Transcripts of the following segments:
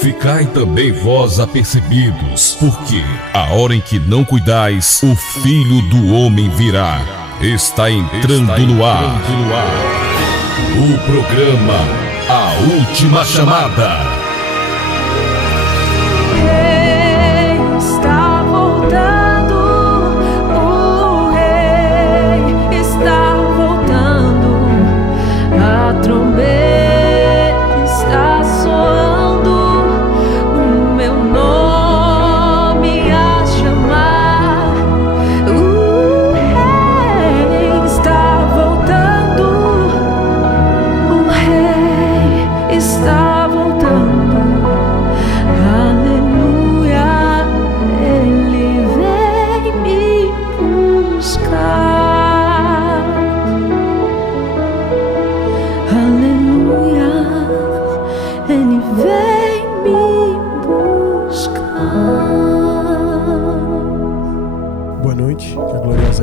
Ficai também vós apercebidos, porque a hora em que não cuidais, o Filho do Homem virá. Está entrando no ar. O programa A Última Chamada.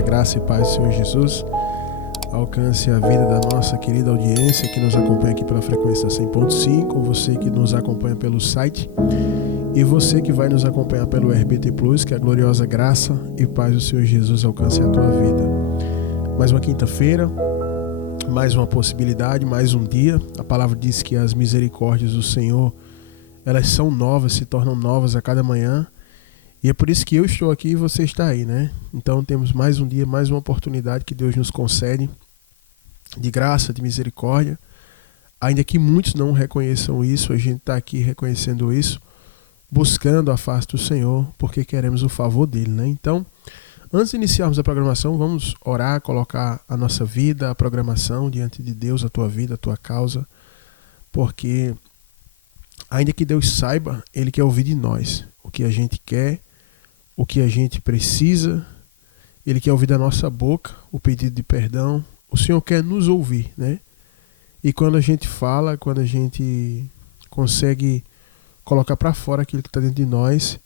Graça e paz do Senhor Jesus alcance a vida da nossa querida audiência que nos acompanha aqui pela frequência 100.5, você que nos acompanha pelo site e você que vai nos acompanhar pelo RBT Plus, que a gloriosa graça e paz do Senhor Jesus alcance a tua vida. Mais uma quinta-feira, mais uma possibilidade, mais um dia. A palavra diz que as misericórdias do Senhor, elas são novas, se tornam novas a cada manhã. E é por isso que eu estou aqui e você está aí, né? Então temos mais um dia, mais uma oportunidade que Deus nos concede de graça, de misericórdia. Ainda que muitos não reconheçam isso, a gente está aqui reconhecendo isso, buscando a face do Senhor, porque queremos o favor dele, né? Então, antes de iniciarmos a programação, vamos orar, colocar a nossa vida, a programação diante de Deus, a tua vida, a tua causa, porque ainda que Deus saiba, Ele quer ouvir de nós o que a gente quer, o que a gente precisa. Ele quer ouvir da nossa boca o pedido de perdão. O Senhor quer nos ouvir, né? E quando a gente fala, quando a gente consegue colocar para fora aquilo que está dentro de nós,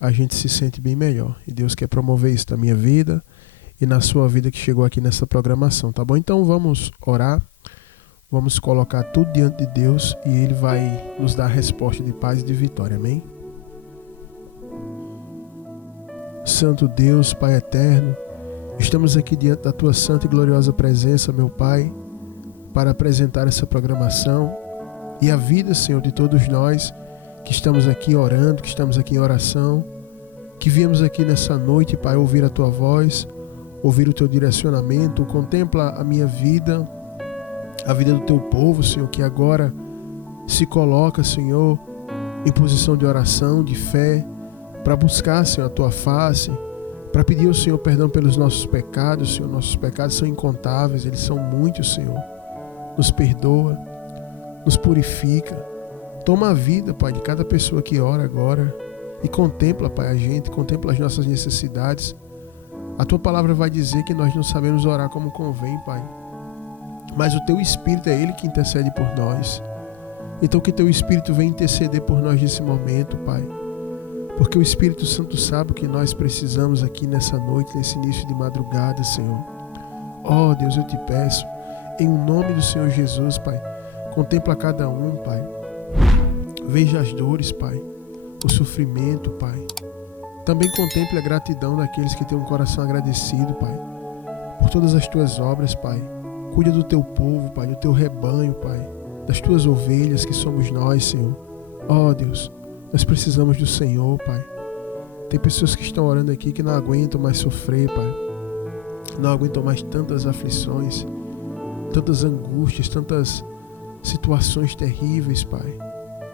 a gente se sente bem melhor. E Deus quer promover isso na minha vida e na sua vida que chegou aqui nessa programação, tá bom? Então vamos orar, vamos colocar tudo diante de Deus e Ele vai nos dar a resposta de paz e de vitória, amém? Santo Deus, Pai eterno, estamos aqui diante da Tua santa e gloriosa presença, meu Pai, para apresentar essa programação e a vida, Senhor, de todos nós que estamos aqui orando, que estamos aqui em oração, que viemos aqui nessa noite, Pai, ouvir a Tua voz, ouvir o Teu direcionamento. Contempla a minha vida, a vida do Teu povo, Senhor, que agora se coloca, Senhor, em posição de oração, de fé, para buscar, Senhor, a Tua face, para pedir ao Senhor perdão pelos nossos pecados. Senhor, nossos pecados são incontáveis, eles são muitos, Senhor. Nos perdoa, nos purifica. Toma a vida, Pai, de cada pessoa que ora agora e contempla, Pai, a gente, contempla as nossas necessidades. A Tua palavra vai dizer que nós não sabemos orar como convém, Pai, mas o Teu Espírito é Ele que intercede por nós. Então que Teu Espírito venha interceder por nós nesse momento, Pai, porque o Espírito Santo sabe o que nós precisamos aqui nessa noite, nesse início de madrugada, Senhor. Oh, Deus, eu te peço, em nome do Senhor Jesus, Pai, contempla cada um, Pai. Veja as dores, Pai, o sofrimento, Pai. Também contemple a gratidão daqueles que têm um coração agradecido, Pai, por todas as Tuas obras, Pai. Cuida do Teu povo, Pai, do Teu rebanho, Pai, das Tuas ovelhas que somos nós, Senhor. Oh, Deus, nós precisamos do Senhor, Pai. Tem pessoas que estão orando aqui que não aguentam mais sofrer, Pai. Não aguentam mais tantas aflições, tantas angústias, tantas situações terríveis, Pai.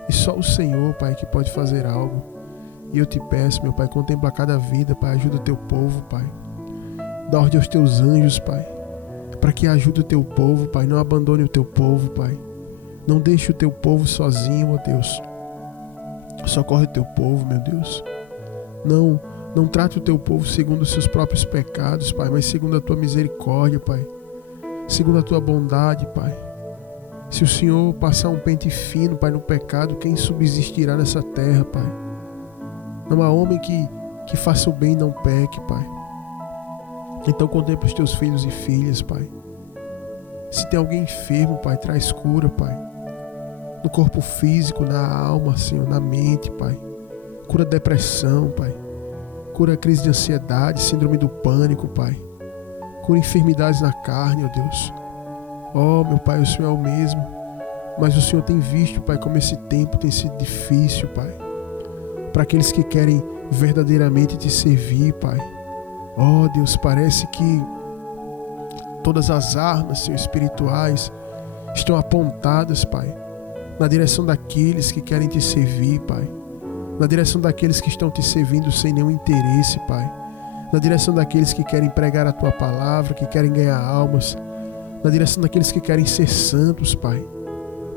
E só o Senhor, Pai, que pode fazer algo. E eu te peço, meu Pai, contempla cada vida, Pai. Ajuda o Teu povo, Pai. Dá ordem aos Teus anjos, Pai, para que ajude o Teu povo, Pai. Não abandone o Teu povo, Pai. Não deixe o Teu povo sozinho, ó Deus. Socorre o Teu povo, meu Deus. Não trate o Teu povo segundo os seus próprios pecados, Pai, mas segundo a Tua misericórdia, Pai. Segundo a Tua bondade, Pai. Se o Senhor passar um pente fino, Pai, no pecado, quem subsistirá nessa terra, Pai? Não há homem que faça o bem e não peque, Pai. Então contempla os Teus filhos e filhas, Pai. Se tem alguém enfermo, Pai, traz cura, Pai. no corpo físico, na alma, Senhor, na mente, Pai. Cura depressão, Pai. Cura crise de ansiedade, síndrome do pânico, Pai. Cura enfermidades na carne, ó Deus. Ó, meu Pai, o Senhor é o mesmo. Mas o Senhor tem visto, Pai, como esse tempo tem sido difícil, Pai. Para aqueles que querem verdadeiramente te servir, Pai. Ó, Deus, parece que todas as armas, Senhor, espirituais estão apontadas, Pai, na direção daqueles que querem te servir, Pai. Na direção daqueles que estão te servindo sem nenhum interesse, Pai. Na direção daqueles que querem pregar a Tua palavra, que querem ganhar almas. Na direção daqueles que querem ser santos, Pai.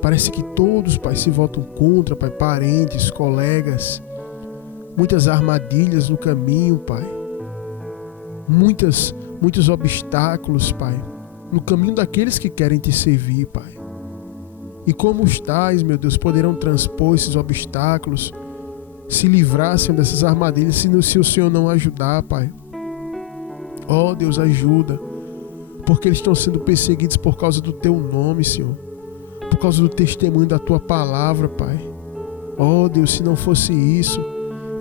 Parece que todos, Pai, se voltam contra, Pai, parentes, colegas. Muitas armadilhas no caminho, Pai. Muitos obstáculos, Pai, no caminho daqueles que querem te servir, Pai. E como os tais, meu Deus, poderão transpor esses obstáculos, se livrassem dessas armadilhas, se o Senhor não ajudar, Pai. Ó, Deus, ajuda, porque eles estão sendo perseguidos por causa do Teu nome, Senhor, por causa do testemunho da Tua palavra, Pai. Ó, Deus, se não fosse isso,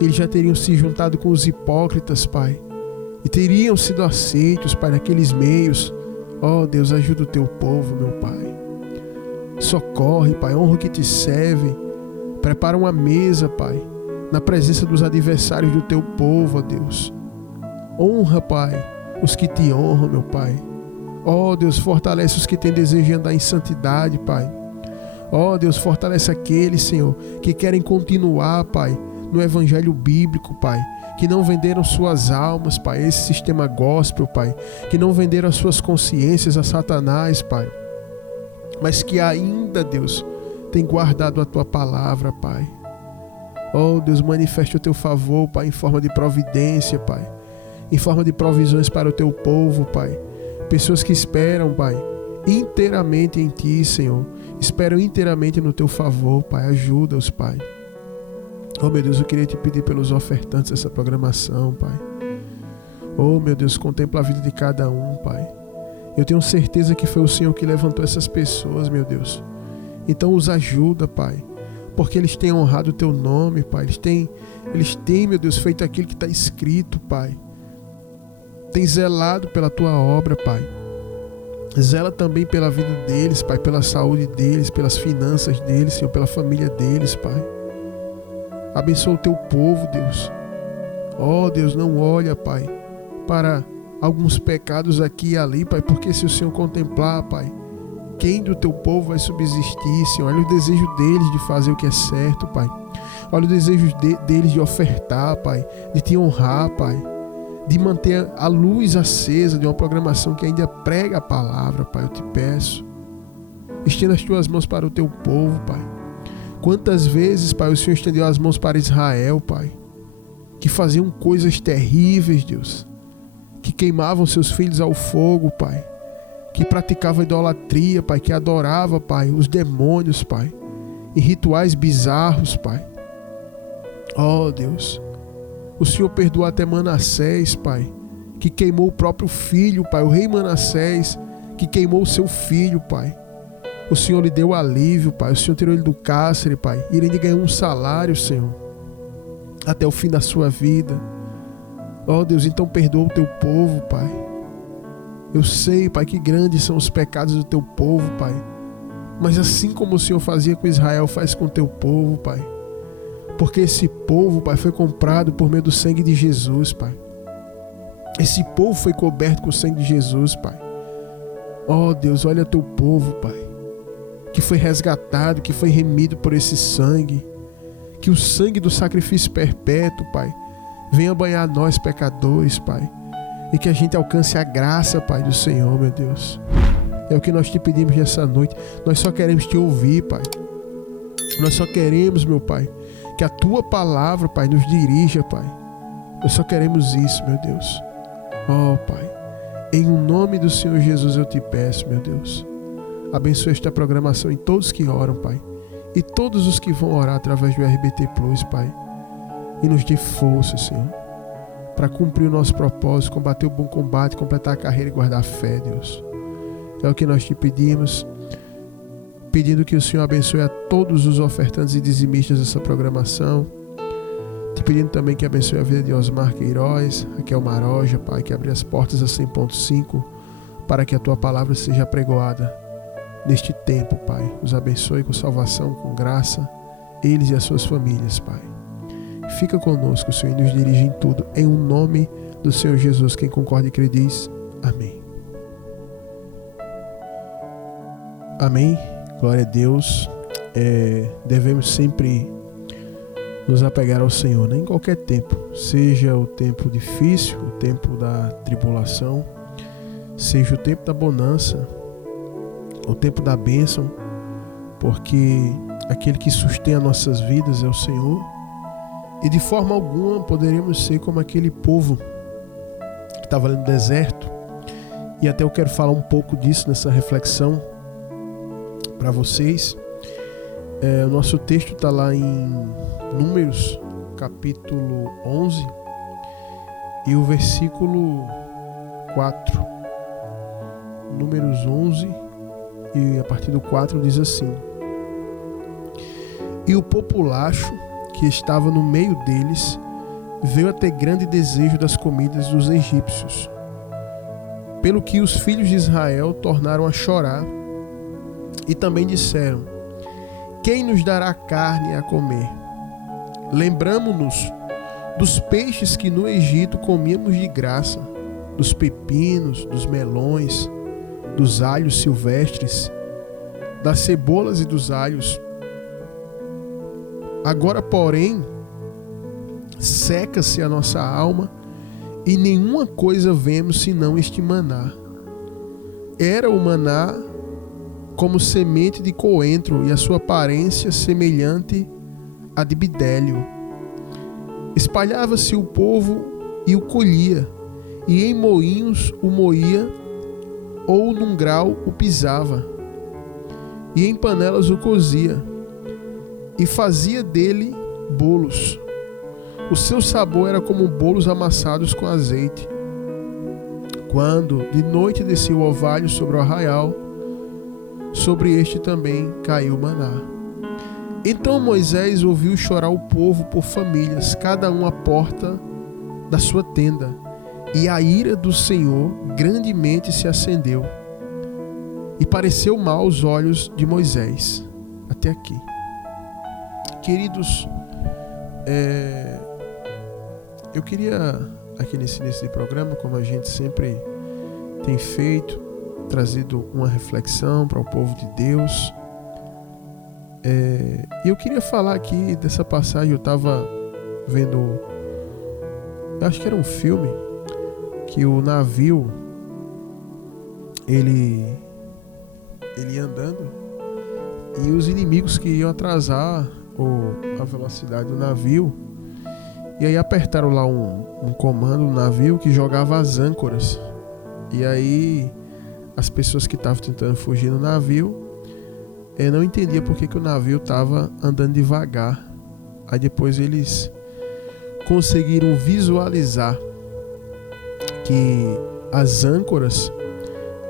eles já teriam se juntado com os hipócritas, Pai, e teriam sido aceitos, Pai, naqueles meios. Ó, Deus, ajuda o Teu povo, meu Pai. Socorre, Pai, honra o que te serve. Prepara uma mesa, Pai, na presença dos adversários do Teu povo, ó Deus. Honra, Pai, os que te honram, meu Pai. Ó, Deus, fortalece os que têm desejo de andar em santidade, Pai. Ó, Deus, fortalece aqueles, Senhor, que querem continuar, Pai, no evangelho bíblico, Pai, que não venderam suas almas, Pai, a esse sistema gospel, Pai, que não venderam as suas consciências a Satanás, Pai, mas que ainda, Deus, tem guardado a Tua palavra, Pai. Oh, Deus, manifeste o Teu favor, Pai, em forma de providência, Pai, em forma de provisões para o Teu povo, Pai. Pessoas que esperam, Pai, inteiramente em Ti, Senhor, esperam inteiramente no Teu favor, Pai. Ajuda-os, Pai. Oh, meu Deus, eu queria te pedir pelos ofertantes dessa programação, Pai. Oh, meu Deus, contempla a vida de cada um, Pai. Eu tenho certeza que foi o Senhor que levantou essas pessoas, meu Deus. Então os ajuda, Pai, porque eles têm honrado o Teu nome, Pai. Eles têm, meu Deus, feito aquilo que está escrito, Pai. Tem zelado pela Tua obra, Pai. Zela também pela vida deles, Pai, pela saúde deles, pelas finanças deles, Senhor, pela família deles, Pai. Abençoa o Teu povo, Deus. Oh, Deus, não olha, Pai, para alguns pecados aqui e ali, Pai, porque se o Senhor contemplar, Pai, quem do Teu povo vai subsistir, Senhor? Olha o desejo deles de fazer o que é certo, Pai. Olha o desejo deles de ofertar, Pai, de Te honrar, Pai, de manter a luz acesa de uma programação que ainda prega a palavra, Pai. Eu te peço, estenda as Tuas mãos para o Teu povo, Pai. Quantas vezes, Pai, o Senhor estendeu as mãos para Israel, Pai, que faziam coisas terríveis, Deus, que queimavam seus filhos ao fogo, Pai, que praticava idolatria, Pai, que adorava, Pai, os demônios, Pai, em rituais bizarros, Pai. Oh, Deus, o Senhor perdoou até Manassés, Pai, que queimou o próprio filho, Pai, o rei Manassés, que queimou o seu filho, Pai. O Senhor lhe deu alívio, Pai, o Senhor tirou ele do cárcere, Pai, e ele ganhou um salário, Senhor, até o fim da sua vida. Oh, Deus, então perdoa o Teu povo, Pai. Eu sei, Pai, que grandes são os pecados do Teu povo, Pai. Mas assim como o Senhor fazia com Israel, faz com o Teu povo, Pai. Porque esse povo, Pai, foi comprado por meio do sangue de Jesus, Pai. Esse povo foi coberto com o sangue de Jesus, Pai. Oh, Deus, olha o Teu povo, Pai, que foi resgatado, que foi remido por esse sangue. Que o sangue do sacrifício perpétuo, Pai, venha banhar nós pecadores, Pai, e que a gente alcance a graça, Pai, do Senhor, meu Deus. É o que nós te pedimos nessa noite. Nós só queremos Te ouvir, Pai. Nós só queremos, meu Pai, que a Tua palavra, Pai, nos dirija, Pai. Nós só queremos isso, meu Deus. Oh, Pai, em o nome do Senhor Jesus eu Te peço, meu Deus. Abençoe esta programação em todos que oram, Pai, e todos os que vão orar através do RBT Plus, Pai. E nos dê força, Senhor, para cumprir o nosso propósito, combater o bom combate, completar a carreira e guardar a fé, Deus. É o que nós Te pedimos pedindo que o Senhor abençoe a todos os ofertantes e dizimistas dessa programação. Te pedindo também que abençoe a vida de Osmar Queiroz, Raquel Maroja, Pai, que abre as portas a 100.5 para que a Tua palavra seja apregoada neste tempo, Pai. Os abençoe com salvação, com graça, eles e as suas famílias, Pai. Fica conosco, Senhor, e nos dirige em tudo. Em o nome do Senhor Jesus, quem concorda e crê diz amém. Amém. Glória a Deus. Devemos sempre nos apegar ao Senhor, né? Em qualquer tempo, seja o tempo difícil, o tempo da tribulação, seja o tempo da bonança, o tempo da bênção, porque aquele que sustém as nossas vidas é o Senhor, e de forma alguma poderemos ser como aquele povo que estava ali no deserto, e até eu quero falar um pouco disso nessa reflexão para vocês. O nosso texto está lá em Números, capítulo 11, e o versículo 4. Números 11, e a partir do 4 diz assim: E o populacho que estava no meio deles veio a ter grande desejo das comidas dos egípcios, pelo que os filhos de Israel tornaram a chorar, e também disseram: Quem nos dará carne a comer? Lembramo-nos dos peixes que no Egito comíamos de graça, dos pepinos, dos melões, dos alhos silvestres, das cebolas e dos alhos. Agora, porém, seca-se a nossa alma e nenhuma coisa vemos senão este maná. Era o maná como semente de coentro e a sua aparência semelhante a de bidélio. Espalhava-se o povo e o colhia, e em moinhos o moía, ou num grau o pisava, e em panelas o cozia, e fazia dele bolos. O seu sabor era como bolos amassados com azeite. Quando de noite descia o orvalho sobre o arraial, sobre este também caiu o maná. Então Moisés ouviu chorar o povo por famílias, cada um à porta da sua tenda, e a ira do Senhor grandemente se acendeu, e pareceu mal aos olhos de Moisés. Até aqui. Queridos, eu queria, aqui nesse início de programa, como a gente sempre tem feito, trazido uma reflexão para o povo de Deus. E eu queria falar aqui dessa passagem. Eu estava vendo, eu acho que era um filme, que o navio, ele ia andando, e os inimigos queriam atrasar a velocidade do navio, e aí apertaram lá um comando no navio que jogava as âncoras, e aí as pessoas que estavam tentando fugir no navio não entendiam por que o navio estava andando devagar. Aí depois eles conseguiram visualizar que as âncoras,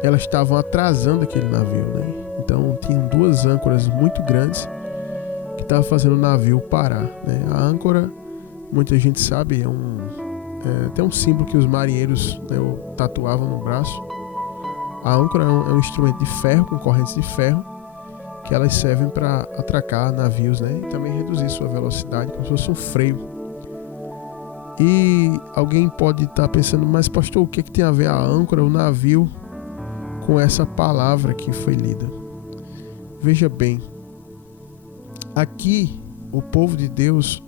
elas estavam atrasando aquele navio, né? Então tinham duas âncoras muito grandes que estavam fazendo o navio parar, né? A âncora, muita gente sabe, tem um símbolo que os marinheiros, né, tatuavam no braço. A âncora é um instrumento de ferro, com correntes de ferro, que elas servem para atracar navios, né? E também reduzir sua velocidade, como se fosse um freio. E alguém pode estar pensando: mas pastor, o que tem a ver a âncora, o navio, com essa palavra que foi lida? Veja bem, aqui o povo de Deus,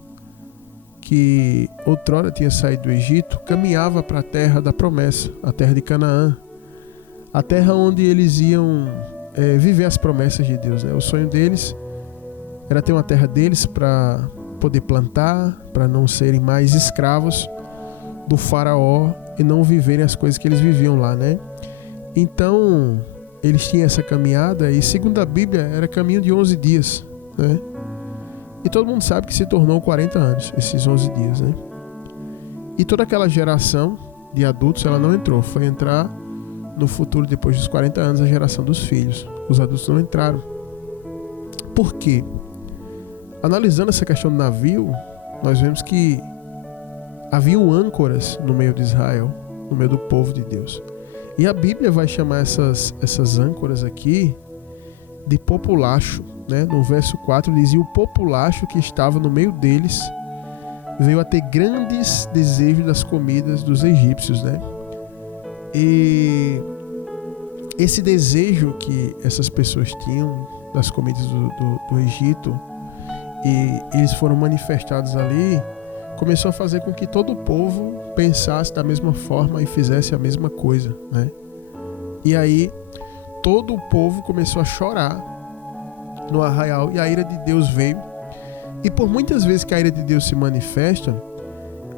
que outrora tinha saído do Egito, caminhava para a terra da promessa, a terra de Canaã, a terra onde eles iam viver as promessas de Deus, né? O sonho deles era ter uma terra deles para poder plantar, para não serem mais escravos do faraó e não viverem as coisas que eles viviam lá, né? Então eles tinham essa caminhada, e segundo a Bíblia era caminho de 11 dias, né? E todo mundo sabe que se tornou 40 anos esses 11 dias, né? E toda aquela geração de adultos, ela não entrou, foi entrar no futuro, depois dos 40 anos, a geração dos filhos. Os adultos não entraram. Por quê? Analisando essa questão do navio, nós vemos que haviam âncoras no meio de Israel, no meio do povo de Deus. E a Bíblia vai chamar essas âncoras aqui de populacho, né? No verso 4 diz: e o populacho que estava no meio deles veio a ter grandes desejos das comidas dos egípcios, né? E esse desejo que essas pessoas tinham das comidas do Egito, e eles foram manifestados ali, começou a fazer com que todo o povo pensasse da mesma forma e fizesse a mesma coisa, né? E aí todo o povo começou a chorar no arraial e a ira de Deus veio. E por muitas vezes que a ira de Deus se manifesta,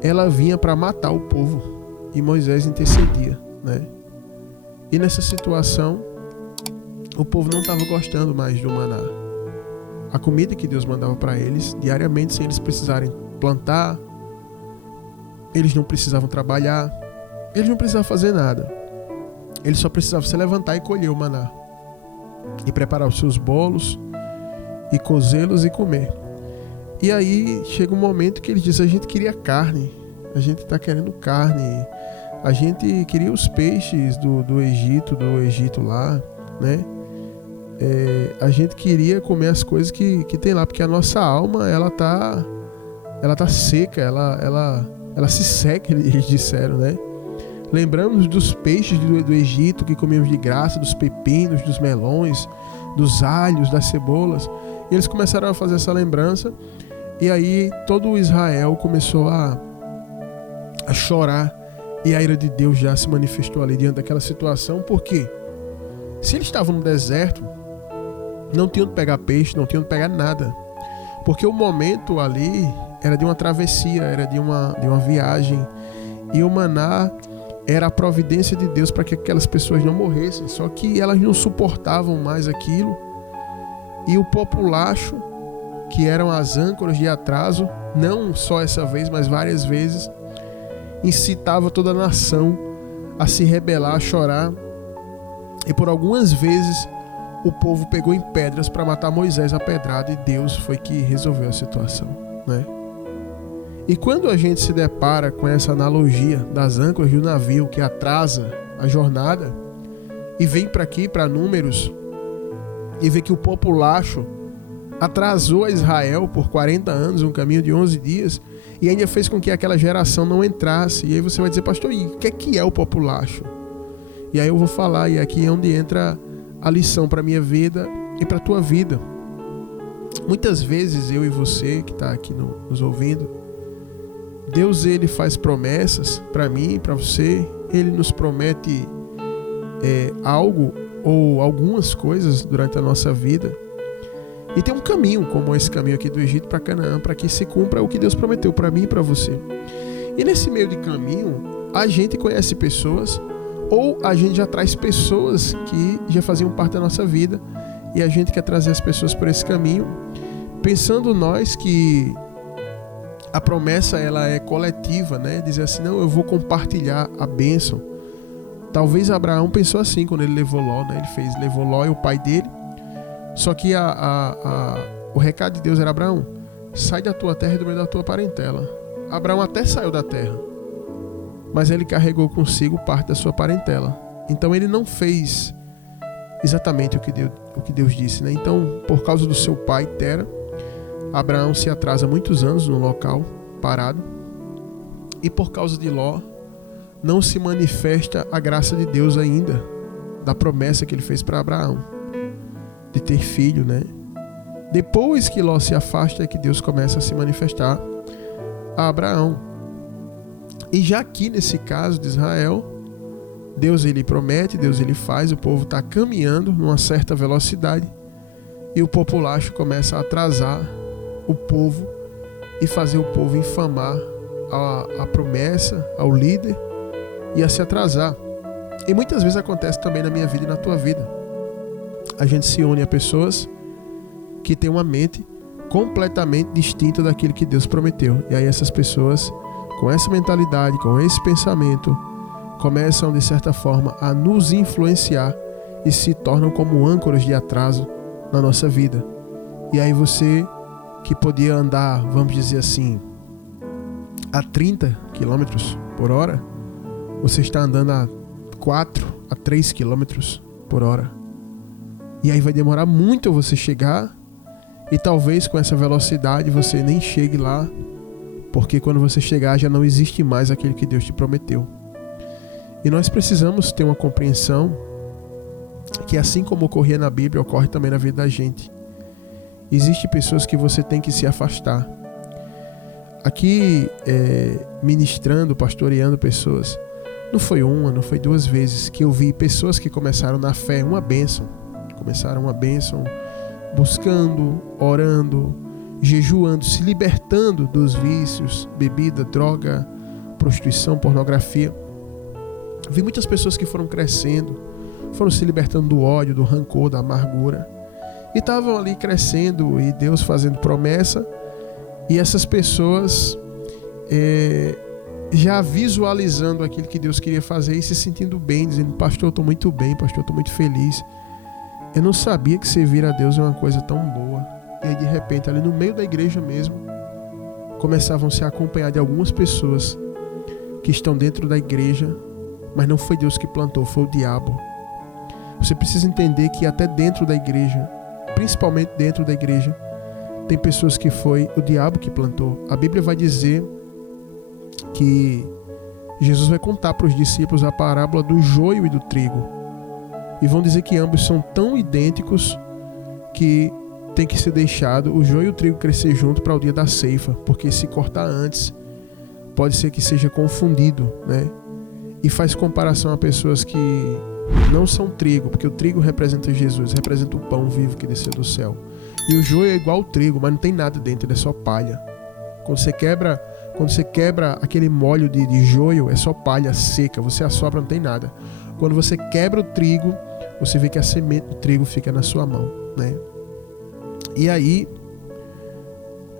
ela vinha para matar o povo, e Moisés intercedia, né? E nessa situação o povo não estava gostando mais do maná, a comida que Deus mandava para eles diariamente, sem eles precisarem plantar, eles não precisavam trabalhar, eles não precisavam fazer nada, eles só precisavam se levantar e colher o maná e preparar os seus bolos e cozê-los e comer. E aí chega um momento que eles dizem: a gente queria carne, a gente está querendo carne, a gente queria os peixes do Egito lá, né? A gente queria comer as coisas que tem lá, porque a nossa alma ela tá seca, ela se seca, eles disseram, né? Lembramos dos peixes do Egito que comíamos de graça, dos pepinos, dos melões, dos alhos, das cebolas. E eles começaram a fazer essa lembrança, e aí todo Israel começou a chorar, e a ira de Deus já se manifestou ali diante daquela situação. Porque se eles estavam no deserto, não tinham de pegar peixe, não tinham de pegar nada, porque o momento ali era de uma travessia, era de uma viagem, e o maná era a providência de Deus para que aquelas pessoas não morressem. Só que elas não suportavam mais aquilo, e o populacho, que eram as âncoras de atraso, não só essa vez, mas várias vezes, incitava toda a nação a se rebelar, a chorar. E por algumas vezes o povo pegou em pedras para matar Moisés a pedrada, e Deus foi que resolveu a situação, né? E quando a gente se depara com essa analogia das âncoras do navio que atrasa a jornada, e vem para aqui, para Números, e vê que o populacho atrasou a Israel por 40 anos, um caminho de 11 dias, e ainda fez com que aquela geração não entrasse. E aí você vai dizer: pastor, e o que é o populacho? E aí eu vou falar, e aqui é onde entra a lição para a minha vida e para a tua vida. Muitas vezes eu e você que está aqui nos ouvindo, Deus ele faz promessas para mim e para você. Ele nos promete algo ou algumas coisas durante a nossa vida, e tem um caminho, como esse caminho aqui do Egito para Canaã, para que se cumpra o que Deus prometeu para mim e para você. E nesse meio de caminho, a gente conhece pessoas, ou a gente já traz pessoas que já faziam parte da nossa vida, e a gente quer trazer as pessoas por esse caminho, pensando nós que a promessa ela é coletiva, né? Dizer assim: não, eu vou compartilhar a bênção. Talvez Abraão pensou assim quando ele levou Ló, né? Levou Ló e o pai dele. Só que o recado de Deus era: Abraão, sai da tua terra e do meio da tua parentela. Abraão até saiu da terra, mas ele carregou consigo parte da sua parentela. Então ele não fez exatamente o que Deus disse, né? Então, por causa do seu pai Tera, Abraão se atrasa muitos anos no local parado, e por causa de Ló não se manifesta a graça de Deus ainda, da promessa que ele fez para Abraão de ter filho, né? Depois que Ló se afasta é que Deus começa a se manifestar a Abraão. E já aqui nesse caso de Israel, Deus ele promete, Deus ele faz, o povo está caminhando numa certa velocidade, e o populacho começa a atrasar o povo e fazer o povo infamar a promessa, ao líder, e a se atrasar. E muitas vezes acontece também na minha vida e na tua vida. A gente se une a pessoas que têm uma mente completamente distinta daquilo que Deus prometeu. E aí essas pessoas, com essa mentalidade, com esse pensamento, começam de certa forma a nos influenciar e se tornam como âncoras de atraso na nossa vida. E aí você que podia andar, vamos dizer assim, a 30 km por hora, você está andando a 4 a 3 km por hora. E aí vai demorar muito você chegar, e talvez com essa velocidade você nem chegue lá, porque quando você chegar já não existe mais aquele que Deus te prometeu. E nós precisamos ter uma compreensão que, assim como ocorria na Bíblia, ocorre também na vida da gente. Existem pessoas que você tem que se afastar. Aqui, ministrando, pastoreando pessoas, não foi uma, não foi duas vezes que eu vi pessoas que começaram na fé uma bênção. Começaram uma bênção buscando, orando, jejuando, se libertando dos vícios, bebida, droga, prostituição, pornografia. Vi muitas pessoas que foram crescendo, foram se libertando do ódio, do rancor, da amargura, e estavam ali crescendo, e Deus fazendo promessa, e essas pessoas já visualizando aquilo que Deus queria fazer e se sentindo bem, dizendo: pastor, eu estou muito bem, pastor, eu estou muito feliz. Eu não sabia que servir a Deus é uma coisa tão boa. E aí de repente, ali no meio da igreja mesmo, começavam a se acompanhar de algumas pessoas que estão dentro da igreja, mas não foi Deus que plantou, foi o diabo. Você precisa entender que até dentro da igreja, principalmente dentro da igreja, tem pessoas que foi o diabo que plantou. A Bíblia vai dizer que Jesus vai contar para os discípulos a parábola do joio e do trigo. E vão dizer que ambos são tão idênticos que tem que ser deixado o joio e o trigo crescer junto para o dia da ceifa, porque se cortar antes, pode ser que seja confundido, né? E faz comparação a pessoas que não são trigo, porque o trigo representa Jesus, representa o pão vivo que desceu do céu. E o joio é igual ao trigo, mas não tem nada dentro, ele é só palha. Quando você quebra aquele molho de joio, é só palha seca, você assopra, não tem nada. Quando você quebra o trigo, você vê que a semente do trigo fica na sua mão, né? E aí,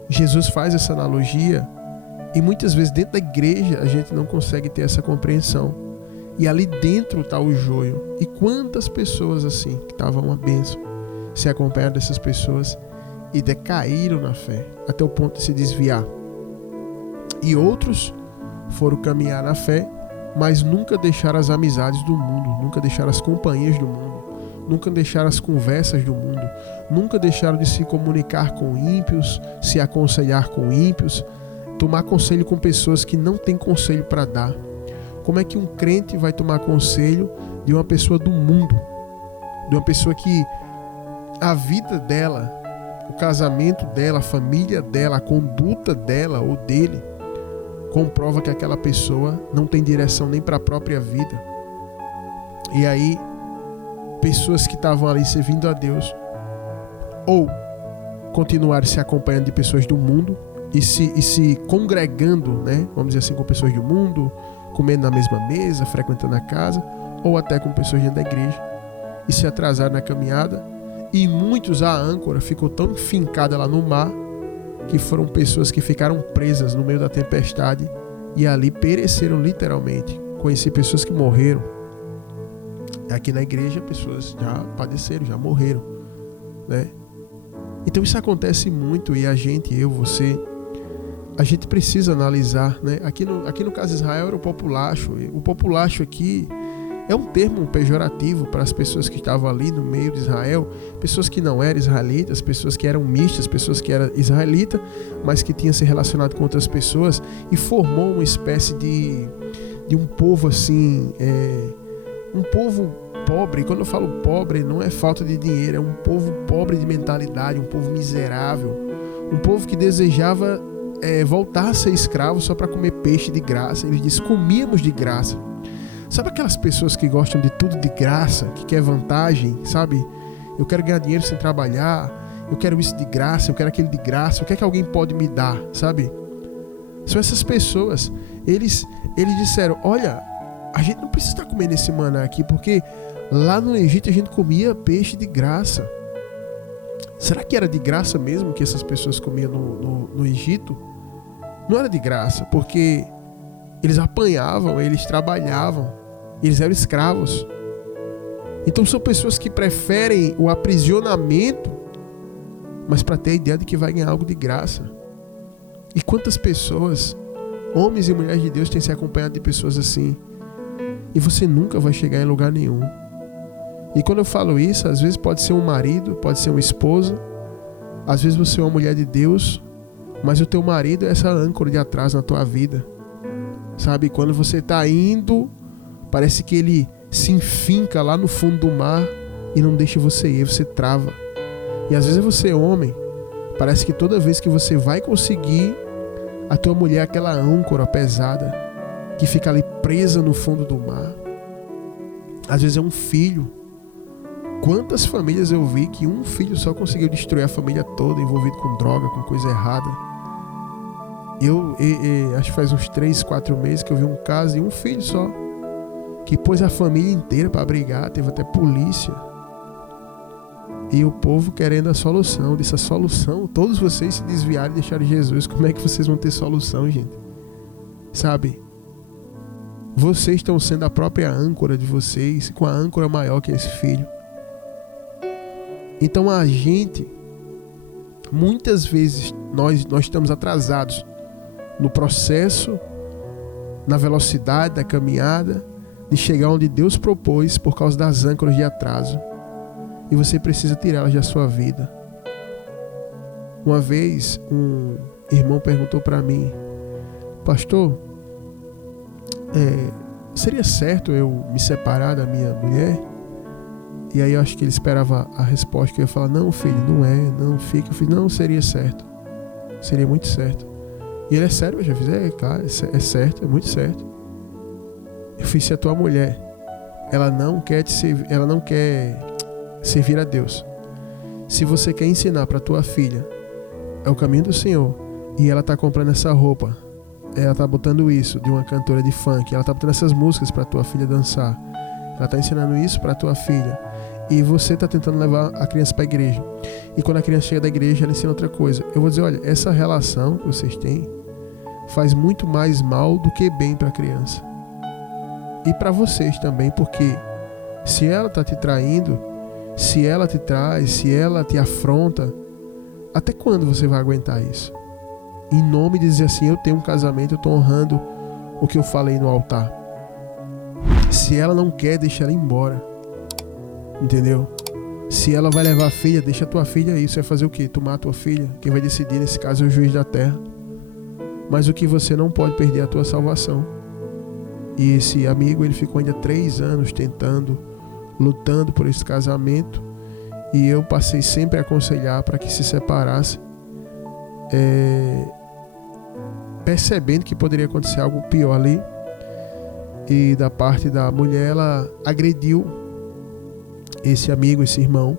Jesus faz essa analogia, e muitas vezes dentro da igreja a gente não consegue ter essa compreensão. E ali dentro está o joio. E quantas pessoas assim, que estavam uma bênção, se acompanharam dessas pessoas e decaíram na fé, até o ponto de se desviar. E outros foram caminhar na fé, mas nunca deixaram as amizades do mundo, nunca deixaram as companhias do mundo, nunca deixaram as conversas do mundo, nunca deixaram de se comunicar com ímpios, se aconselhar com ímpios, tomar conselho com pessoas que não têm conselho para dar. Como é que um crente vai tomar conselho de uma pessoa do mundo, de uma pessoa que a vida dela, o casamento dela, a família dela, a conduta dela ou dele comprova que aquela pessoa não tem direção nem para a própria vida? E aí, pessoas que estavam ali servindo a Deus, ou continuaram se acompanhando de pessoas do mundo e se congregando, né, vamos dizer assim, com pessoas do mundo, comendo na mesma mesa, frequentando a casa, ou até com pessoas dentro da igreja, e se atrasaram na caminhada. E muitos, a âncora ficou tão fincada lá no mar, que foram pessoas que ficaram presas no meio da tempestade e ali pereceram literalmente. Conheci pessoas que morreram. Aqui na igreja, pessoas já padeceram, já morreram, né? Então isso acontece muito, e a gente, eu, você, a gente precisa analisar, né? Aqui no caso de Israel era o populacho. O populacho aqui é um termo pejorativo para as pessoas que estavam ali no meio de Israel, pessoas que não eram israelitas, pessoas que eram mistas, pessoas que eram israelitas, mas que tinham se relacionado com outras pessoas, e formou uma espécie de um povo assim, um povo pobre. Quando eu falo pobre, não é falta de dinheiro, é um povo pobre de mentalidade, um povo miserável, um povo que desejava voltar a ser escravo só para comer peixe de graça. Eles dizem: comíamos de graça. Sabe aquelas pessoas que gostam de tudo de graça, que quer vantagem, sabe? Eu quero ganhar dinheiro sem trabalhar, eu quero isso de graça, eu quero aquele de graça, o que é que alguém pode me dar, sabe? São essas pessoas. Eles disseram: olha, a gente não precisa estar comendo esse maná aqui, porque lá no Egito a gente comia peixe de graça. Será que era de graça mesmo que essas pessoas comiam no Egito? Não era de graça, porque eles apanhavam, eles trabalhavam, eles eram escravos. Então são pessoas que preferem o aprisionamento, mas para ter a ideia de que vai ganhar algo de graça. E quantas pessoas, homens e mulheres de Deus, têm se acompanhado de pessoas assim? E você nunca vai chegar em lugar nenhum. E quando eu falo isso, às vezes pode ser um marido, pode ser uma esposa, às vezes você é uma mulher de Deus, mas o teu marido é essa âncora de atraso na tua vida. Sabe, quando você está indo, parece que ele se enfinca lá no fundo do mar e não deixa você ir, você trava. E às vezes você, homem, parece que toda vez que você vai conseguir, a tua mulher é aquela âncora pesada que fica ali presa no fundo do mar. Às vezes é um filho. Quantas famílias eu vi que um filho só conseguiu destruir a família toda, envolvido com droga, com coisa errada. Eu acho que faz uns 3, 4 meses que eu vi um caso de um filho só, que pôs a família inteira para brigar, teve até polícia. E o povo querendo a solução. Disse: a solução, todos vocês se desviarem e deixarem Jesus. Como é que vocês vão ter solução, gente? Sabe? Vocês estão sendo a própria âncora de vocês, com a âncora maior que esse filho. Então a gente, muitas vezes, nós estamos atrasados no processo, na velocidade da caminhada, de chegar onde Deus propôs por causa das âncoras de atraso. E você precisa tirá-las da sua vida. Uma vez, um irmão perguntou para mim: pastor, seria certo eu me separar da minha mulher? E aí eu acho que ele esperava a resposta, que eu ia falar: não, filho, não fica. Eu falei: não, seria certo, seria muito certo. E ele: é sério? Eu já fiz: claro, é certo, é muito certo. Eu fiz: se a tua mulher, ela não quer servir a Deus, se você quer ensinar para tua filha é o caminho do Senhor, e ela tá comprando essa roupa, ela tá botando isso de uma cantora de funk, ela tá botando essas músicas para tua filha dançar, ela tá ensinando isso para tua filha, e você tá tentando levar a criança para a igreja, e quando a criança chega da igreja ela ensina outra coisa, eu vou dizer: olha, essa relação que vocês têm faz muito mais mal do que bem para a criança, e para vocês também, porque se ela tá te traindo, se ela te traz, se ela te afronta, até quando você vai aguentar isso? Em nome de dizer assim: eu tenho um casamento, eu estou honrando o que eu falei no altar. Se ela não quer, deixa ela embora. Entendeu? Se ela vai levar a filha, deixa a tua filha aí. Você vai fazer o quê? Tomar a tua filha? Quem vai decidir nesse caso é o juiz da terra. Mas o que você não pode perder é a tua salvação. E esse amigo, ele ficou ainda 3 anos lutando por esse casamento, e eu passei sempre a aconselhar para que se separasse, percebendo que poderia acontecer algo pior ali. E da parte da mulher, ela agrediu esse amigo, esse irmão,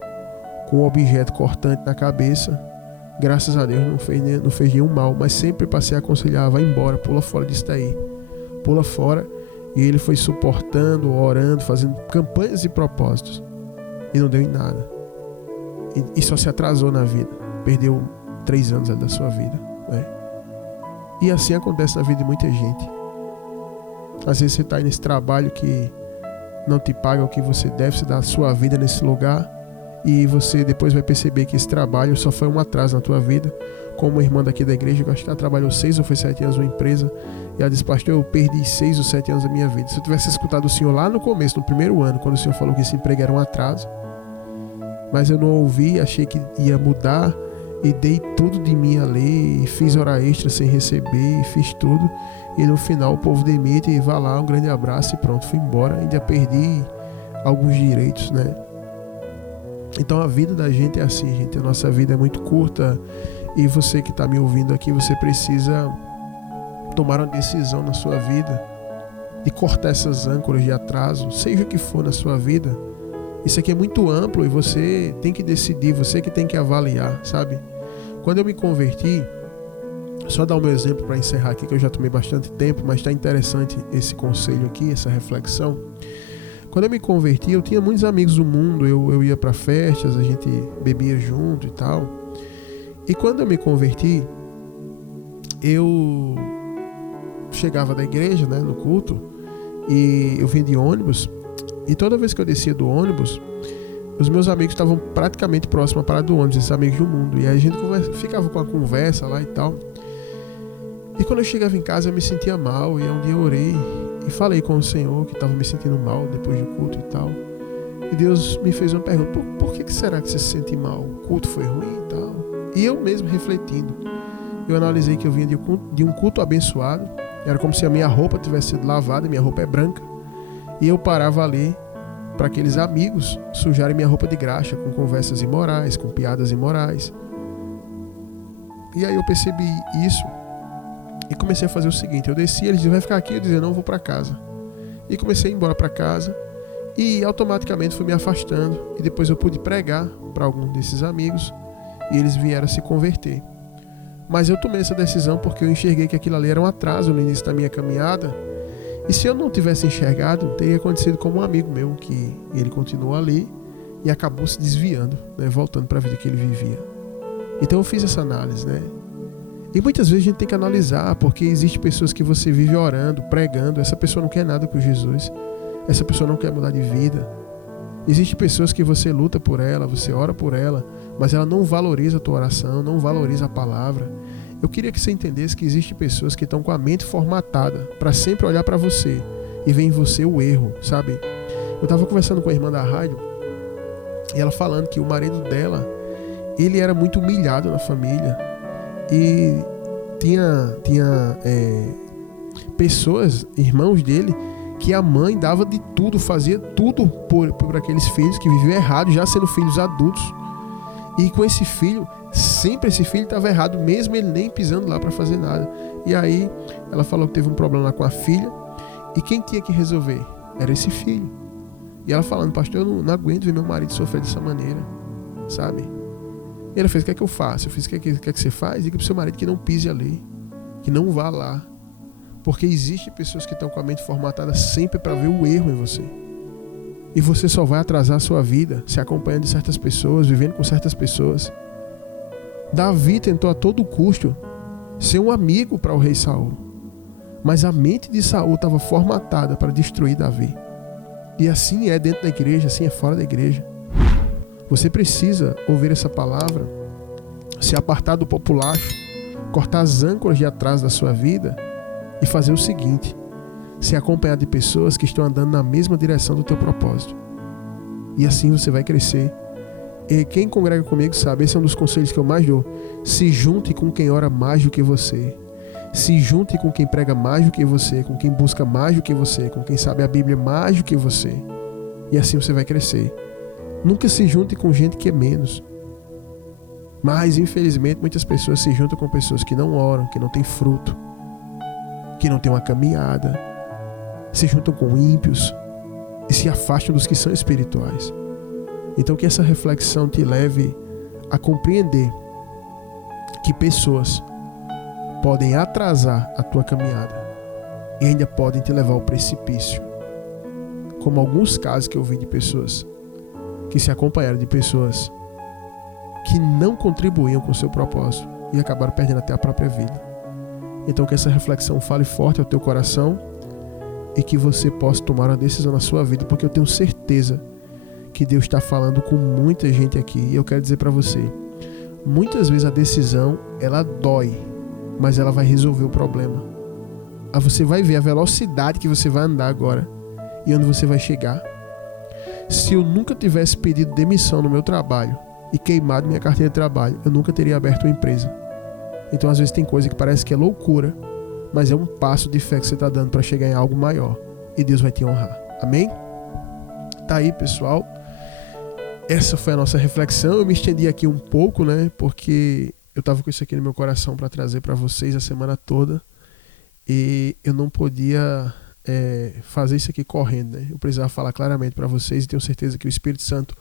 com um objeto cortante na cabeça. Graças a Deus não fez nenhum mal, mas sempre passei a aconselhar: vai embora, pula fora disso daí, pula fora. E ele foi suportando, orando, fazendo campanhas e propósitos, e não deu em nada, e só se atrasou na vida, perdeu 3 anos da sua vida, né? E assim acontece na vida de muita gente. Às vezes você está aí nesse trabalho que não te paga o que você deve, você dá a sua vida nesse lugar, e você depois vai perceber que esse trabalho só foi um atraso na tua vida. Como uma irmã daqui da igreja, que eu acho que ela trabalhou 6 ou 7 anos numa empresa, e ela disse: pastor, eu perdi 6 ou 7 anos da minha vida. Se eu tivesse escutado o Senhor lá no começo, no primeiro ano, quando o Senhor falou que esse emprego era um atraso, mas eu não ouvi, achei que ia mudar, e dei tudo de mim ali, e fiz hora extra sem receber, e fiz tudo, e no final o povo demite, e vá lá, um grande abraço e pronto, fui embora. Ainda perdi alguns direitos, né? Então a vida da gente é assim, gente. A nossa vida é muito curta, e você que está me ouvindo aqui, você precisa tomar uma decisão na sua vida de cortar essas âncoras de atraso, seja o que for na sua vida. Isso aqui é muito amplo e você tem que decidir, você que tem que avaliar, sabe? Quando eu me converti, só dar o meu exemplo para encerrar aqui, que eu já tomei bastante tempo, mas está interessante esse conselho aqui, essa reflexão. Quando eu me converti, eu tinha muitos amigos do mundo, eu ia para festas, a gente bebia junto e tal. E quando eu me converti, eu chegava da igreja, né, no culto, e eu vinha de ônibus, e toda vez que eu descia do ônibus, os meus amigos estavam praticamente próximos à parada do ônibus, esses amigos do mundo. E aí a gente ficava com a conversa lá e tal. E quando eu chegava em casa eu me sentia mal. E aí um dia eu orei e falei com o Senhor que estava me sentindo mal depois do culto e tal. E Deus me fez uma pergunta: por que será que você se sente mal? O culto foi ruim e tal? E eu mesmo refletindo, eu analisei que eu vinha de um culto abençoado. Era como se a minha roupa tivesse sido lavada, minha roupa é branca. E eu parava ali para aqueles amigos sujarem minha roupa de graxa com conversas imorais, com piadas imorais. E aí eu percebi isso e comecei a fazer o seguinte: eu desci, eles diziam, vai ficar aqui, eu dizia, não, vou para casa. E comecei a ir embora para casa e automaticamente fui me afastando. E depois eu pude pregar para algum desses amigos e eles vieram a se converter. Mas eu tomei essa decisão porque eu enxerguei que aquilo ali era um atraso no início da minha caminhada. E se eu não tivesse enxergado, teria acontecido como um amigo meu, que ele continuou ali e acabou se desviando, né, voltando para a vida que ele vivia. Então eu fiz essa análise, né? E muitas vezes a gente tem que analisar, porque existem pessoas que você vive orando, pregando, essa pessoa não quer nada com Jesus, essa pessoa não quer mudar de vida. Existem pessoas que você luta por ela, você ora por ela, mas ela não valoriza a tua oração, não valoriza a palavra. Eu queria que você entendesse que existem pessoas que estão com a mente formatada para sempre olhar para você e ver em você o erro, sabe? Eu estava conversando com a irmã da rádio e ela falando que o marido dela, ele era muito humilhado na família e tinha pessoas, irmãos dele, que a mãe dava de tudo, fazia tudo por aqueles filhos que viviam errado, já sendo filhos adultos. E com esse filho, sempre esse filho estava errado, mesmo ele nem pisando lá para fazer nada. E aí ela falou que teve um problema lá com a filha, e quem tinha que resolver? Era esse filho. E ela falando, pastor, eu não aguento ver meu marido sofrer dessa maneira, sabe? E ela fez, o que é que eu faço? Eu fiz, o que é que você faz? Diga pro seu marido que não pise ali, que não vá lá. Porque existem pessoas que estão com a mente formatada sempre para ver o erro em você. E você só vai atrasar a sua vida se acompanhando de certas pessoas, vivendo com certas pessoas. Davi tentou a todo custo ser um amigo para o rei Saul. Mas a mente de Saul estava formatada para destruir Davi. E assim é dentro da igreja, assim é fora da igreja. Você precisa ouvir essa palavra, se apartar do populacho, cortar as âncoras de atrás da sua vida e fazer o seguinte: ser acompanhado de pessoas que estão andando na mesma direção do teu propósito. E assim você vai crescer. E quem congrega comigo sabe, esse é um dos conselhos que eu mais dou. Se junte com quem ora mais do que você. Se junte com quem prega mais do que você, com quem busca mais do que você, com quem sabe a Bíblia mais do que você. E assim você vai crescer. Nunca se junte com gente que é menos. Mas, infelizmente, muitas pessoas se juntam com pessoas que não oram, que não têm fruto, que não têm uma caminhada. Se juntam com ímpios e se afastam dos que são espirituais. Então que essa reflexão te leve a compreender que pessoas podem atrasar a tua caminhada e ainda podem te levar ao precipício. Como alguns casos que eu vi de pessoas que se acompanharam de pessoas que não contribuíam com o seu propósito e acabaram perdendo até a própria vida. Então que essa reflexão fale forte ao teu coração e que você possa tomar uma decisão na sua vida, porque eu tenho certeza que Deus está falando com muita gente aqui. E eu quero dizer para você, muitas vezes a decisão, ela dói, mas ela vai resolver o problema. Aí você vai ver a velocidade que você vai andar agora e onde você vai chegar. Se eu nunca tivesse pedido demissão no meu trabalho e queimado minha carteira de trabalho, eu nunca teria aberto uma empresa. Então às vezes tem coisa que parece que é loucura, mas é um passo de fé que você está dando para chegar em algo maior. E Deus vai te honrar. Amém? Tá aí, pessoal. Essa foi a nossa reflexão. Eu me estendi aqui um pouco, né? Porque eu estava com isso aqui no meu coração para trazer para vocês a semana toda. E eu não podia fazer isso aqui correndo, né? Eu precisava falar claramente para vocês e tenho certeza que o Espírito Santo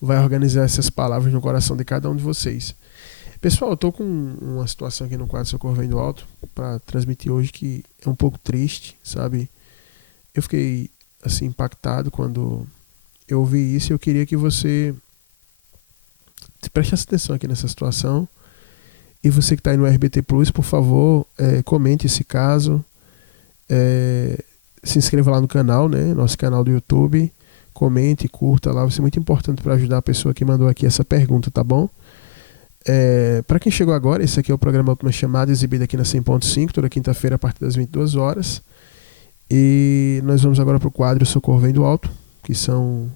vai organizar essas palavras no coração de cada um de vocês. Pessoal, eu tô com uma situação aqui no quadro Socorro Vem do Alto para transmitir hoje que é um pouco triste, sabe? Eu fiquei assim impactado quando eu ouvi isso e eu queria que você prestasse atenção aqui nessa situação. E você que está aí no RBT Plus, por favor, comente esse caso, se inscreva lá no canal, né? Nosso canal do YouTube, comente, curta lá, vai ser muito importante para ajudar a pessoa que mandou aqui essa pergunta, tá bom? Para quem chegou agora, esse aqui é o programa Última Chamada, exibido aqui na 100.5, toda quinta-feira a partir das 22 horas. E nós vamos agora para o quadro Socorro Vem do Alto, que são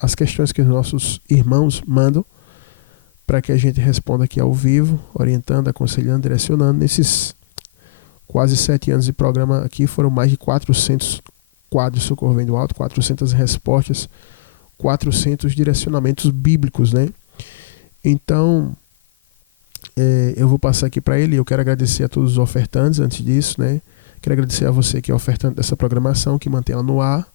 as questões que os nossos irmãos mandam para que a gente responda aqui ao vivo, orientando, aconselhando, direcionando. Nesses quase 7 anos de programa aqui, foram mais de 400 quadros Socorro Vem do Alto, 400 respostas, 400 direcionamentos bíblicos, né? Então, eu vou passar aqui para ele. Eu quero agradecer a todos os ofertantes antes disso, né? Quero agradecer a você que é ofertante dessa programação, que mantém ela no ar.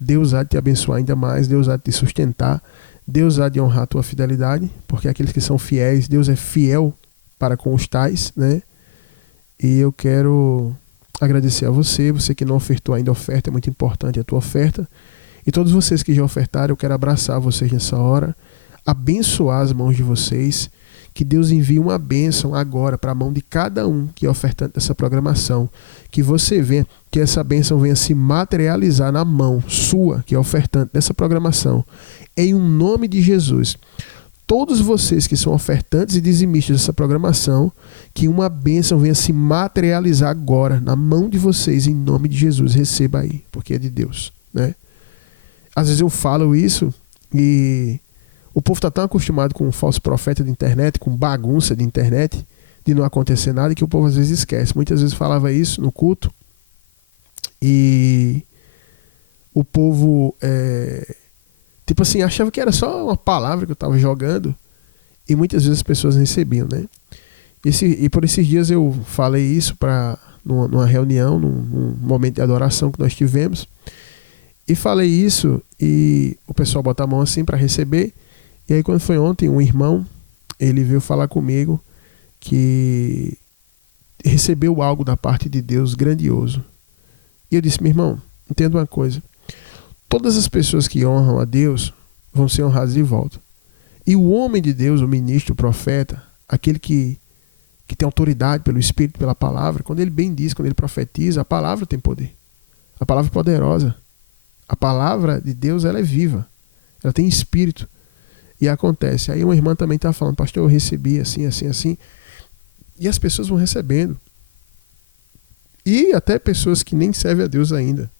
Deus há de te abençoar ainda mais, Deus há de te sustentar, Deus há de honrar a tua fidelidade, porque aqueles que são fiéis, Deus é fiel para com os tais, né? E eu quero agradecer a você que não ofertou ainda oferta, é muito importante a tua oferta. E todos vocês que já ofertaram, eu quero abraçar vocês nessa hora, abençoar as mãos de vocês, que Deus envie uma bênção agora para a mão de cada um que é ofertante dessa programação, que você venha, que essa bênção venha se materializar na mão sua, que é ofertante dessa programação, em um nome de Jesus. Todos vocês que são ofertantes e dizimistas dessa programação, que uma bênção venha se materializar agora na mão de vocês, em nome de Jesus. Receba aí, porque é de Deus, né? Às vezes eu falo isso e o povo está tão acostumado com um falso profeta de internet, com bagunça de internet, de não acontecer nada, que o povo às vezes esquece. Muitas vezes falava isso no culto e o povo, tipo assim, achava que era só uma palavra que eu estava jogando e muitas vezes as pessoas recebiam, né? E por esses dias eu falei isso numa reunião, num momento de adoração que nós tivemos, e falei isso e o pessoal bota a mão assim para receber. E aí quando foi ontem, um irmão, ele veio falar comigo que recebeu algo da parte de Deus grandioso. E eu disse, meu irmão, entenda uma coisa, todas as pessoas que honram a Deus vão ser honradas de volta. E o homem de Deus, o ministro, o profeta, aquele que tem autoridade pelo Espírito, pela palavra, quando ele bem diz, quando ele profetiza, a palavra tem poder. A palavra é poderosa. A palavra de Deus, ela é viva. Ela tem espírito. E acontece. Aí uma irmã também está falando, pastor, eu recebi assim, assim, assim. E as pessoas vão recebendo. E até pessoas que nem servem a Deus ainda.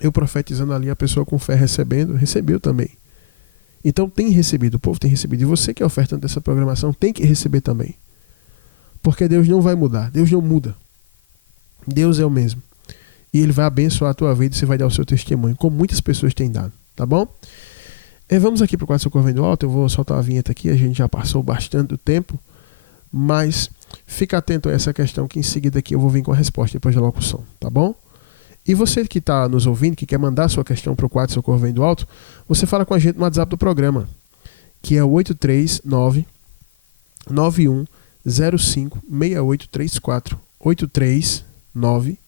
Eu profetizando ali, a pessoa com fé recebendo, recebeu também. Então tem recebido, o povo tem recebido. E você que é ofertante dessa programação tem que receber também. Porque Deus não vai mudar, Deus não muda. Deus é o mesmo. E Ele vai abençoar a tua vida e você vai dar o seu testemunho, como muitas pessoas têm dado, tá bom? Vamos aqui para o quadro Socorro Vem do Alto. Eu vou soltar a vinheta aqui, a gente já passou bastante do tempo, mas fica atento a essa questão que em seguida aqui eu vou vir com a resposta depois da locução, tá bom? E você que está nos ouvindo, que quer mandar sua questão para o quadro Socorro Vem do Alto, você fala com a gente no WhatsApp do programa, que é o 839 9105 6834 839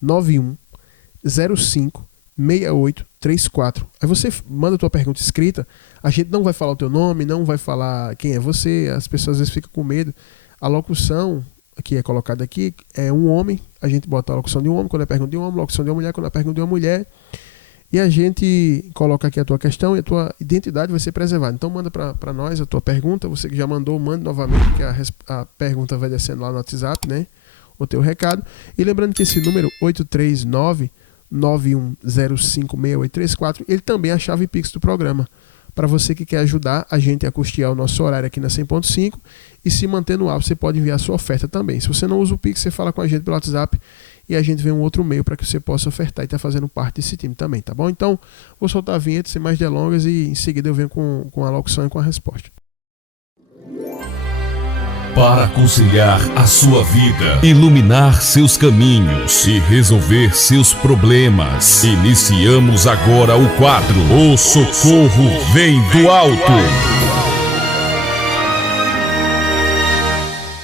9105 6834. Aí você manda a tua pergunta escrita. A gente não vai falar o teu nome, não vai falar quem é você. As pessoas às vezes ficam com medo. A locução que é colocada aqui é um homem. A gente bota a locução de um homem quando é pergunta de um homem, a locução de uma mulher quando é pergunta de uma mulher. E a gente coloca aqui a tua questão e a tua identidade vai ser preservada. Então manda para nós a tua pergunta. Você que já mandou, manda novamente, que a pergunta vai descendo lá no WhatsApp, né? O teu recado. E lembrando que esse número 839 9105 6834, ele também é a chave Pix do programa. Para você que quer ajudar a gente a custear o nosso horário aqui na 100.5 e se manter no ar, você pode enviar a sua oferta também. Se você não usa o Pix, você fala com a gente pelo WhatsApp e a gente vê um outro meio para que você possa ofertar e estar fazendo parte desse time também, tá bom? Então, vou soltar a vinheta sem mais delongas e em seguida eu venho com a locução e com a resposta. Para aconselhar a sua vida, iluminar seus caminhos e resolver seus problemas, iniciamos agora o quadro O Socorro Vem do Alto.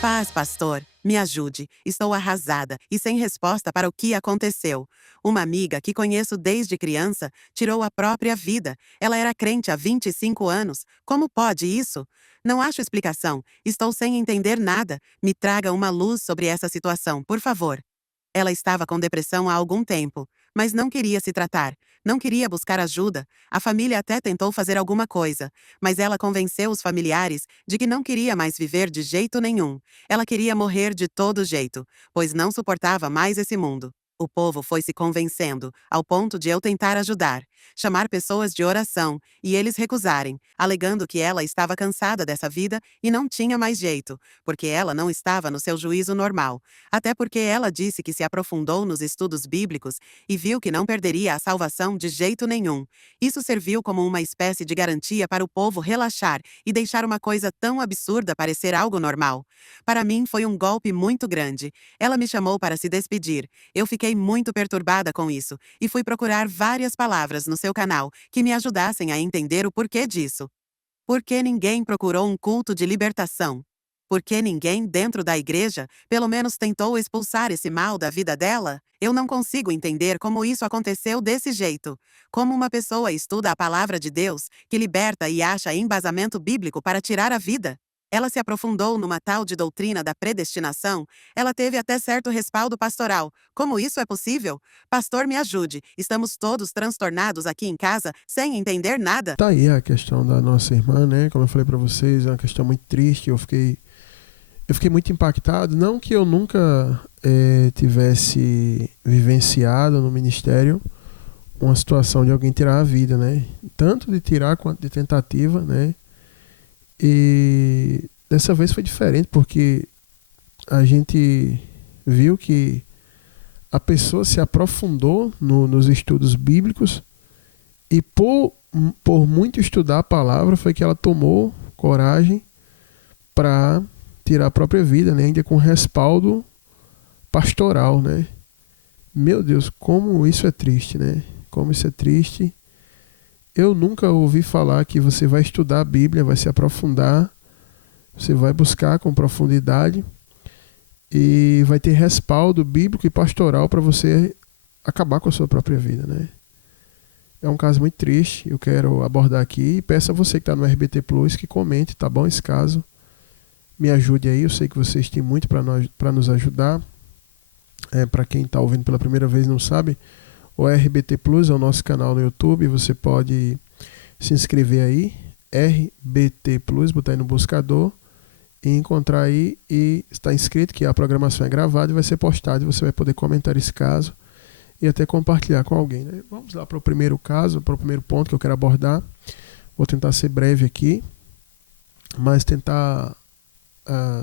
Paz, pastor, me ajude. Estou arrasada e sem resposta para o que aconteceu. Uma amiga que conheço desde criança tirou a própria vida. Ela era crente há 25 anos. Como pode isso? Não acho explicação. Estou sem entender nada. Me traga uma luz sobre essa situação, por favor. Ela estava com depressão há algum tempo, mas não queria se tratar. Não queria buscar ajuda. A família até tentou fazer alguma coisa, mas ela convenceu os familiares de que não queria mais viver de jeito nenhum. Ela queria morrer de todo jeito, pois não suportava mais esse mundo. O povo foi se convencendo, ao ponto de eu tentar ajudar, chamar pessoas de oração, e eles recusarem, alegando que ela estava cansada dessa vida e não tinha mais jeito, porque ela não estava no seu juízo normal, até porque ela disse que se aprofundou nos estudos bíblicos e viu que não perderia a salvação de jeito nenhum. Isso serviu como uma espécie de garantia para o povo relaxar e deixar uma coisa tão absurda parecer algo normal. Para mim foi um golpe muito grande. Ela me chamou para se despedir. Eu fiquei muito perturbada com isso e fui procurar várias palavras no seu canal que me ajudassem a entender o porquê disso. Por que ninguém procurou um culto de libertação? Por que ninguém dentro da igreja, pelo menos tentou expulsar esse mal da vida dela? Eu não consigo entender como isso aconteceu desse jeito. Como uma pessoa estuda a palavra de Deus, que liberta e acha embasamento bíblico para tirar a vida? Ela se aprofundou numa tal de doutrina da predestinação, ela teve até certo respaldo pastoral. Como isso é possível? Pastor, me ajude. Estamos todos transtornados aqui em casa, sem entender nada. Tá aí a questão da nossa irmã, né? Como eu falei para vocês, é uma questão muito triste. Eu fiquei muito impactado. Não que eu nunca tivesse vivenciado no ministério uma situação de alguém tirar a vida, né? Tanto de tirar quanto de tentativa, né? E dessa vez foi diferente, porque a gente viu que a pessoa se aprofundou nos estudos bíblicos e por muito estudar a palavra foi que ela tomou coragem para tirar a própria vida, né? Ainda com respaldo pastoral, né? Meu Deus, como isso é triste, né? Como isso é triste. Eu nunca ouvi falar que você vai estudar a Bíblia, vai se aprofundar, você vai buscar com profundidade e vai ter respaldo bíblico e pastoral para você acabar com a sua própria vida, né? É um caso muito triste, eu quero abordar aqui e peço a você que está no RBT Plus que comente, tá bom? Esse caso, me ajude aí, eu sei que vocês têm muito para nos ajudar. Para quem está ouvindo pela primeira vez e não sabe, o RBT Plus é o nosso canal no YouTube, você pode se inscrever aí, RBT Plus, botar aí no buscador e encontrar aí e está inscrito que a programação é gravada e vai ser postada e você vai poder comentar esse caso e até compartilhar com alguém, né? Vamos lá para o primeiro caso, para o primeiro ponto que eu quero abordar. Vou tentar ser breve aqui, mas tentar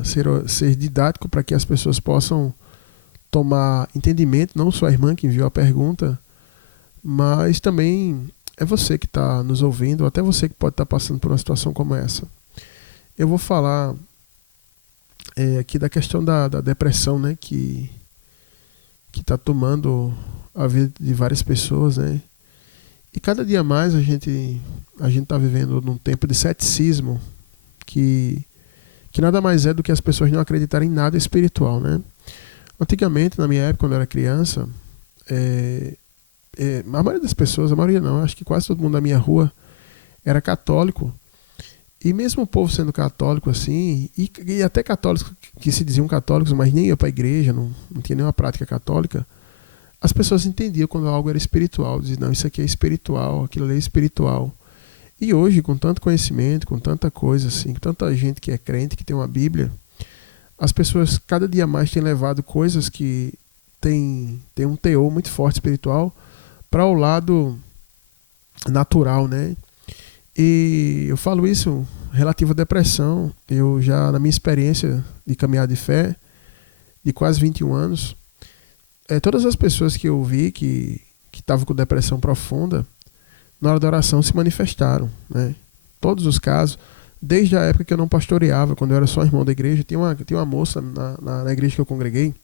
ser didático para que as pessoas possam tomar entendimento, não só a irmã que enviou a pergunta, mas também é você que está nos ouvindo, ou até você que pode estar passando por uma situação como essa. Eu vou falar aqui da questão da depressão, né, que está tomando a vida de várias pessoas, né? E cada dia mais a gente está vivendo num tempo de ceticismo que nada mais é do que as pessoas não acreditarem em nada espiritual, né? Antigamente, na minha época, quando eu era criança, a maioria das pessoas, a maioria não, acho que quase todo mundo da minha rua era católico. E mesmo o povo sendo católico assim, e até católicos que se diziam católicos, mas nem iam para a igreja, não tinha nenhuma prática católica, as pessoas entendiam quando algo era espiritual, diziam, não, isso aqui é espiritual, aquilo ali é espiritual. E hoje, com tanto conhecimento, com tanta coisa assim, com tanta gente que é crente, que tem uma Bíblia, as pessoas cada dia mais têm levado coisas que têm um teor muito forte espiritual para o lado natural, né? E eu falo isso relativo à depressão. Eu já, na minha experiência de caminhada de fé, de quase 21 anos, todas as pessoas que eu vi que estavam com depressão profunda, na hora da oração se manifestaram, né? Todos os casos, desde a época que eu não pastoreava, quando eu era só irmão da igreja, tinha uma moça na igreja que eu congreguei.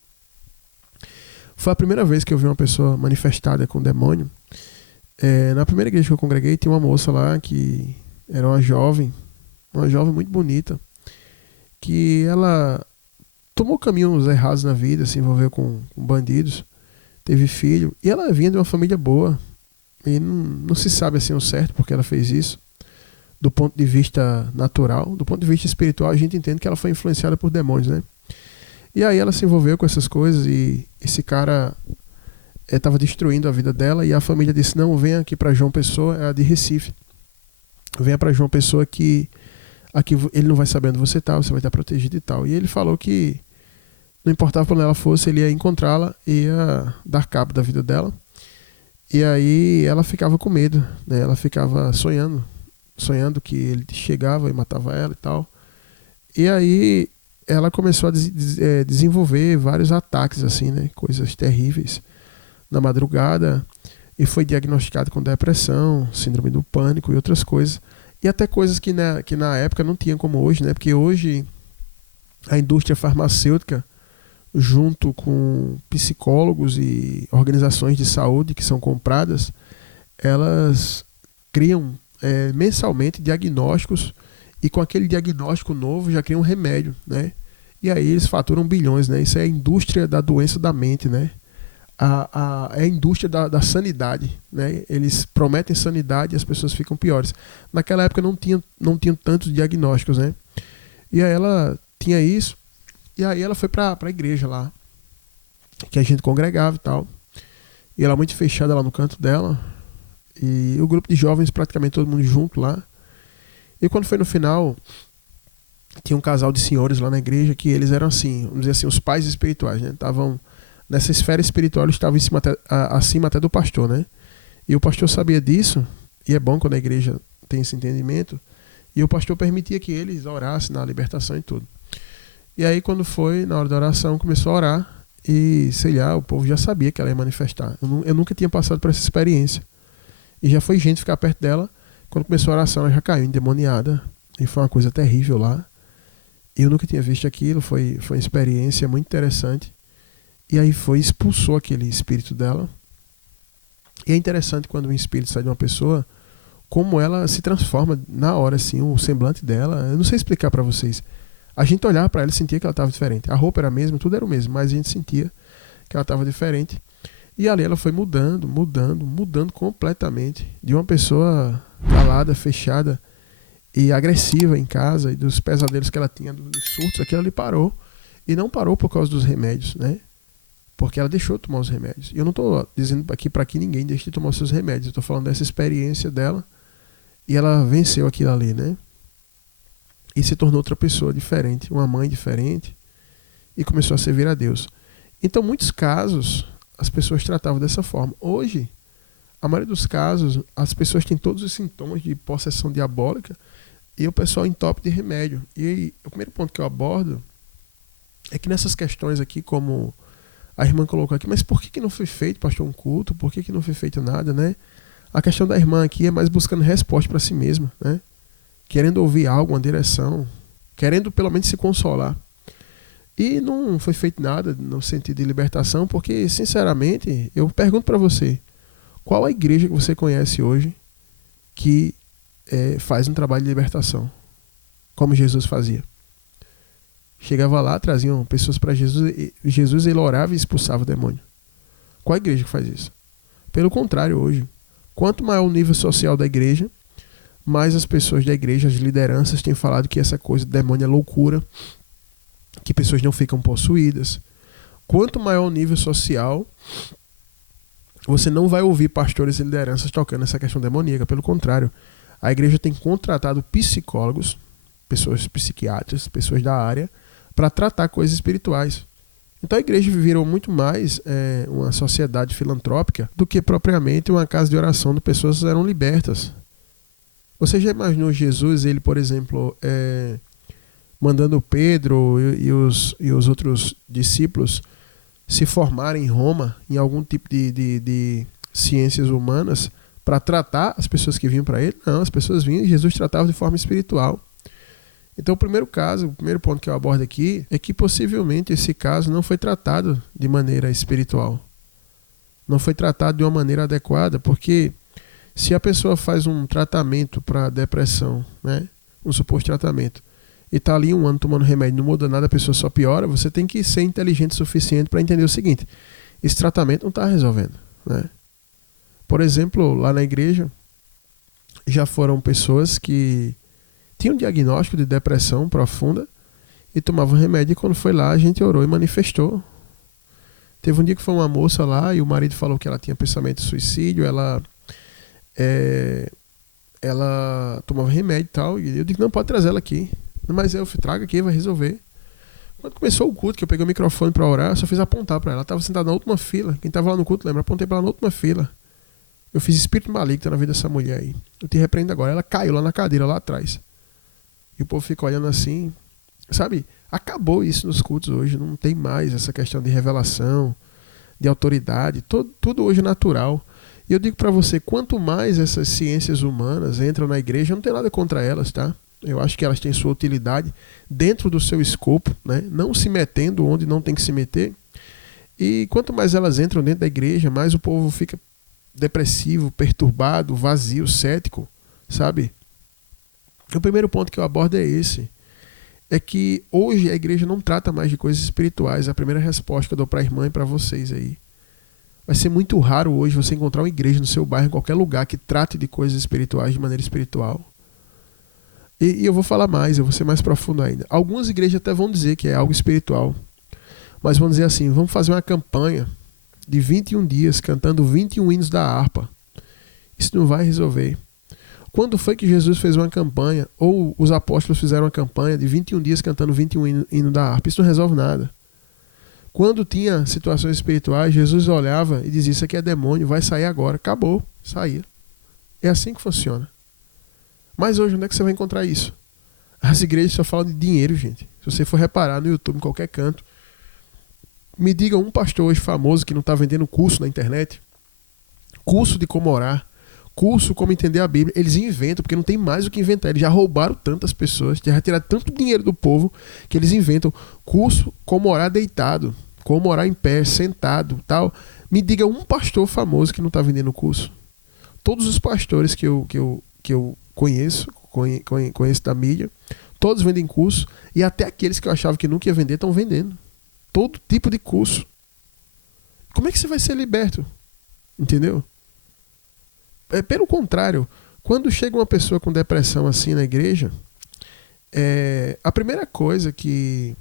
Foi a primeira vez que eu vi uma pessoa manifestada com demônio. Na primeira igreja que eu congreguei, tinha uma moça lá que era uma jovem muito bonita, que ela tomou caminhos errados na vida, se envolveu com bandidos, teve filho, e ela vinha de uma família boa, e não se sabe assim ao certo porque ela fez isso, do ponto de vista natural. Do ponto de vista espiritual, a gente entende que ela foi influenciada por demônios, né? E aí ela se envolveu com essas coisas e esse cara estava destruindo a vida dela, e a família disse: não, venha aqui para João Pessoa, é de Recife. Venha para João Pessoa que aqui ele não vai saber onde você está, você vai estar protegido e tal. E ele falou que não importava para onde ela fosse, ele ia encontrá-la e ia dar cabo da vida dela. E aí ela ficava com medo, né? Ela ficava sonhando que ele chegava e matava ela e tal. E aí ela começou a desenvolver vários ataques, assim, né? Coisas terríveis na madrugada, e foi diagnosticada com depressão, síndrome do pânico e outras coisas. E até coisas que na época não tinha como hoje, né? Porque hoje a indústria farmacêutica, junto com psicólogos e organizações de saúde que são compradas, elas criam mensalmente diagnósticos, e com aquele diagnóstico novo já criam um remédio, né? E aí eles faturam bilhões, né? Isso é a indústria da doença da mente, né? É a indústria da sanidade, né? Eles prometem sanidade e as pessoas ficam piores. Naquela época não tinham tantos diagnósticos, né? E aí ela tinha isso, e aí ela foi para a igreja lá, que a gente congregava e tal. E ela muito fechada lá no canto dela, e o grupo de jovens praticamente todo mundo junto lá. E quando foi no final, tinha um casal de senhores lá na igreja que eles eram assim, vamos dizer assim, os pais espirituais, né? Estavam nessa esfera espiritual, eles estavam acima até do pastor, né? E o pastor sabia disso, e é bom quando a igreja tem esse entendimento, e o pastor permitia que eles orassem na libertação e tudo. E aí quando foi na hora da oração, começou a orar, e sei lá, o povo já sabia que ela ia manifestar. Eu nunca tinha passado por essa experiência. E já foi gente ficar perto dela. Quando começou a oração, ela já caiu endemoniada, e foi uma coisa terrível lá. Eu nunca tinha visto aquilo, foi uma experiência muito interessante. E aí expulsou aquele espírito dela. E é interessante quando um espírito sai de uma pessoa, como ela se transforma na hora, assim, o semblante dela. Eu não sei explicar para vocês. A gente olhava para ela e sentia que ela estava diferente. A roupa era a mesma, tudo era o mesmo, mas a gente sentia que ela estava diferente. E ali ela foi mudando completamente. De uma pessoa calada, fechada e agressiva em casa, e dos pesadelos que ela tinha, dos surtos, aquilo ali parou. E não parou por causa dos remédios, né? Porque ela deixou de tomar os remédios. E eu não estou dizendo aqui para que ninguém deixe de tomar os seus remédios. Eu estou falando dessa experiência dela, e ela venceu aquilo ali, né? E se tornou outra pessoa diferente, uma mãe diferente, e começou a servir a Deus. Então, muitos casos, as pessoas tratavam dessa forma. Hoje, a maioria dos casos, as pessoas têm todos os sintomas de possessão diabólica, e o pessoal entope de remédio. E o primeiro ponto que eu abordo é que nessas questões aqui, como a irmã colocou aqui, mas por que não foi feito, pastor, um culto? Por que não foi feito nada, né? A questão da irmã aqui é mais buscando resposta para si mesma, né? Querendo ouvir algo, uma direção, querendo pelo menos se consolar. E não foi feito nada no sentido de libertação, porque, sinceramente, eu pergunto para você, qual a igreja que você conhece hoje que faz um trabalho de libertação, como Jesus fazia? Chegava lá, traziam pessoas para Jesus, e Jesus ele orava e expulsava o demônio. Qual a igreja que faz isso? Pelo contrário, hoje, quanto maior o nível social da igreja, mais as pessoas da igreja, as lideranças, têm falado que essa coisa do demônio é loucura, que pessoas não ficam possuídas. Quanto maior o nível social, você não vai ouvir pastores e lideranças tocando essa questão demoníaca. Pelo contrário, a igreja tem contratado psicólogos, pessoas psiquiatras, pessoas da área, para tratar coisas espirituais. Então a igreja virou muito mais uma sociedade filantrópica do que propriamente uma casa de oração de pessoas que eram libertas. Você já imaginou Jesus, ele, por exemplo, mandando Pedro e os outros discípulos se formarem em Roma, em algum tipo de ciências humanas, para tratar as pessoas que vinham para ele? Não, as pessoas vinham e Jesus tratava de forma espiritual. Então o primeiro ponto que eu abordo aqui é que possivelmente esse caso não foi tratado de maneira espiritual. Não foi tratado de uma maneira adequada, porque se a pessoa faz um tratamento para depressão, né, um suposto tratamento, e está ali 1 ano tomando remédio, não muda nada, a pessoa só piora, você tem que ser inteligente o suficiente para entender o seguinte: esse tratamento não está resolvendo, né? Por exemplo, lá na igreja, já foram pessoas que tinham um diagnóstico de depressão profunda e tomavam remédio, e quando foi lá a gente orou e manifestou. Teve um dia que foi uma moça lá e o marido falou que ela tinha pensamento de suicídio, ela tomava remédio e tal, e eu digo, não, pode trazer ela aqui. Mas eu trago aqui, vai resolver. Quando começou o culto, que eu peguei o microfone pra orar, eu só fiz apontar pra ela. Ela tava sentada na última fila. Quem tava lá no culto, lembra? Apontei pra ela na última fila. Eu fiz espírito maligno na vida dessa mulher aí. Eu te repreendo agora. Ela caiu lá na cadeira, lá atrás. E o povo fica olhando assim. Sabe? Acabou isso nos cultos hoje. Não tem mais essa questão de revelação, de autoridade. Tudo hoje é natural. E eu digo pra você, quanto mais essas ciências humanas entram na igreja, eu não tenho nada contra elas, tá? Eu acho que elas têm sua utilidade dentro do seu escopo, né? Não se metendo onde não tem que se meter. E quanto mais elas entram dentro da igreja, mais o povo fica depressivo, perturbado, vazio, cético, sabe? O primeiro ponto que eu abordo é esse. É que hoje a igreja não trata mais de coisas espirituais. A primeira resposta que eu dou para a irmã e para vocês aí. Vai ser muito raro hoje você encontrar uma igreja no seu bairro, em qualquer lugar, que trate de coisas espirituais de maneira espiritual. E eu vou falar mais, eu vou ser mais profundo ainda. Algumas igrejas até vão dizer que é algo espiritual. Mas vão dizer assim, vamos fazer uma campanha de 21 dias cantando 21 hinos da harpa. Isso não vai resolver. Quando foi que Jesus fez uma campanha, ou os apóstolos fizeram uma campanha de 21 dias cantando 21 hinos da harpa? Isso não resolve nada. Quando tinha situações espirituais, Jesus olhava e dizia, isso aqui é demônio, vai sair agora. Acabou, saía. É assim que funciona. Mas hoje, onde é que você vai encontrar isso? As igrejas só falam de dinheiro, gente. Se você for reparar no YouTube, em qualquer canto, me diga um pastor hoje famoso que não está vendendo curso na internet, curso de como orar, curso como entender a Bíblia. Eles inventam, porque não tem mais o que inventar. Eles já roubaram tantas pessoas, já retiraram tanto dinheiro do povo, que eles inventam curso como orar deitado, como orar em pé, sentado, tal. Me diga um pastor famoso que não está vendendo curso. Todos os pastores que eu conheço da mídia, todos vendem curso, e até aqueles que eu achava que nunca ia vender estão vendendo. Todo tipo de curso. Como é que você vai ser liberto? Entendeu? Pelo contrário, quando chega uma pessoa com depressão assim na igreja, a primeira coisa que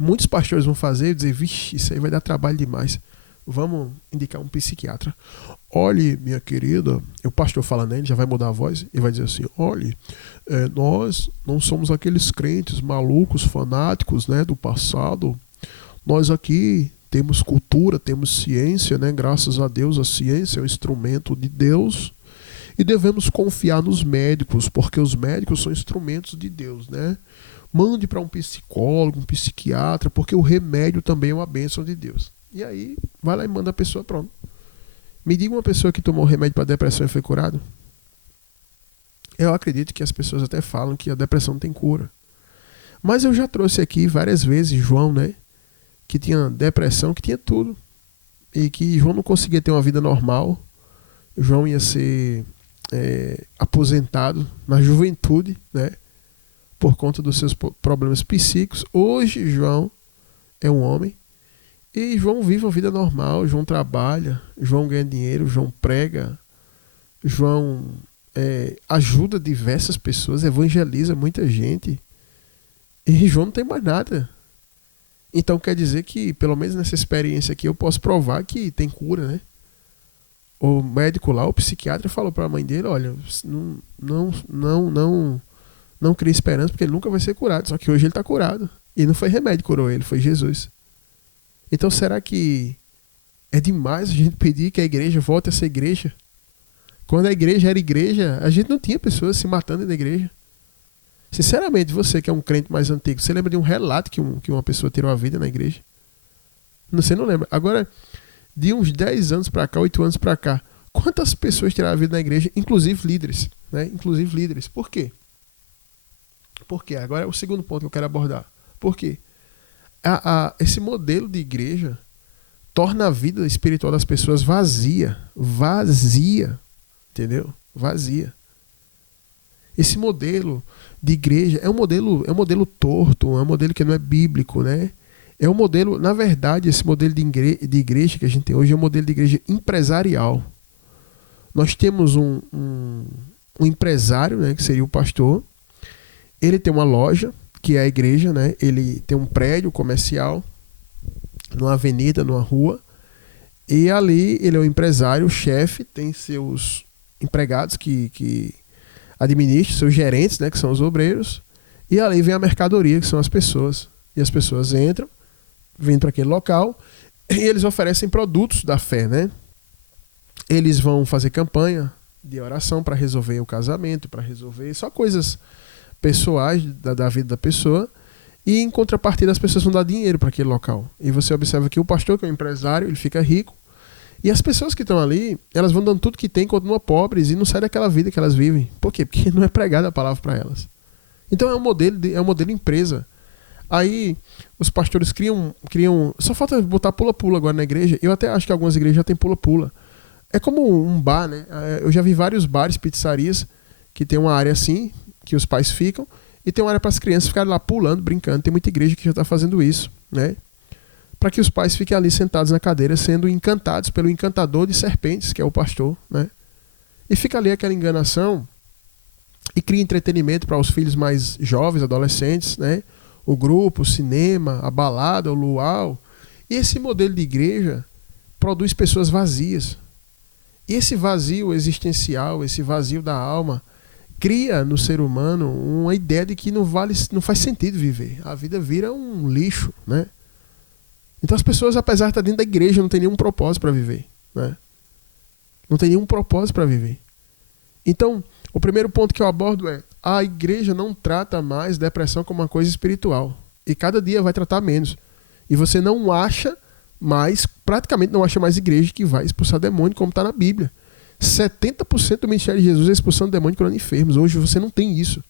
muitos pastores vão fazer é dizer, vixe, isso aí vai dar trabalho demais. Vamos indicar um psiquiatra. Olhe, minha querida, o pastor fala nele, já vai mudar a voz, e vai dizer assim, olhe, nós não somos aqueles crentes malucos, fanáticos, né, do passado. Nós aqui temos cultura, temos ciência, né? Graças a Deus a ciência é um instrumento de Deus e devemos confiar nos médicos, porque os médicos são instrumentos de Deus, né? Mande para um psicólogo, um psiquiatra, porque o remédio também é uma bênção de Deus. E aí, vai lá e manda a pessoa, pronto. Me diga uma pessoa que tomou remédio para depressão e foi curado. Eu acredito que as pessoas até falam que a depressão não tem cura. Mas eu já trouxe aqui várias vezes João, né? Que tinha depressão, que tinha tudo. E que João não conseguia ter uma vida normal. João ia ser aposentado na juventude, né? Por conta dos seus problemas psíquicos. Hoje, João é um homem. E João vive uma vida normal. João trabalha. João ganha dinheiro. João prega. João ajuda diversas pessoas. Evangeliza muita gente. E João não tem mais nada. Então quer dizer que, pelo menos nessa experiência aqui, eu posso provar que tem cura, né? O médico lá, o psiquiatra, falou para a mãe dele, olha, não crie esperança, porque ele nunca vai ser curado. Só que hoje ele está curado. E não foi remédio que curou ele, foi Jesus. Então será que é demais a gente pedir que a igreja volte a ser igreja? Quando a igreja era igreja, a gente não tinha pessoas se matando na igreja. Sinceramente, você que é um crente mais antigo, você lembra de um relato que uma pessoa tirou a vida na igreja? Você não lembra. Agora, de uns 10 anos para cá, 8 anos para cá, quantas pessoas tiraram a vida na igreja, inclusive líderes, né? Inclusive líderes. Por quê? Por quê? Agora é o segundo ponto que eu quero abordar. Por quê? Esse modelo de igreja torna a vida espiritual das pessoas vazia. Vazia. Entendeu? Vazia. Esse modelo de igreja é um modelo torto, é um modelo que não é bíblico, né? É um modelo, na verdade, esse modelo de igreja que a gente tem hoje é um modelo de igreja empresarial. Nós temos um empresário, né, que seria o pastor. Ele tem uma loja, que é a igreja, né? Ele tem um prédio comercial. numa avenida, numa rua, e ali ele é um empresário, o chefe, tem seus empregados que administram, seus gerentes, né, que são os obreiros, e ali vem a mercadoria, que são as pessoas. E as pessoas entram, vêm para aquele local, e eles oferecem produtos da fé, né? Eles vão fazer campanha de oração para resolver o casamento, para resolver só coisas pessoais da vida da pessoa, e em contrapartida as pessoas vão dar dinheiro para aquele local. E você observa que o pastor, que é um empresário, ele fica rico, e as pessoas que estão ali, elas vão dando tudo que tem, continuam pobres e não saem daquela vida que elas vivem. Por quê? Porque não é pregada a palavra para elas. Então é um modelo empresa. Aí os pastores criam... Só falta botar pula-pula agora na igreja. Eu até acho que algumas igrejas já tem pula-pula. É como um bar, né? Eu já vi vários bares, pizzarias, que tem uma área assim, que os pais ficam, e tem uma área para as crianças ficarem lá pulando, brincando. Tem muita igreja que já está fazendo isso, né? Para que os pais fiquem ali sentados na cadeira, sendo encantados pelo encantador de serpentes, que é o pastor, né? E fica ali aquela enganação e cria entretenimento para os filhos mais jovens, adolescentes, né? O grupo, o cinema, a balada, o luau. E esse modelo de igreja produz pessoas vazias. E esse vazio existencial, esse vazio da alma, cria no ser humano uma ideia de que não faz sentido viver. A vida vira um lixo, né? Então as pessoas, apesar de estar dentro da igreja, não tem nenhum propósito para viver, né? Não tem nenhum propósito para viver. Então, o primeiro ponto que eu abordo é: a igreja não trata mais depressão como uma coisa espiritual. E cada dia vai tratar menos. E você não acha mais, praticamente não acha mais igreja que vai expulsar demônio, como está na Bíblia. 70% do ministério de Jesus é expulsando demônio curando enfermos. Hoje você não tem isso.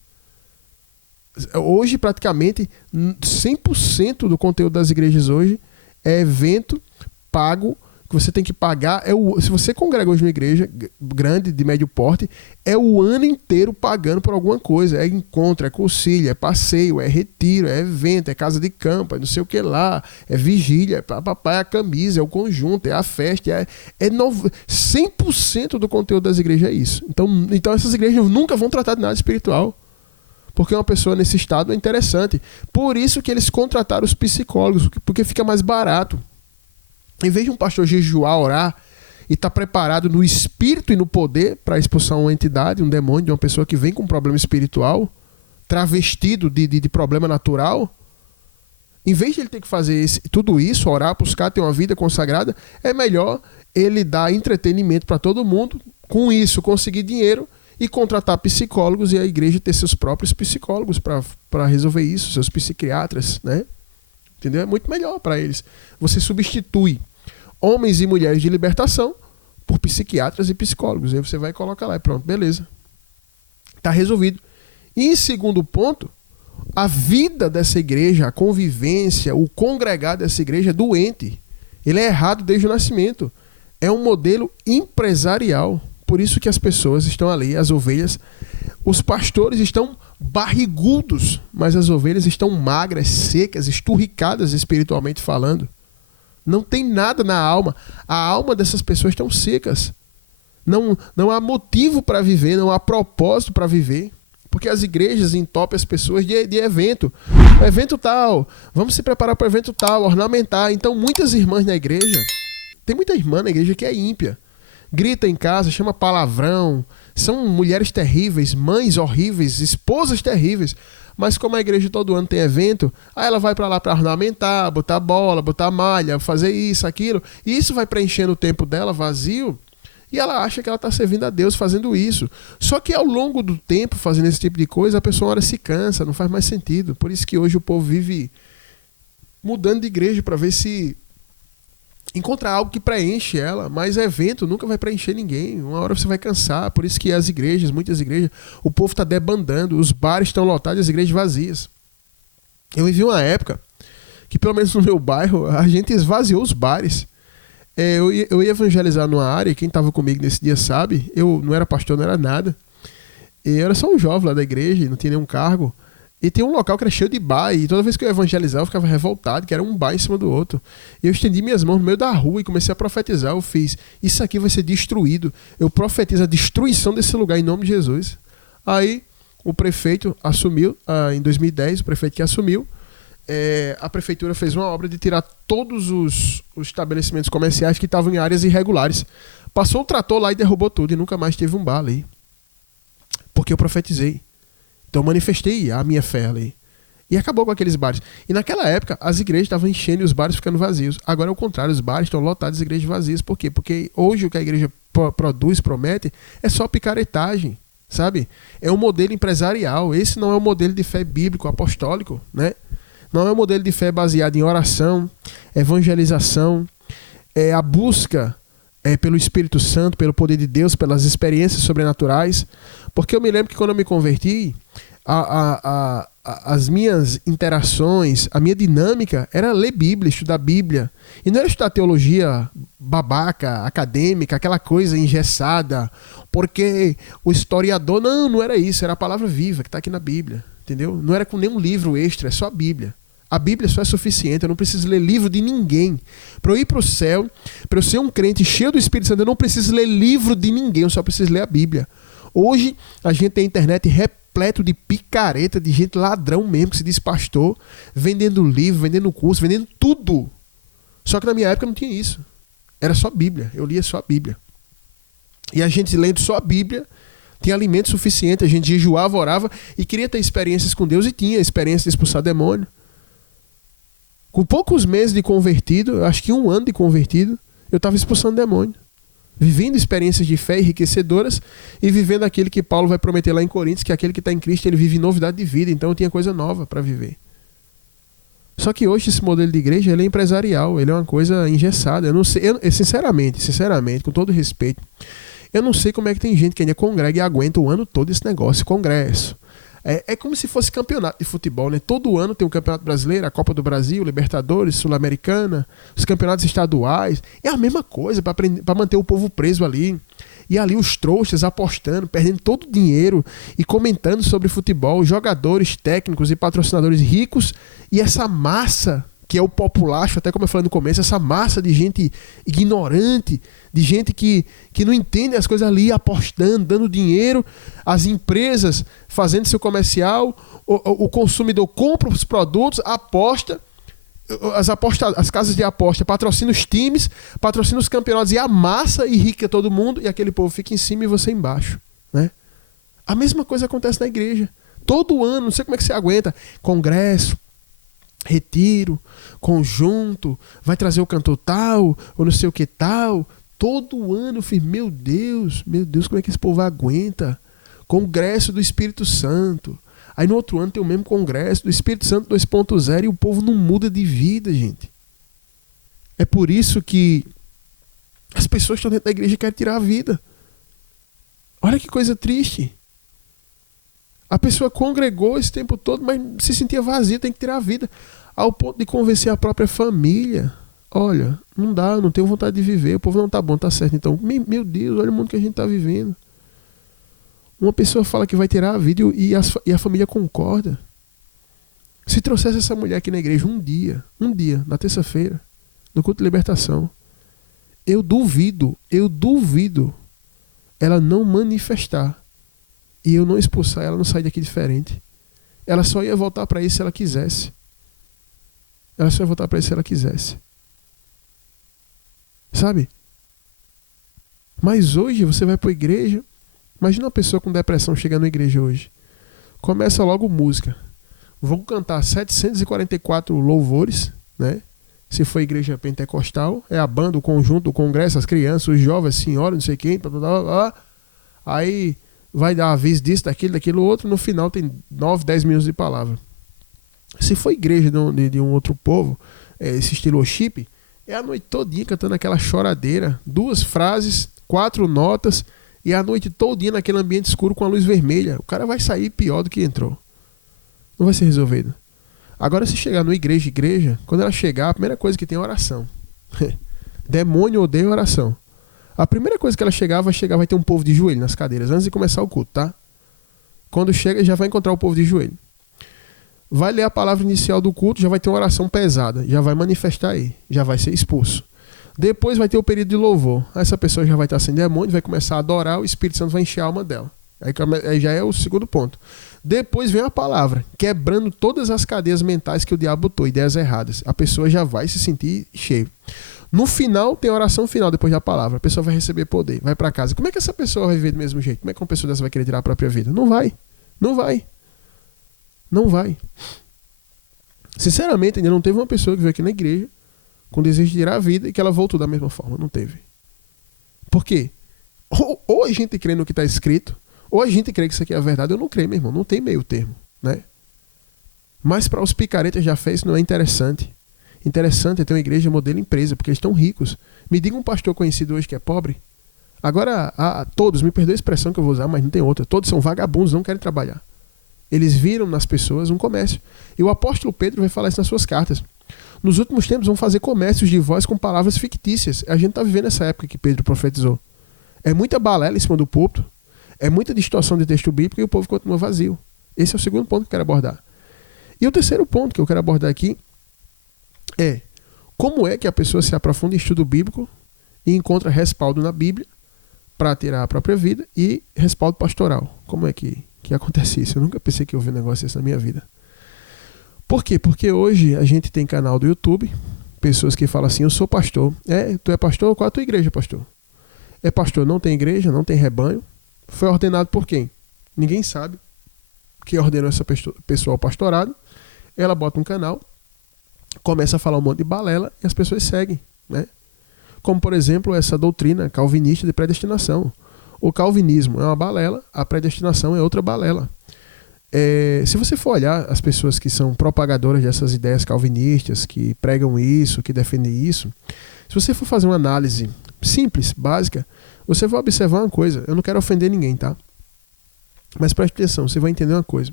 Hoje, praticamente, 100% do conteúdo das igrejas hoje é evento pago, que você tem que pagar. Se você congrega hoje numa igreja grande, de médio porte, é o ano inteiro pagando por alguma coisa. É encontro, é concílio, é passeio, é retiro, é evento, é casa de campo, é não sei o que lá, é vigília, é a camisa, é o conjunto, é a festa, 100% do conteúdo das igrejas é isso. Então essas igrejas nunca vão tratar de nada espiritual. Porque uma pessoa nesse estado é interessante. Por isso que eles contrataram os psicólogos, porque fica mais barato. Em vez de um pastor jejuar, orar e estar preparado no espírito e no poder para expulsar uma entidade, um demônio, de uma pessoa que vem com um problema espiritual, travestido de problema natural, em vez de ele ter que fazer tudo isso, orar, buscar ter uma vida consagrada, é melhor ele dar entretenimento para todo mundo, com isso conseguir dinheiro e contratar psicólogos e a igreja ter seus próprios psicólogos para resolver isso, seus psiquiatras, né? Entendeu? É muito melhor para eles. Você substitui homens e mulheres de libertação por psiquiatras e psicólogos. Aí você vai e coloca lá e pronto, beleza. Está resolvido. E em segundo ponto, a vida dessa igreja, a convivência, o congregar dessa igreja é doente. Ele é errado desde o nascimento. É um modelo empresarial. Por isso que as pessoas estão ali, as ovelhas, os pastores estão barrigudos, mas as ovelhas estão magras, secas, esturricadas espiritualmente falando. Não tem nada na alma. A alma dessas pessoas estão secas. Não há motivo para viver, não há propósito para viver. Porque as igrejas entopem as pessoas de evento. Evento tal, vamos se preparar para o evento tal, ornamentar. Então muitas irmãs na igreja, tem muita irmã na igreja que é ímpia. Grita em casa, chama palavrão, são mulheres terríveis, mães horríveis, esposas terríveis. Mas como a igreja todo ano tem evento, aí ela vai para lá para ornamentar, botar bola, botar malha, fazer isso, aquilo. E isso vai preenchendo o tempo dela vazio e ela acha que ela está servindo a Deus fazendo isso. Só que ao longo do tempo, fazendo esse tipo de coisa, a pessoa uma hora se cansa, não faz mais sentido. Por isso que hoje o povo vive mudando de igreja para ver se encontrar algo que preenche ela, mas evento nunca vai preencher ninguém. Uma hora você vai cansar. Por isso que as igrejas, muitas igrejas, o povo está debandando, os bares estão lotados e as igrejas vazias. Eu vivi uma época que, pelo menos no meu bairro, a gente esvaziou os bares. Eu ia evangelizar numa área, quem estava comigo nesse dia sabe, eu não era pastor, não era nada. Eu era só um jovem lá da igreja, não tinha nenhum cargo. E tinha um local que era cheio de bar, e toda vez que eu evangelizava eu ficava revoltado, que era um bar em cima do outro. E eu estendi minhas mãos no meio da rua e comecei a profetizar. Eu fiz, isso aqui vai ser destruído. Eu profetizo a destruição desse lugar em nome de Jesus. Aí o prefeito assumiu, em 2010, o prefeito que assumiu, a prefeitura fez uma obra de tirar todos os estabelecimentos comerciais que estavam em áreas irregulares. Passou o trator lá e derrubou tudo e nunca mais teve um bar ali. Porque eu profetizei. Então eu manifestei a minha fé ali. E acabou com aqueles bares. E naquela época, as igrejas estavam enchendo e os bares ficando vazios. Agora é o contrário, os bares estão lotados e as igrejas vazias. Por quê? Porque hoje o que a igreja produz, promete, é só picaretagem, sabe? É um modelo empresarial. Esse não é um modelo de fé bíblico, apostólico, né? Não é um modelo de fé baseado em oração, evangelização, a busca pelo Espírito Santo, pelo poder de Deus, pelas experiências sobrenaturais. Porque eu me lembro que quando eu me converti, as minhas interações, a minha dinâmica era ler Bíblia, estudar Bíblia. E não era estudar teologia babaca, acadêmica, aquela coisa engessada, porque o historiador... Não era isso, era a palavra viva que está aqui na Bíblia, entendeu? Não era com nenhum livro extra, é só a Bíblia. A Bíblia só é suficiente, eu não preciso ler livro de ninguém. Para eu ir para o céu, para eu ser um crente cheio do Espírito Santo, eu não preciso ler livro de ninguém, eu só preciso ler a Bíblia. Hoje, a gente tem internet repleto de picareta, de gente ladrão mesmo, que se diz pastor, vendendo livro, vendendo curso, vendendo tudo. Só que na minha época não tinha isso. Era só Bíblia, eu lia só a Bíblia. E a gente lendo só a Bíblia, tinha alimento suficiente, a gente jejuava, orava e queria ter experiências com Deus e tinha experiência de expulsar demônio. Com poucos meses de convertido, acho que 1 ano de convertido, eu estava expulsando demônio. Vivendo experiências de fé enriquecedoras e vivendo aquele que Paulo vai prometer lá em Coríntios, que aquele que está em Cristo, ele vive novidade de vida. Então eu tinha coisa nova para viver. Só que hoje esse modelo de igreja ele é empresarial, ele é uma coisa engessada. Eu não sei, sinceramente, com todo respeito, eu não sei como é que tem gente que ainda congrega e aguenta o ano todo esse negócio, congresso. É como se fosse campeonato de futebol, né? Todo ano tem o Campeonato Brasileiro, a Copa do Brasil, Libertadores, Sul-Americana, os campeonatos estaduais. É a mesma coisa para manter o povo preso ali. E ali os trouxas apostando, perdendo todo o dinheiro e comentando sobre futebol, jogadores, técnicos e patrocinadores ricos. E essa massa, que é o populacho, até como eu falei no começo, essa massa de gente ignorante, de gente que não entende as coisas ali, apostando, dando dinheiro, as empresas fazendo seu comercial, o consumidor compra os produtos, aposta, as casas de aposta patrocinam os times, patrocinam os campeonatos e a massa enriquece todo mundo e aquele povo fica em cima e você embaixo, né? A mesma coisa acontece na igreja. Todo ano, não sei como é que você aguenta, congresso, retiro, conjunto, vai trazer o cantor tal, ou não sei o que tal. Todo ano eu fiz, meu Deus, como é que esse povo aguenta? Congresso do Espírito Santo. Aí no outro ano tem o mesmo congresso do Espírito Santo 2.0 e o povo não muda de vida, gente. É por isso que as pessoas que estão dentro da igreja querem tirar a vida. Olha que coisa triste. A pessoa congregou esse tempo todo, mas se sentia vazia, tem que tirar a vida. Ao ponto de convencer a própria família. Olha, não dá, eu não tenho vontade de viver, o povo não tá bom, tá certo. Então, meu Deus, olha o mundo que a gente tá vivendo. Uma pessoa fala que vai tirar a vida e a família concorda. Se trouxesse essa mulher aqui na igreja um dia, na terça-feira, no culto de libertação, eu duvido ela não manifestar e eu não expulsar ela, não sair daqui diferente. Ela só ia voltar para isso se ela quisesse. Sabe? Mas hoje você vai para a igreja. Imagina uma pessoa com depressão chegando na igreja hoje. Começa logo música. Vão cantar 744 louvores, né? Se for igreja pentecostal, é a banda, o conjunto, o congresso, as crianças, os jovens, as senhoras, não sei quem, blá, blá, blá, blá. Aí vai dar aviso disso, daquilo outro, no final tem 9, 10 minutos de palavra. Se for igreja de um outro povo, esse estilo worship, é a noite todinha cantando aquela choradeira, 2 frases, 4 notas, e a noite todinha naquele ambiente escuro com a luz vermelha. O cara vai sair pior do que entrou. Não vai ser resolvido. Agora, se chegar numa igreja, quando ela chegar, a primeira coisa que tem é oração. Demônio odeia oração. A primeira coisa que ela chegar, vai ter um povo de joelho nas cadeiras, antes de começar o culto, tá? Quando chega, já vai encontrar o povo de joelho. Vai ler a palavra inicial do culto, já vai ter uma oração pesada, já vai manifestar aí, já vai ser expulso. Depois vai ter o período de louvor. Essa pessoa já vai estar sem demônio, vai começar a adorar, o Espírito Santo vai encher a alma dela. Aí já é o segundo ponto. Depois vem a palavra, quebrando todas as cadeias mentais que o diabo botou, ideias erradas. A pessoa já vai se sentir cheia. No final, tem a oração final depois da palavra. A pessoa vai receber poder, vai para casa. Como é que essa pessoa vai viver do mesmo jeito? Como é que uma pessoa dessa vai querer tirar a própria vida? Não vai. Não vai. Não vai. Sinceramente, ainda não teve uma pessoa que veio aqui na igreja com desejo de tirar a vida e que ela voltou da mesma forma. Não teve. Por quê? Ou a gente crê no que está escrito, ou a gente crê que isso aqui é a verdade, ou não crê, meu irmão. Não tem meio termo, né? Mas para os picaretas da fé isso não é interessante. Interessante é ter uma igreja modelo empresa, porque eles estão ricos. Me diga um pastor conhecido hoje que é pobre. Agora, todos, me perdoe a expressão que eu vou usar, mas não tem outra. Todos são vagabundos, não querem trabalhar. Eles viram nas pessoas um comércio. E o apóstolo Pedro vai falar isso nas suas cartas. Nos últimos tempos vão fazer comércios de voz com palavras fictícias. A gente está vivendo essa época que Pedro profetizou. É muita balela em cima do púlpito. É muita distorção de texto bíblico e o povo continua vazio. Esse é o segundo ponto que eu quero abordar. E o terceiro ponto que eu quero abordar aqui é como é que a pessoa se aprofunda em estudo bíblico e encontra respaldo na Bíblia para tirar a própria vida e respaldo pastoral. Como é que acontece isso? Eu nunca pensei que eu ouvi um negócio desse na minha vida. Por quê? Porque hoje a gente tem canal do YouTube, pessoas que falam assim, eu sou pastor. Tu é pastor? Qual é a tua igreja, pastor? É pastor, não tem igreja, não tem rebanho. Foi ordenado por quem? Ninguém sabe. Quem ordenou essa pessoa ao pastorado? Ela bota um canal, começa a falar um monte de balela e as pessoas seguem, né? Como, por exemplo, essa doutrina calvinista de predestinação. O calvinismo é uma balela, a predestinação é outra balela. Se você for olhar as pessoas que são propagadoras dessas ideias calvinistas, que pregam isso, que defendem isso, se você for fazer uma análise simples, básica, você vai observar uma coisa. Eu não quero ofender ninguém, tá? Mas preste atenção, você vai entender uma coisa.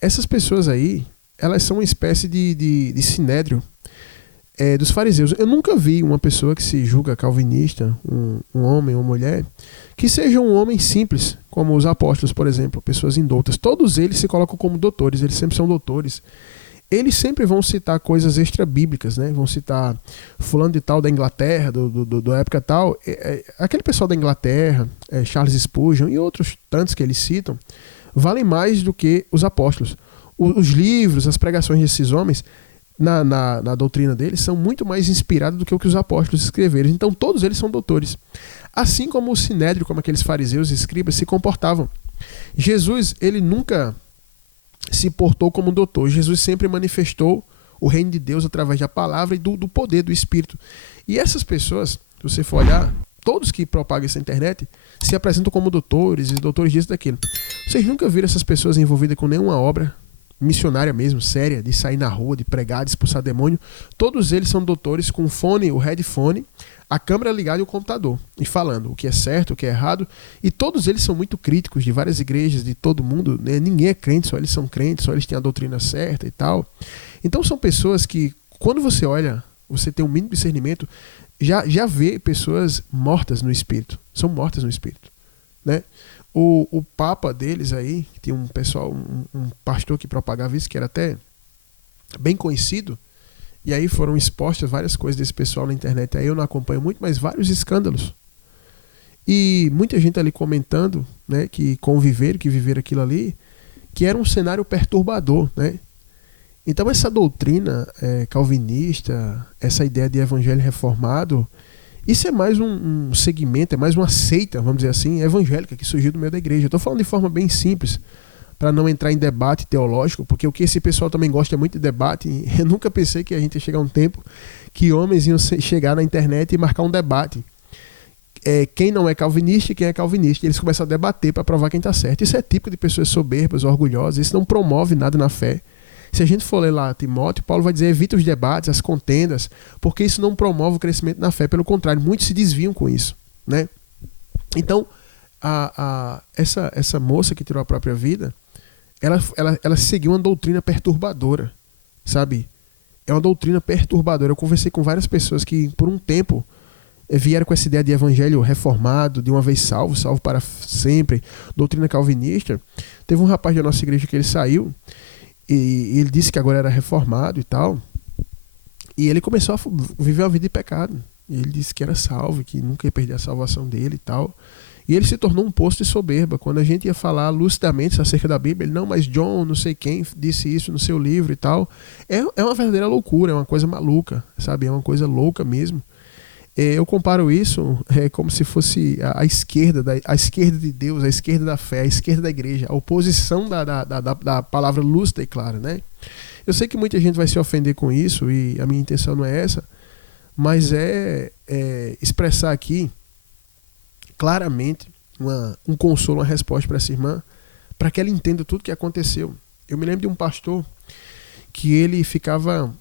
Essas pessoas aí, elas são uma espécie de sinédrio dos fariseus. Eu nunca vi uma pessoa que se julga calvinista, um homem ou mulher, que seja um homem simples, como os apóstolos, por exemplo, pessoas indoutas. Todos eles se colocam como doutores, eles sempre são doutores. Eles sempre vão citar coisas extra-bíblicas, né? Vão citar fulano de tal da Inglaterra, da época tal. Aquele pessoal da Inglaterra, Charles Spurgeon e outros tantos que eles citam, valem mais do que os apóstolos. Os livros, as pregações desses homens, na doutrina deles, são muito mais inspirados do que o que os apóstolos escreveram. Então todos eles são doutores. Assim como o sinédrio, como aqueles fariseus e escribas se comportavam. Jesus, ele nunca se portou como doutor. Jesus sempre manifestou o reino de Deus através da palavra e do poder do Espírito. E essas pessoas, se você for olhar, todos que propagam essa internet se apresentam como doutores e doutores disso e daquilo. Vocês nunca viram essas pessoas envolvidas com nenhuma obra missionária mesmo, séria, de sair na rua, de pregar, de expulsar demônio? Todos eles são doutores com fone, o headphone, a câmera ligada e o computador, e falando o que é certo, o que é errado, e todos eles são muito críticos de várias igrejas, de todo mundo, né? Ninguém é crente, só eles são crentes, só eles têm a doutrina certa e tal. Então são pessoas que, quando você olha, você tem um mínimo discernimento, já vê pessoas mortas no espírito, são mortas no espírito, né? O papa deles aí, tinha um pessoal, um pastor que propagava isso, que era até bem conhecido, e aí foram expostas várias coisas desse pessoal na internet. Aí eu não acompanho muito, mas vários escândalos. E muita gente ali comentando, né, que conviveram, que viveram aquilo ali, que era um cenário perturbador, né? Então essa doutrina calvinista, essa ideia de evangelho reformado, isso é mais um segmento, é mais uma seita, vamos dizer assim, evangélica que surgiu do meio da igreja. Eu estou falando de forma bem simples, para não entrar em debate teológico, porque o que esse pessoal também gosta é muito de debate. Eu nunca pensei que a gente ia chegar a um tempo que homens iam chegar na internet e marcar um debate. Quem não é calvinista e quem é calvinista. Eles começam a debater para provar quem está certo. Isso é típico de pessoas soberbas, orgulhosas. Isso não promove nada na fé. Se a gente for ler lá Timóteo, Paulo vai dizer, evita os debates, as contendas, porque isso não promove o crescimento na fé. Pelo contrário, muitos se desviam com isso, né? Então, essa moça que tirou a própria vida, ela seguiu uma doutrina perturbadora, sabe? É uma doutrina perturbadora. Eu conversei com várias pessoas que, por um tempo, vieram com essa ideia de evangelho reformado, de uma vez salvo, salvo para sempre, doutrina calvinista. Teve um rapaz da nossa igreja que ele saiu, e ele disse que agora era reformado e tal, e ele começou a viver uma vida de pecado. E ele disse que era salvo, que nunca ia perder a salvação dele e tal. E ele se tornou um poço de soberba. Quando a gente ia falar lucidamente acerca da Bíblia, ele, não, mas John, não sei quem, disse isso no seu livro e tal. É uma verdadeira loucura, é uma coisa maluca, sabe? É uma coisa louca mesmo. Eu comparo isso como se fosse a esquerda de Deus, a esquerda da fé, a esquerda da igreja, a oposição da palavra lúcida e clara, né? Eu sei que muita gente vai se ofender com isso e a minha intenção não é essa, mas é expressar aqui claramente um consolo, uma resposta para essa irmã, para que ela entenda tudo o que aconteceu. Eu me lembro de um pastor que ele ficava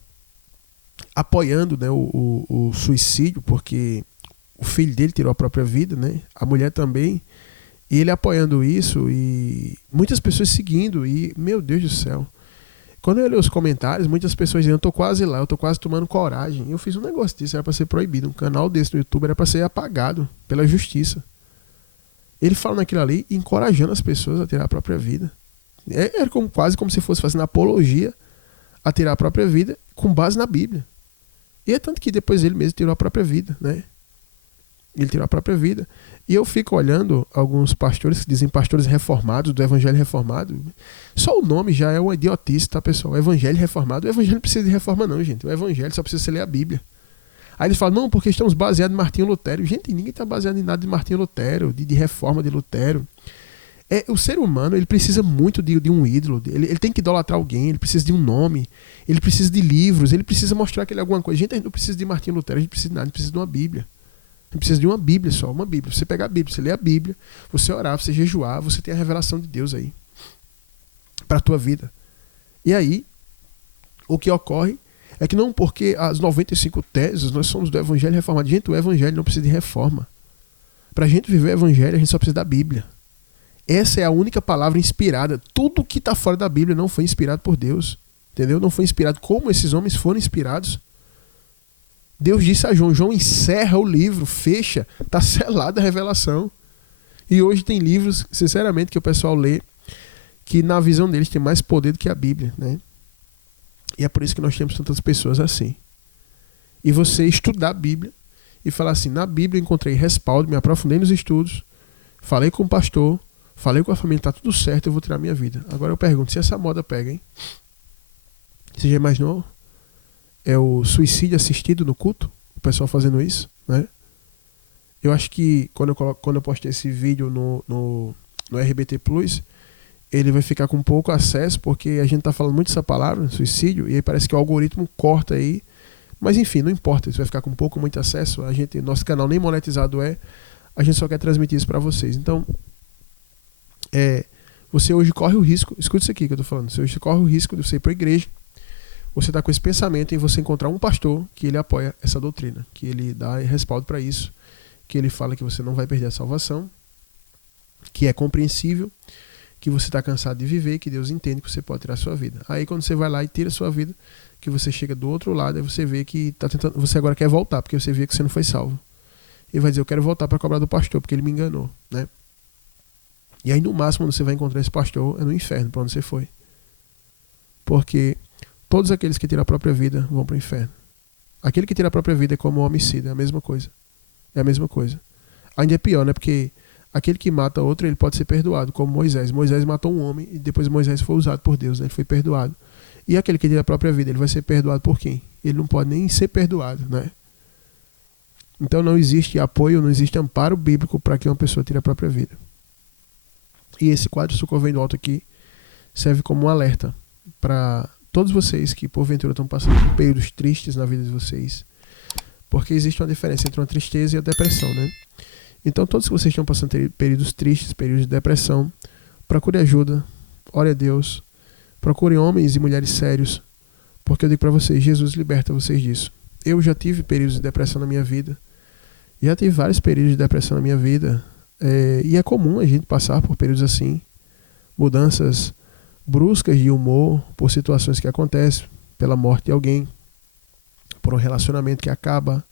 apoiando, né, o suicídio, porque o filho dele tirou a própria vida, né, a mulher também, e ele apoiando isso e muitas pessoas seguindo, e meu Deus do céu, quando eu li os comentários, muitas pessoas dizendo, eu tô quase lá, eu tô quase tomando coragem. Eu fiz um negócio disso, era para ser proibido, um canal desse no YouTube era para ser apagado pela justiça. Ele fala naquilo ali, encorajando as pessoas a tirar a própria vida. Era quase como se fosse fazendo apologia a tirar a própria vida com base na Bíblia. E é tanto que depois ele mesmo tirou a própria vida, né? Ele tirou a própria vida. E eu fico olhando alguns pastores que dizem pastores reformados, do Evangelho Reformado. Só o nome já é uma idiotice, tá, pessoal? O Evangelho Reformado. O Evangelho não precisa de reforma não, gente. O Evangelho só precisa ler a Bíblia. Aí eles falam, não, porque estamos baseados em Martinho Lutero. Gente, ninguém está baseado em nada de Martinho Lutero, de reforma de Lutero. O ser humano, ele precisa muito de um ídolo, ele tem que idolatrar alguém, ele precisa de um nome, ele precisa de livros, ele precisa mostrar que ele é alguma coisa. Gente, a gente não precisa de Martinho Lutero, a gente precisa de nada, a gente precisa de uma Bíblia. A gente precisa de uma Bíblia só, uma Bíblia. Você pegar a Bíblia, você lê a Bíblia, você orar, você jejuar, você tem a revelação de Deus aí para a tua vida. E aí, o que ocorre é que não porque as 95 teses nós somos do Evangelho Reformado. Gente, o Evangelho não precisa de reforma. Para a gente viver o Evangelho, a gente só precisa da Bíblia. Essa é a única palavra inspirada. Tudo que está fora da Bíblia não foi inspirado por Deus. Entendeu? Não foi inspirado como esses homens foram inspirados. Deus disse a João, João encerra o livro, fecha, está selada a revelação. E hoje tem livros, sinceramente, que o pessoal lê, que na visão deles tem mais poder do que a Bíblia, né? E é por isso que nós temos tantas pessoas assim. E você estudar a Bíblia e falar assim, na Bíblia eu encontrei respaldo, me aprofundei nos estudos, falei com o pastor, falei com a família, tá tudo certo, eu vou tirar minha vida. Agora eu pergunto, se essa moda pega, hein? Você já imaginou? É o suicídio assistido no culto? O pessoal fazendo isso, né? Eu acho que quando eu postei esse vídeo no RBT Plus, ele vai ficar com pouco acesso, porque a gente tá falando muito dessa palavra, suicídio, e aí parece que o algoritmo corta aí. Mas enfim, não importa, isso vai ficar com muito acesso. Nosso canal nem monetizado a gente só quer transmitir isso para vocês. Então, você hoje corre o risco, escuta isso aqui que eu tô falando, você hoje corre o risco de você ir para a igreja, você tá com esse pensamento em você encontrar um pastor que ele apoia essa doutrina, que ele dá respaldo para isso, que ele fala que você não vai perder a salvação, que é compreensível, que você está cansado de viver, que Deus entende que você pode tirar a sua vida. Aí quando você vai lá e tira a sua vida, que você chega do outro lado, aí você vê que tá tentando, você agora quer voltar, porque você vê que você não foi salvo. Ele vai dizer, eu quero voltar para cobrar do pastor, porque ele me enganou, né? E aí no máximo onde você vai encontrar esse pastor é no inferno, para onde você foi. Porque todos aqueles que tiram a própria vida vão para o inferno. Aquele que tira a própria vida é como um homicida, é a mesma coisa. É a mesma coisa. Ainda é pior, né? Porque aquele que mata outro, ele pode ser perdoado, como Moisés. Moisés matou um homem e depois Moisés foi usado por Deus, né? Ele foi perdoado. E aquele que tira a própria vida, ele vai ser perdoado por quem? Ele não pode nem ser perdoado, né? Então não existe apoio, não existe amparo bíblico para que uma pessoa tire a própria vida. E esse quadro Socorro Vem do Alto aqui serve como um alerta para todos vocês que porventura estão passando por períodos tristes na vida de vocês. Porque existe uma diferença entre uma tristeza e a depressão, né? Então todos que vocês estão passando períodos tristes, períodos de depressão, procure ajuda, ore a Deus, procurem homens e mulheres sérios, porque eu digo para vocês, Jesus liberta vocês disso. Eu já tive períodos de depressão na minha vida, já tive vários períodos de depressão na minha vida, e é comum a gente passar por períodos assim, mudanças bruscas de humor, por situações que acontecem, pela morte de alguém, por um relacionamento que acaba,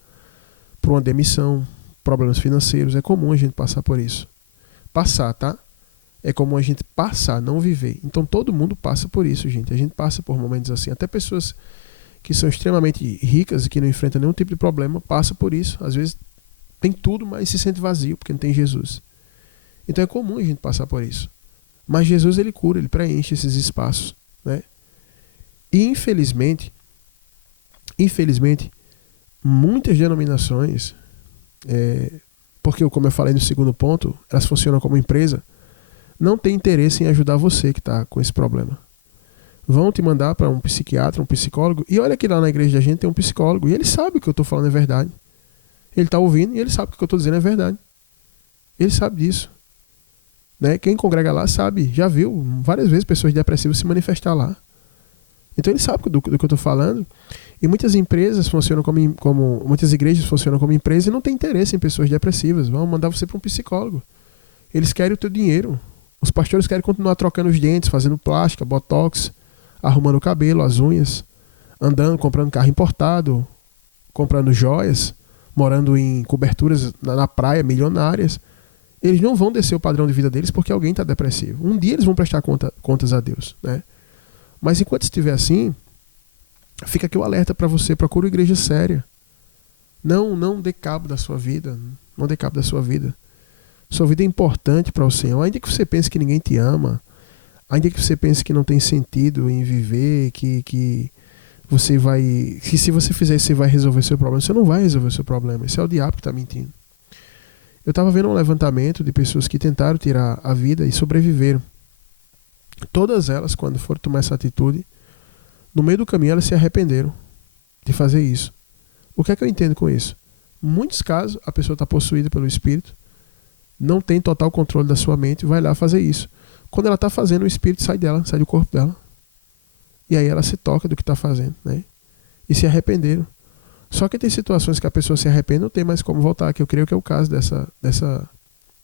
por uma demissão, problemas financeiros, é comum a gente passar por isso. Passar, tá? É comum a gente passar, não viver. Então todo mundo passa por isso, gente. A gente passa por momentos assim. Até pessoas que são extremamente ricas e que não enfrentam nenhum tipo de problema, passam por isso. Às vezes tem tudo, mas se sente vazio porque não tem Jesus. Então é comum a gente passar por isso. Mas Jesus, ele cura, ele preenche esses espaços, né? E infelizmente, muitas denominações, porque como eu falei no segundo ponto, elas funcionam como empresa, não tem interesse em ajudar você que está com esse problema. Vão te mandar para um psiquiatra, um psicólogo, e olha que lá na igreja da gente tem um psicólogo, e ele sabe que o que eu estou falando é verdade. Ele está ouvindo e ele sabe que o que eu estou dizendo é verdade. Ele sabe disso. Né? Quem congrega lá sabe, já viu várias vezes pessoas depressivas se manifestar lá. Então ele sabe do que eu estou falando. E muitas empresas funcionam muitas igrejas funcionam como empresa e não tem interesse em pessoas depressivas. Vão mandar você para um psicólogo. Eles querem o teu dinheiro. Os pastores querem continuar trocando os dentes, fazendo plástica, botox, arrumando o cabelo, as unhas, andando, comprando carro importado, comprando joias, morando em coberturas na praia milionárias. Eles não vão descer o padrão de vida deles porque alguém está depressivo. Um dia eles vão prestar contas a Deus, né? Mas enquanto estiver assim, fica aqui o alerta para você, procure uma igreja séria. Não dê cabo da sua vida. Não dê cabo da sua vida. Sua vida é importante para o Senhor. Ainda que você pense que ninguém te ama, ainda que você pense que não tem sentido em viver, que se você fizer isso, você vai resolver seu problema. Você não vai resolver seu problema. Esse é o diabo que está mentindo. Eu estava vendo um levantamento de pessoas que tentaram tirar a vida e sobreviveram. Todas elas, quando foram tomar essa atitude, no meio do caminho elas se arrependeram de fazer isso. O que é que eu entendo com isso? Em muitos casos, a pessoa está possuída pelo espírito, não tem total controle da sua mente, vai lá fazer isso. Quando ela está fazendo, o espírito sai dela, sai do corpo dela. E aí ela se toca do que está fazendo, né? E se arrependeram. Só que tem situações que a pessoa se arrepende, não tem mais como voltar, que eu creio que é o caso dessa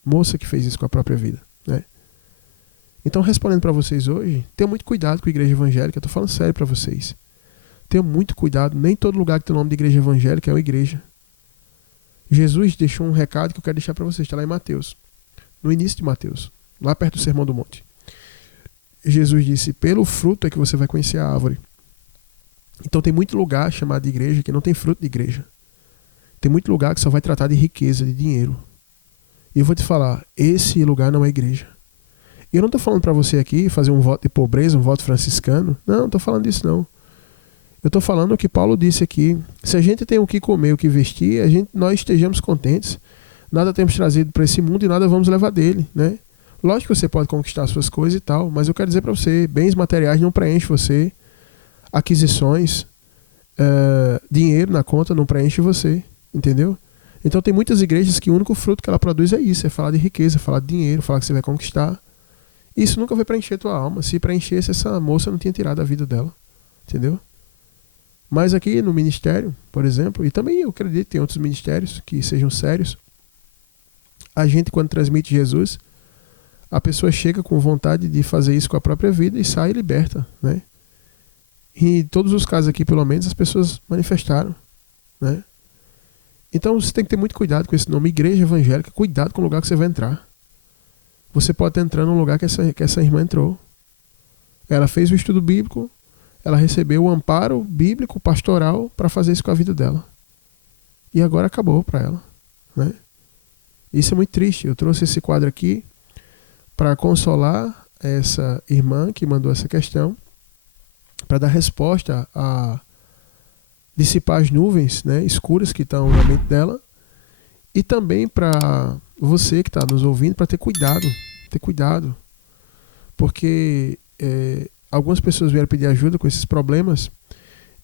moça que fez isso com a própria vida, né? Então, respondendo para vocês hoje, tenham muito cuidado com a igreja evangélica. Eu estou falando sério para vocês. Tenham muito cuidado. Nem todo lugar que tem o nome de igreja evangélica é uma igreja. Jesus deixou um recado que eu quero deixar para vocês. Está lá em Mateus. No início de Mateus. Lá perto do Sermão do Monte. Jesus disse, pelo fruto é que você vai conhecer a árvore. Então tem muito lugar chamado de igreja que não tem fruto de igreja. Tem muito lugar que só vai tratar de riqueza, de dinheiro. E eu vou te falar, esse lugar não é igreja. E eu não estou falando para você aqui fazer um voto de pobreza, um voto franciscano. Não estou falando disso não. Eu estou falando o que Paulo disse aqui. Se a gente tem o que comer, o que vestir, nós estejamos contentes. Nada temos trazido para esse mundo e nada vamos levar dele, né? Lógico que você pode conquistar suas coisas e tal, mas eu quero dizer para você, bens materiais não preenchem você. Aquisições, dinheiro na conta não preenche você, entendeu? Então tem muitas igrejas que o único fruto que ela produz é isso, é falar de riqueza, falar de dinheiro, falar que você vai conquistar. Isso nunca vai preencher tua alma. Se preenchesse, essa moça não tinha tirado a vida dela, entendeu? Mas aqui no ministério, por exemplo, e também eu acredito que tem outros ministérios que sejam sérios, a gente quando transmite Jesus, a pessoa chega com vontade de fazer isso com a própria vida e sai liberta, né? E em todos os casos aqui, pelo menos, as pessoas manifestaram, né? Então você tem que ter muito cuidado com esse nome, igreja evangélica, cuidado com o lugar que você vai entrar. Você pode estar entrando num lugar que essa irmã entrou. Ela fez o estudo bíblico, ela recebeu o amparo bíblico, pastoral, para fazer isso com a vida dela. E agora acabou para ela, né? Isso é muito triste. Eu trouxe esse quadro aqui para consolar essa irmã que mandou essa questão, para dar resposta a dissipar as nuvens, né, escuras que estão na mente dela, e também para você que está nos ouvindo, para ter cuidado, porque algumas pessoas vieram pedir ajuda com esses problemas,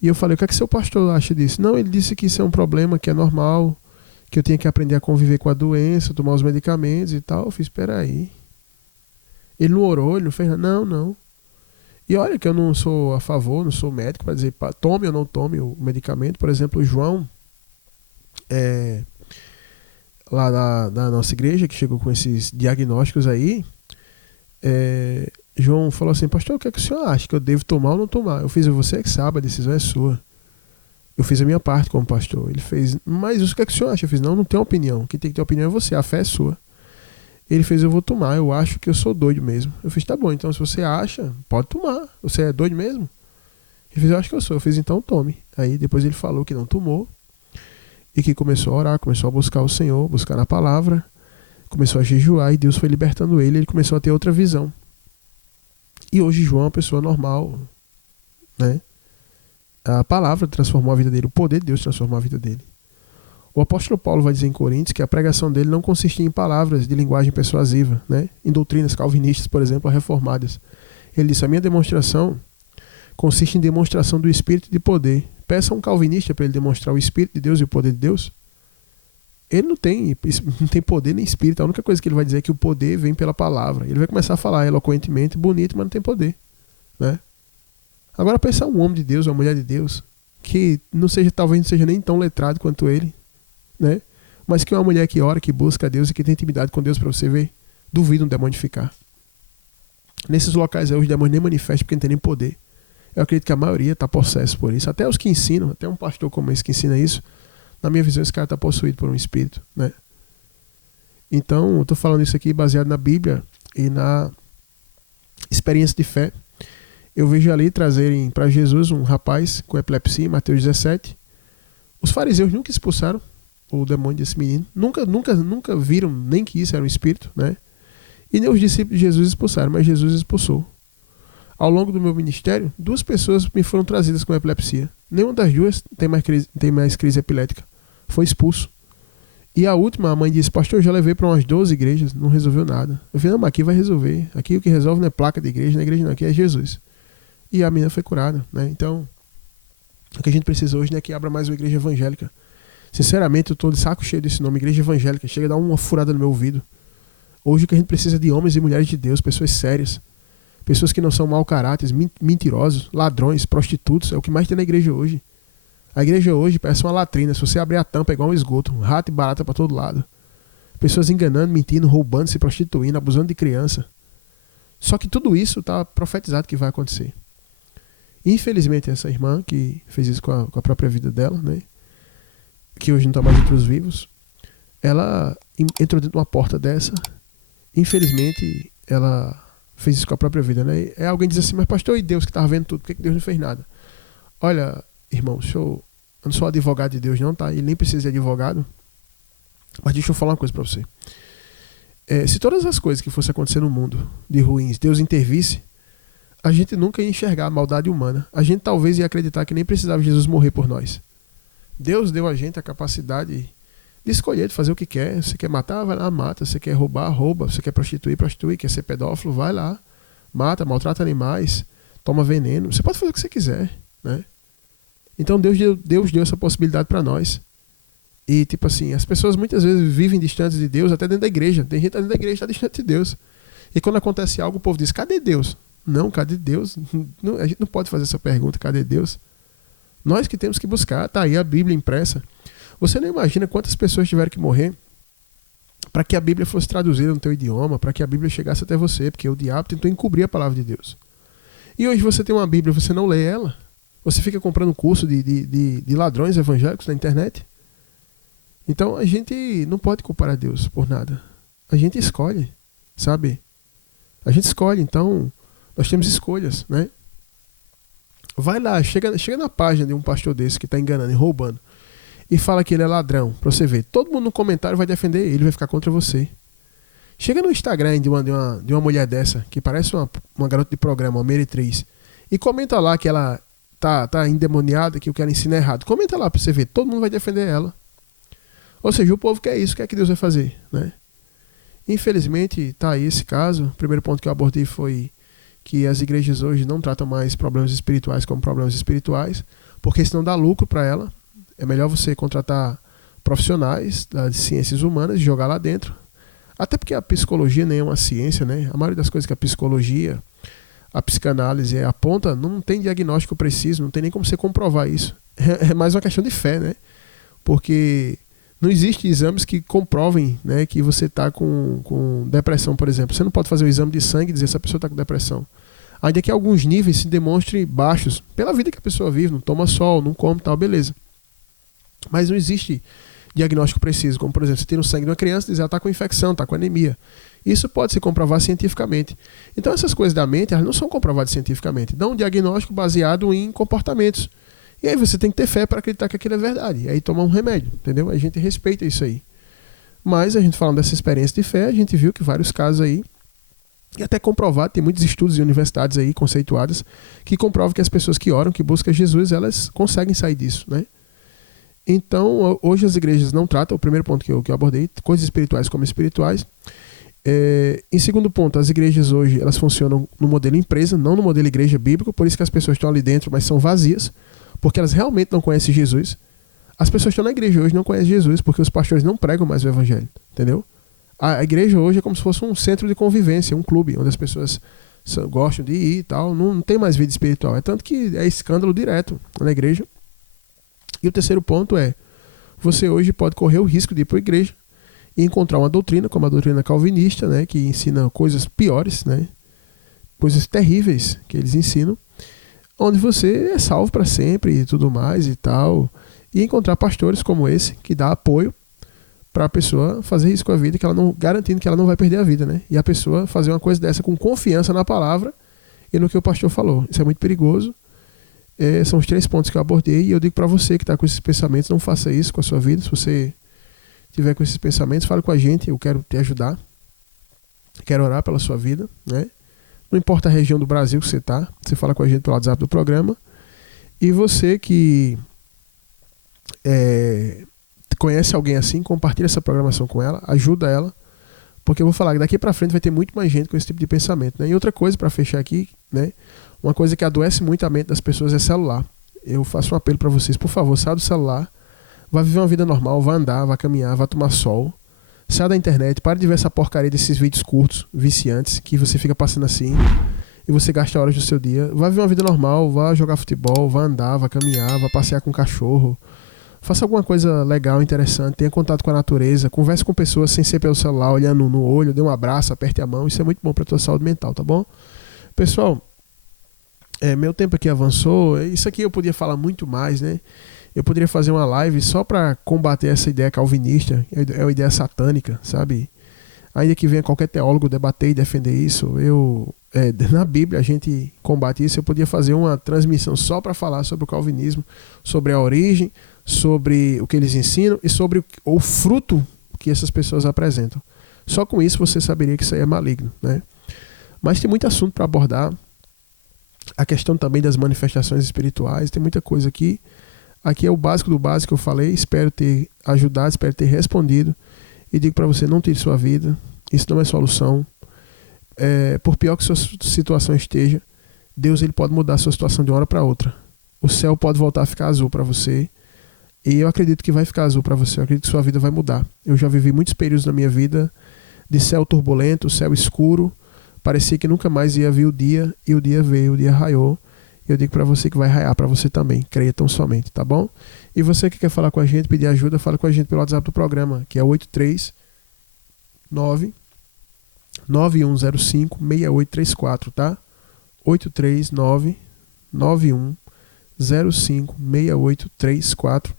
e eu falei, o que é que seu pastor acha disso? Não, ele disse que isso é um problema que é normal, que eu tinha que aprender a conviver com a doença, tomar os medicamentos e tal. Eu fiz, espera aí. Ele não orou, ele não fez nada. Não. E olha que eu não sou a favor, não sou médico para dizer tome ou não tome o medicamento. Por exemplo, o João, lá na nossa igreja, que chegou com esses diagnósticos aí, João falou assim, pastor, o que é que o senhor acha? Que eu devo tomar ou não tomar? Eu fiz, você que sabe, a decisão é sua. Eu fiz a minha parte como pastor. Ele fez, mas o que é que o senhor acha? Eu fiz, não tenho opinião. Quem tem que ter opinião é você, a fé é sua. Ele fez, eu vou tomar, eu acho que eu sou doido mesmo. Eu fiz, tá bom, então se você acha, pode tomar. Você é doido mesmo? Ele fez, eu acho que eu sou. Eu fiz, então tome. Aí depois ele falou que não tomou e que começou a orar, começou a buscar o Senhor, buscar na palavra. começou a jejuar e Deus foi libertando ele, ele começou a ter outra visão. E hoje João é uma pessoa normal, né? A palavra transformou a vida dele, o poder de Deus transformou a vida dele. O apóstolo Paulo vai dizer em Coríntios que a pregação dele não consistia em palavras de linguagem persuasiva, né? Em doutrinas calvinistas, por exemplo, reformadas. Ele disse: a minha demonstração consiste em demonstração do Espírito e de poder. Peça a um calvinista para ele demonstrar o Espírito de Deus e o poder de Deus. Ele não tem poder nem Espírito. A única coisa que ele vai dizer é que o poder vem pela palavra. Ele vai começar a falar eloquentemente, bonito, mas não tem poder, né? Agora pensa um homem de Deus, uma mulher de Deus, que talvez não seja nem tão letrado quanto ele, né? Mas que é uma mulher que ora, que busca a Deus e que tem intimidade com Deus, para você ver. Duvido um demônio de ficar. Nesses locais aí os demônios nem manifestam porque não tem nem poder. Eu acredito que a maioria está possesso por isso. Até os que ensinam, até um pastor como esse que ensina isso, na minha visão esse cara está possuído por um espírito, né? Então eu estou falando isso aqui baseado na Bíblia e na experiência de fé. Eu vejo ali trazerem para Jesus um rapaz com epilepsia, em Mateus 17. Os fariseus nunca expulsaram o demônio desse menino. Nunca viram nem que isso era um espírito, né? E nem os discípulos de Jesus expulsaram, mas Jesus expulsou. Ao longo do meu ministério, 2 pessoas me foram trazidas com epilepsia. Nenhuma das 2 tem mais crise epilética. Foi expulso. E a última, a mãe disse: pastor, eu já levei para umas 12 igrejas, não resolveu nada. Eu falei: não, mas aqui vai resolver. Aqui o que resolve não é placa de igreja, não é igreja não, aqui é Jesus. E a menina foi curada, né? Então, o que a gente precisa hoje, né, é que abra mais uma igreja evangélica. Sinceramente, eu estou de saco cheio desse nome, igreja evangélica. Chega a dar uma furada no meu ouvido. Hoje o que a gente precisa é de homens e mulheres de Deus, pessoas sérias. Pessoas que não são mau caráter, mentirosos, ladrões, prostitutos. É o que mais tem na igreja hoje. A igreja hoje parece uma latrina. Se você abrir a tampa é igual um esgoto. Rato e barata para todo lado. Pessoas enganando, mentindo, roubando, se prostituindo, abusando de criança. Só que tudo isso está profetizado que vai acontecer. Infelizmente essa irmã que fez isso com a própria vida dela, né, que hoje não está mais entre os vivos, ela entrou dentro de uma porta dessa. Infelizmente ela fez isso com a própria vida, né? É alguém diz assim: mas pastor, e Deus que estava vendo tudo, por que Deus não fez nada? Olha, irmão, eu não sou advogado de Deus não, tá? Ele nem precisa de advogado. Mas deixa eu falar uma coisa para você. Se todas as coisas que fossem acontecer no mundo de ruins, Deus intervisse, a gente nunca ia enxergar a maldade humana. A gente talvez ia acreditar que nem precisava Jesus morrer por nós. Deus deu a gente a capacidade de escolher, de fazer o que quer. Você quer matar, vai lá, mata. Você quer roubar, rouba. Você quer prostituir, prostitui. Quer ser pedófilo, vai lá. Mata, maltrata animais, toma veneno. Você pode fazer o que você quiser, né? Então Deus deu essa possibilidade para nós. E tipo assim, as pessoas muitas vezes vivem distantes de Deus, até dentro da igreja. Tem gente dentro da igreja que está distante de Deus. E quando acontece algo, o povo diz: cadê Deus? Não, cadê Deus? Não, a gente não pode fazer essa pergunta: cadê Deus? Nós que temos que buscar. Tá aí a Bíblia impressa. Você não imagina quantas pessoas tiveram que morrer para que a Bíblia fosse traduzida no teu idioma, para que a Bíblia chegasse até você, porque o diabo tentou encobrir a palavra de Deus. E hoje você tem uma Bíblia, você não lê ela. Você fica comprando curso de ladrões evangélicos na internet. Então a gente não pode culpar a Deus por nada. A gente escolhe, sabe? A gente escolhe, então nós temos escolhas, né? Vai lá, chega na página de um pastor desse que está enganando e roubando e fala que ele é ladrão, pra você ver. Todo mundo no comentário vai defender ele, vai ficar contra você. Chega no Instagram de uma mulher dessa, que parece uma garota de programa, uma meretriz, e comenta lá que ela tá endemoniada, que o que ela ensina é errado. Comenta lá pra você ver, todo mundo vai defender ela. Ou seja, o povo quer isso, o que é que Deus vai fazer, né? Infelizmente, tá aí esse caso. O primeiro ponto que eu abordei foi que as igrejas hoje não tratam mais problemas espirituais como problemas espirituais, porque senão dá lucro para ela. É melhor você contratar profissionais das ciências humanas e jogar lá dentro. Até porque a psicologia nem é uma ciência, né? A maioria das coisas que a psicologia, a psicanálise aponta, não tem diagnóstico preciso, não tem nem como você comprovar isso. É mais uma questão de fé, né? Porque não existe exames que comprovem, né, que você está com depressão, por exemplo. Você não pode fazer um exame de sangue e dizer se a pessoa está com depressão. Ainda que alguns níveis se demonstrem baixos, pela vida que a pessoa vive, não toma sol, não come, tal, beleza. Mas não existe diagnóstico preciso, como por exemplo, você tem no sangue de uma criança e diz ela está com infecção, está com anemia. Isso pode se comprovar cientificamente. Então essas coisas da mente, elas não são comprovadas cientificamente. Dão um diagnóstico baseado em comportamentos. E aí você tem que ter fé para acreditar que aquilo é verdade. E aí tomar um remédio, entendeu? A gente respeita isso aí. Mas a gente falando dessa experiência de fé, a gente viu que vários casos aí, e até comprovado, tem muitos estudos e universidades aí conceituadas que comprovam que as pessoas que oram, que buscam Jesus, elas conseguem sair disso, né? Então, hoje as igrejas não tratam, o primeiro ponto que eu abordei, coisas espirituais como espirituais. Em segundo ponto, as igrejas hoje, elas funcionam no modelo empresa, não no modelo igreja bíblico, por isso que as pessoas estão ali dentro, mas são vazias, porque elas realmente não conhecem Jesus. As pessoas que estão na igreja hoje não conhecem Jesus, porque os pastores não pregam mais o evangelho, entendeu? A igreja hoje é como se fosse um centro de convivência, um clube, onde as pessoas gostam de ir e tal, não tem mais vida espiritual. É tanto que é escândalo direto na igreja. E o terceiro ponto é, você hoje pode correr o risco de ir para a igreja e encontrar uma doutrina, como a doutrina calvinista, né, que ensina coisas piores, né, coisas terríveis que eles ensinam, onde você é salvo para sempre e tudo mais e tal, e encontrar pastores como esse, que dá apoio para a pessoa fazer isso com a vida, que ela não, garantindo que ela não vai perder a vida, né? E a pessoa fazer uma coisa dessa com confiança na palavra e no que o pastor falou. Isso é muito perigoso. São os 3 pontos que eu abordei, e eu digo para você que está com esses pensamentos, não faça isso com a sua vida. Se você tiver com esses pensamentos, fale com a gente, eu quero te ajudar, quero orar pela sua vida, né? Não importa a região do Brasil que você está, você fala com a gente pelo WhatsApp do programa. E você que conhece alguém assim, compartilha essa programação com ela, ajuda ela, porque eu vou falar que daqui para frente vai ter muito mais gente com esse tipo de pensamento, né? E outra coisa, para fechar aqui, né? Uma coisa que adoece muito a mente das pessoas é celular. Eu faço um apelo para vocês, por favor, saia do celular, vá viver uma vida normal, vá andar, vá caminhar, vá tomar sol, saia da internet, pare de ver essa porcaria desses vídeos curtos, viciantes, que você fica passando assim e você gasta horas do seu dia. Vá viver uma vida normal, vá jogar futebol, vá andar, vá caminhar, vá passear com um cachorro. Faça alguma coisa legal, interessante, tenha contato com a natureza, converse com pessoas sem ser pelo celular, olhando no olho, dê um abraço, aperte a mão, isso é muito bom para a tua saúde mental, tá bom? Pessoal, meu tempo aqui avançou, isso aqui eu podia falar muito mais, né? Eu poderia fazer uma live só para combater essa ideia calvinista, é uma ideia satânica, sabe? Ainda que venha qualquer teólogo debater e defender isso, na Bíblia a gente combate isso. Eu podia fazer uma transmissão só para falar sobre o calvinismo, sobre a origem, sobre o que eles ensinam e sobre o fruto que essas pessoas apresentam. Só com isso você saberia que isso aí é maligno, né? Mas tem muito assunto para abordar. A questão também das manifestações espirituais, tem muita coisa aqui. Aqui é o básico do básico que eu falei. Espero ter ajudado, espero ter respondido. E digo para você, não tire sua vida. Isso não é solução. Por pior que sua situação esteja, Deus ele pode mudar a sua situação de uma hora para outra. O céu pode voltar a ficar azul para você. E eu acredito que vai ficar azul para você. Eu acredito que sua vida vai mudar. Eu já vivi muitos períodos na minha vida de céu turbulento, céu escuro. Parecia que nunca mais ia vir o dia. E o dia veio, o dia raiou. Eu digo para você que vai raiar para você também. Creia tão somente, tá bom? E você que quer falar com a gente, pedir ajuda, fala com a gente pelo WhatsApp do programa, que é 839-9105-6834, tá? 839-9105-6834.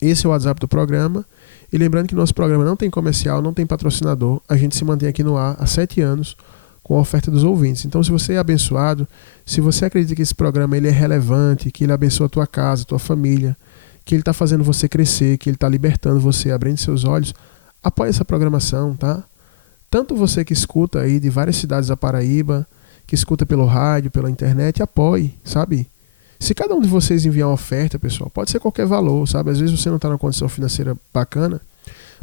Esse é o WhatsApp do programa. E lembrando que nosso programa não tem comercial, não tem patrocinador. A gente se mantém aqui no ar há 7 anos com a oferta dos ouvintes. Então, se você é abençoado, se você acredita que esse programa ele é relevante, que ele abençoa a tua casa, a tua família, que ele está fazendo você crescer, que ele está libertando você, abrindo seus olhos, apoie essa programação, tá? Tanto você que escuta aí de várias cidades da Paraíba, que escuta pelo rádio, pela internet, apoie, sabe? Se cada um de vocês enviar uma oferta, pessoal, pode ser qualquer valor, sabe? Às vezes você não está numa condição financeira bacana,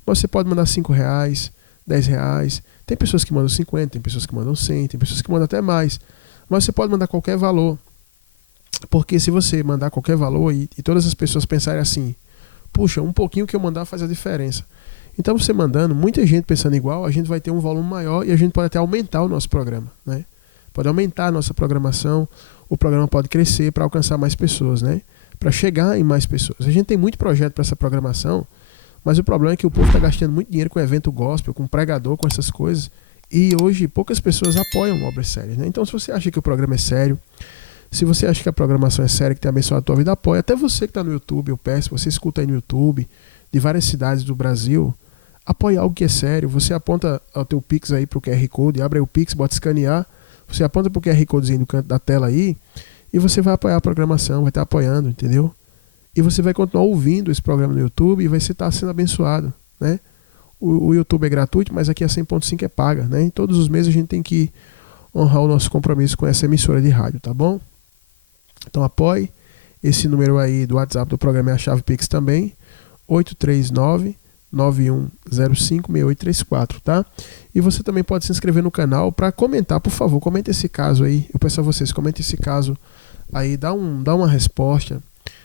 mas você pode mandar R$5, R$10. Tem pessoas que mandam 50, tem pessoas que mandam 100, tem pessoas que mandam até mais. Mas você pode mandar qualquer valor. Porque se você mandar qualquer valor e todas as pessoas pensarem assim, puxa, um pouquinho que eu mandar faz a diferença. Então você mandando, muita gente pensando igual, a gente vai ter um volume maior e a gente pode até aumentar o nosso programa, né? Pode aumentar a nossa programação, o programa pode crescer para alcançar mais pessoas, né? Para chegar em mais pessoas. A gente tem muito projeto para essa programação, mas o problema é que o povo está gastando muito dinheiro com evento gospel, com pregador, com essas coisas, e hoje poucas pessoas apoiam obras sérias, né? Então se você acha que o programa é sério, se você acha que a programação é séria, que tem abençoado a tua vida, apoia. Até você que está no YouTube, eu peço, você escuta aí no YouTube, de várias cidades do Brasil, apoia algo que é sério. Você aponta o teu Pix aí para o QR Code, abre aí o Pix, bota escanear, você aponta para o QR Codezinho no canto da tela aí, e você vai apoiar a programação, vai estar apoiando, entendeu? E você vai continuar ouvindo esse programa no YouTube e vai estar sendo abençoado, né? o YouTube é gratuito, mas aqui a 100.5 é paga, né? E todos os meses a gente tem que honrar o nosso compromisso com essa emissora de rádio, tá bom? Então apoie. Esse número aí do WhatsApp do programa é a chave Pix também, 839-9105-6834, tá? E você também pode se inscrever no canal para comentar, por favor, comente esse caso aí. Eu peço a vocês, comente esse caso aí, dá uma resposta.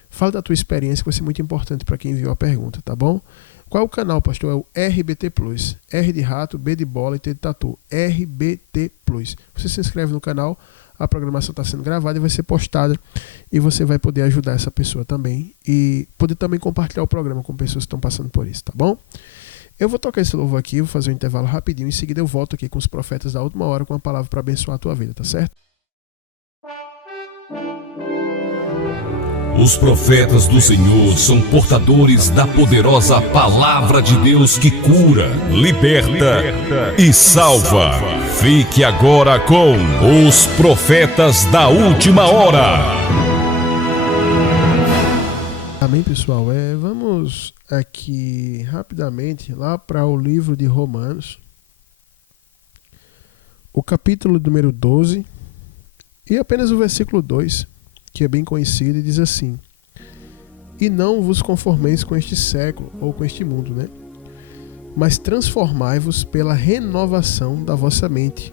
Fala da tua experiência, que vai ser muito importante para quem enviou a pergunta, tá bom? Qual é o canal, pastor? É o RBT Plus. R de rato, B de bola e T de tatu. RBT Plus. Você se inscreve no canal, a programação está sendo gravada e vai ser postada. E você vai poder ajudar essa pessoa também. E poder também compartilhar o programa com pessoas que estão passando por isso, tá bom? Eu vou tocar esse louvor aqui, vou fazer um intervalo rapidinho. Em seguida eu volto aqui com os profetas da última hora com a palavra para abençoar a tua vida, tá certo? Os profetas do Senhor são portadores da poderosa palavra de Deus que cura, liberta e salva. Fique agora com os profetas da última hora. Amém, pessoal? Vamos aqui rapidamente lá para o livro de Romanos, o capítulo número 12 e apenas o versículo 2. Que é bem conhecido e diz assim: e não vos conformeis com este século ou com este mundo, né? Mas transformai-vos pela renovação da vossa mente,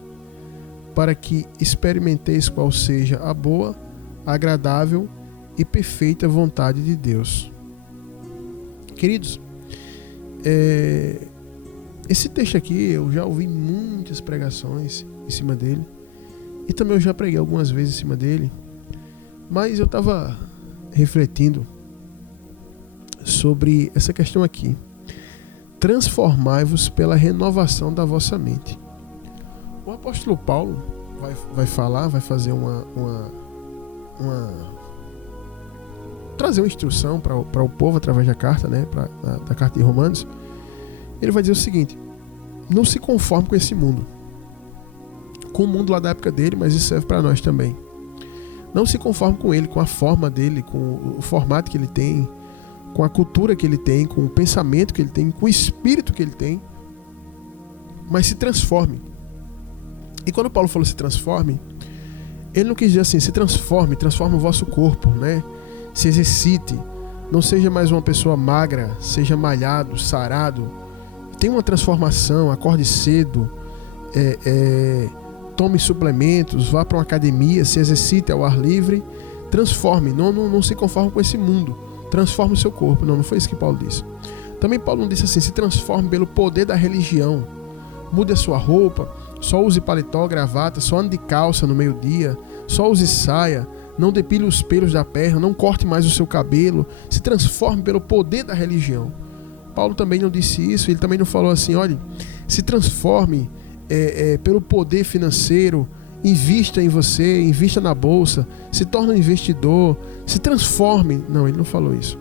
para que experimenteis qual seja a boa, agradável e perfeita vontade de Deus. Queridos, esse texto aqui eu já ouvi muitas pregações em cima dele, e também eu já preguei algumas vezes em cima dele. Mas eu estava refletindo sobre essa questão aqui. Transformai-vos pela renovação da vossa mente. O apóstolo Paulo vai fazer trazer uma instrução para o povo através da carta, né, da carta de Romanos. Ele vai dizer o seguinte: não se conforme com esse mundo. Com o mundo lá da época dele, mas isso serve para nós também. Não se conforme com ele, com a forma dele, com o formato que ele tem, com a cultura que ele tem, com o pensamento que ele tem, com o espírito que ele tem, mas se transforme. E quando Paulo falou se transforme, ele não quis dizer assim, se transforme o vosso corpo, né? Se exercite, não seja mais uma pessoa magra, seja malhado, sarado, tenha uma transformação, acorde cedo, tome suplementos, vá para uma academia, se exercite ao ar livre, transforme, não se conforme com esse mundo, transforme o seu corpo. Não foi isso que Paulo disse. Também Paulo não disse assim, se transforme pelo poder da religião, mude a sua roupa, só use paletó, gravata, só ande de calça no meio-dia, só use saia, não depile os pelos da perna, não corte mais o seu cabelo, se transforme pelo poder da religião. Paulo também não disse isso, ele também não falou assim, olha, se transforme pelo poder financeiro, invista em você, invista na bolsa, se torne um investidor, se transforme. Não, ele não falou isso.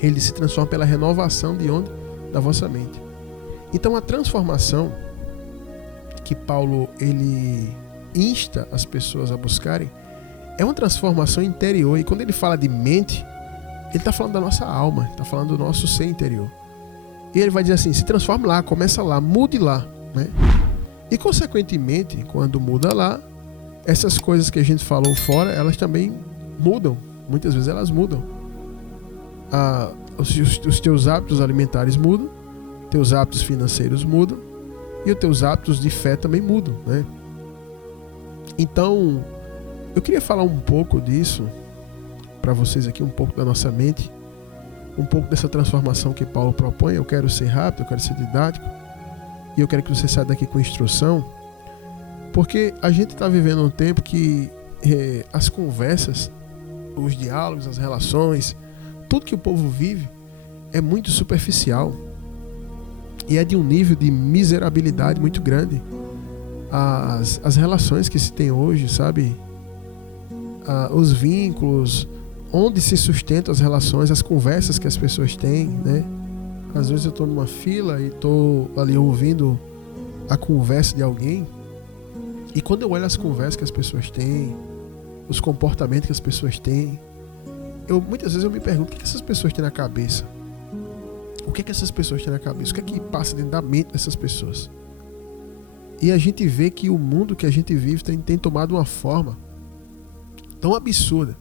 Ele se transforma pela renovação de onde? Da vossa mente. Então a transformação que Paulo ele insta as pessoas a buscarem é uma transformação interior. E quando ele fala de mente, ele está falando da nossa alma, está falando do nosso ser interior. E ele vai dizer assim, se transforme lá, começa lá, mude lá, né? E consequentemente, quando muda lá, essas coisas que a gente falou fora, elas também mudam. Muitas vezes elas mudam. Os teus hábitos alimentares mudam, teus hábitos financeiros mudam e os teus hábitos de fé também mudam, né? Então, eu queria falar um pouco disso para vocês aqui, um pouco da nossa mente, um pouco dessa transformação que Paulo propõe. Eu quero ser rápido, eu quero ser didático. E eu quero que você saia daqui com instrução, porque a gente está vivendo um tempo que as conversas, os diálogos, as relações, tudo que o povo vive é muito superficial e é de um nível de miserabilidade muito grande. As relações que se tem hoje, sabe? Os vínculos, onde se sustentam as relações, as conversas que as pessoas têm, né? Às vezes eu estou numa fila e estou ali ouvindo a conversa de alguém, e quando eu olho as conversas que as pessoas têm, os comportamentos que as pessoas têm, muitas vezes eu me pergunto o que essas pessoas têm na cabeça. O que é que essas pessoas têm na cabeça? O que é que passa dentro da mente dessas pessoas? E a gente vê que o mundo que a gente vive tem tomado uma forma tão absurda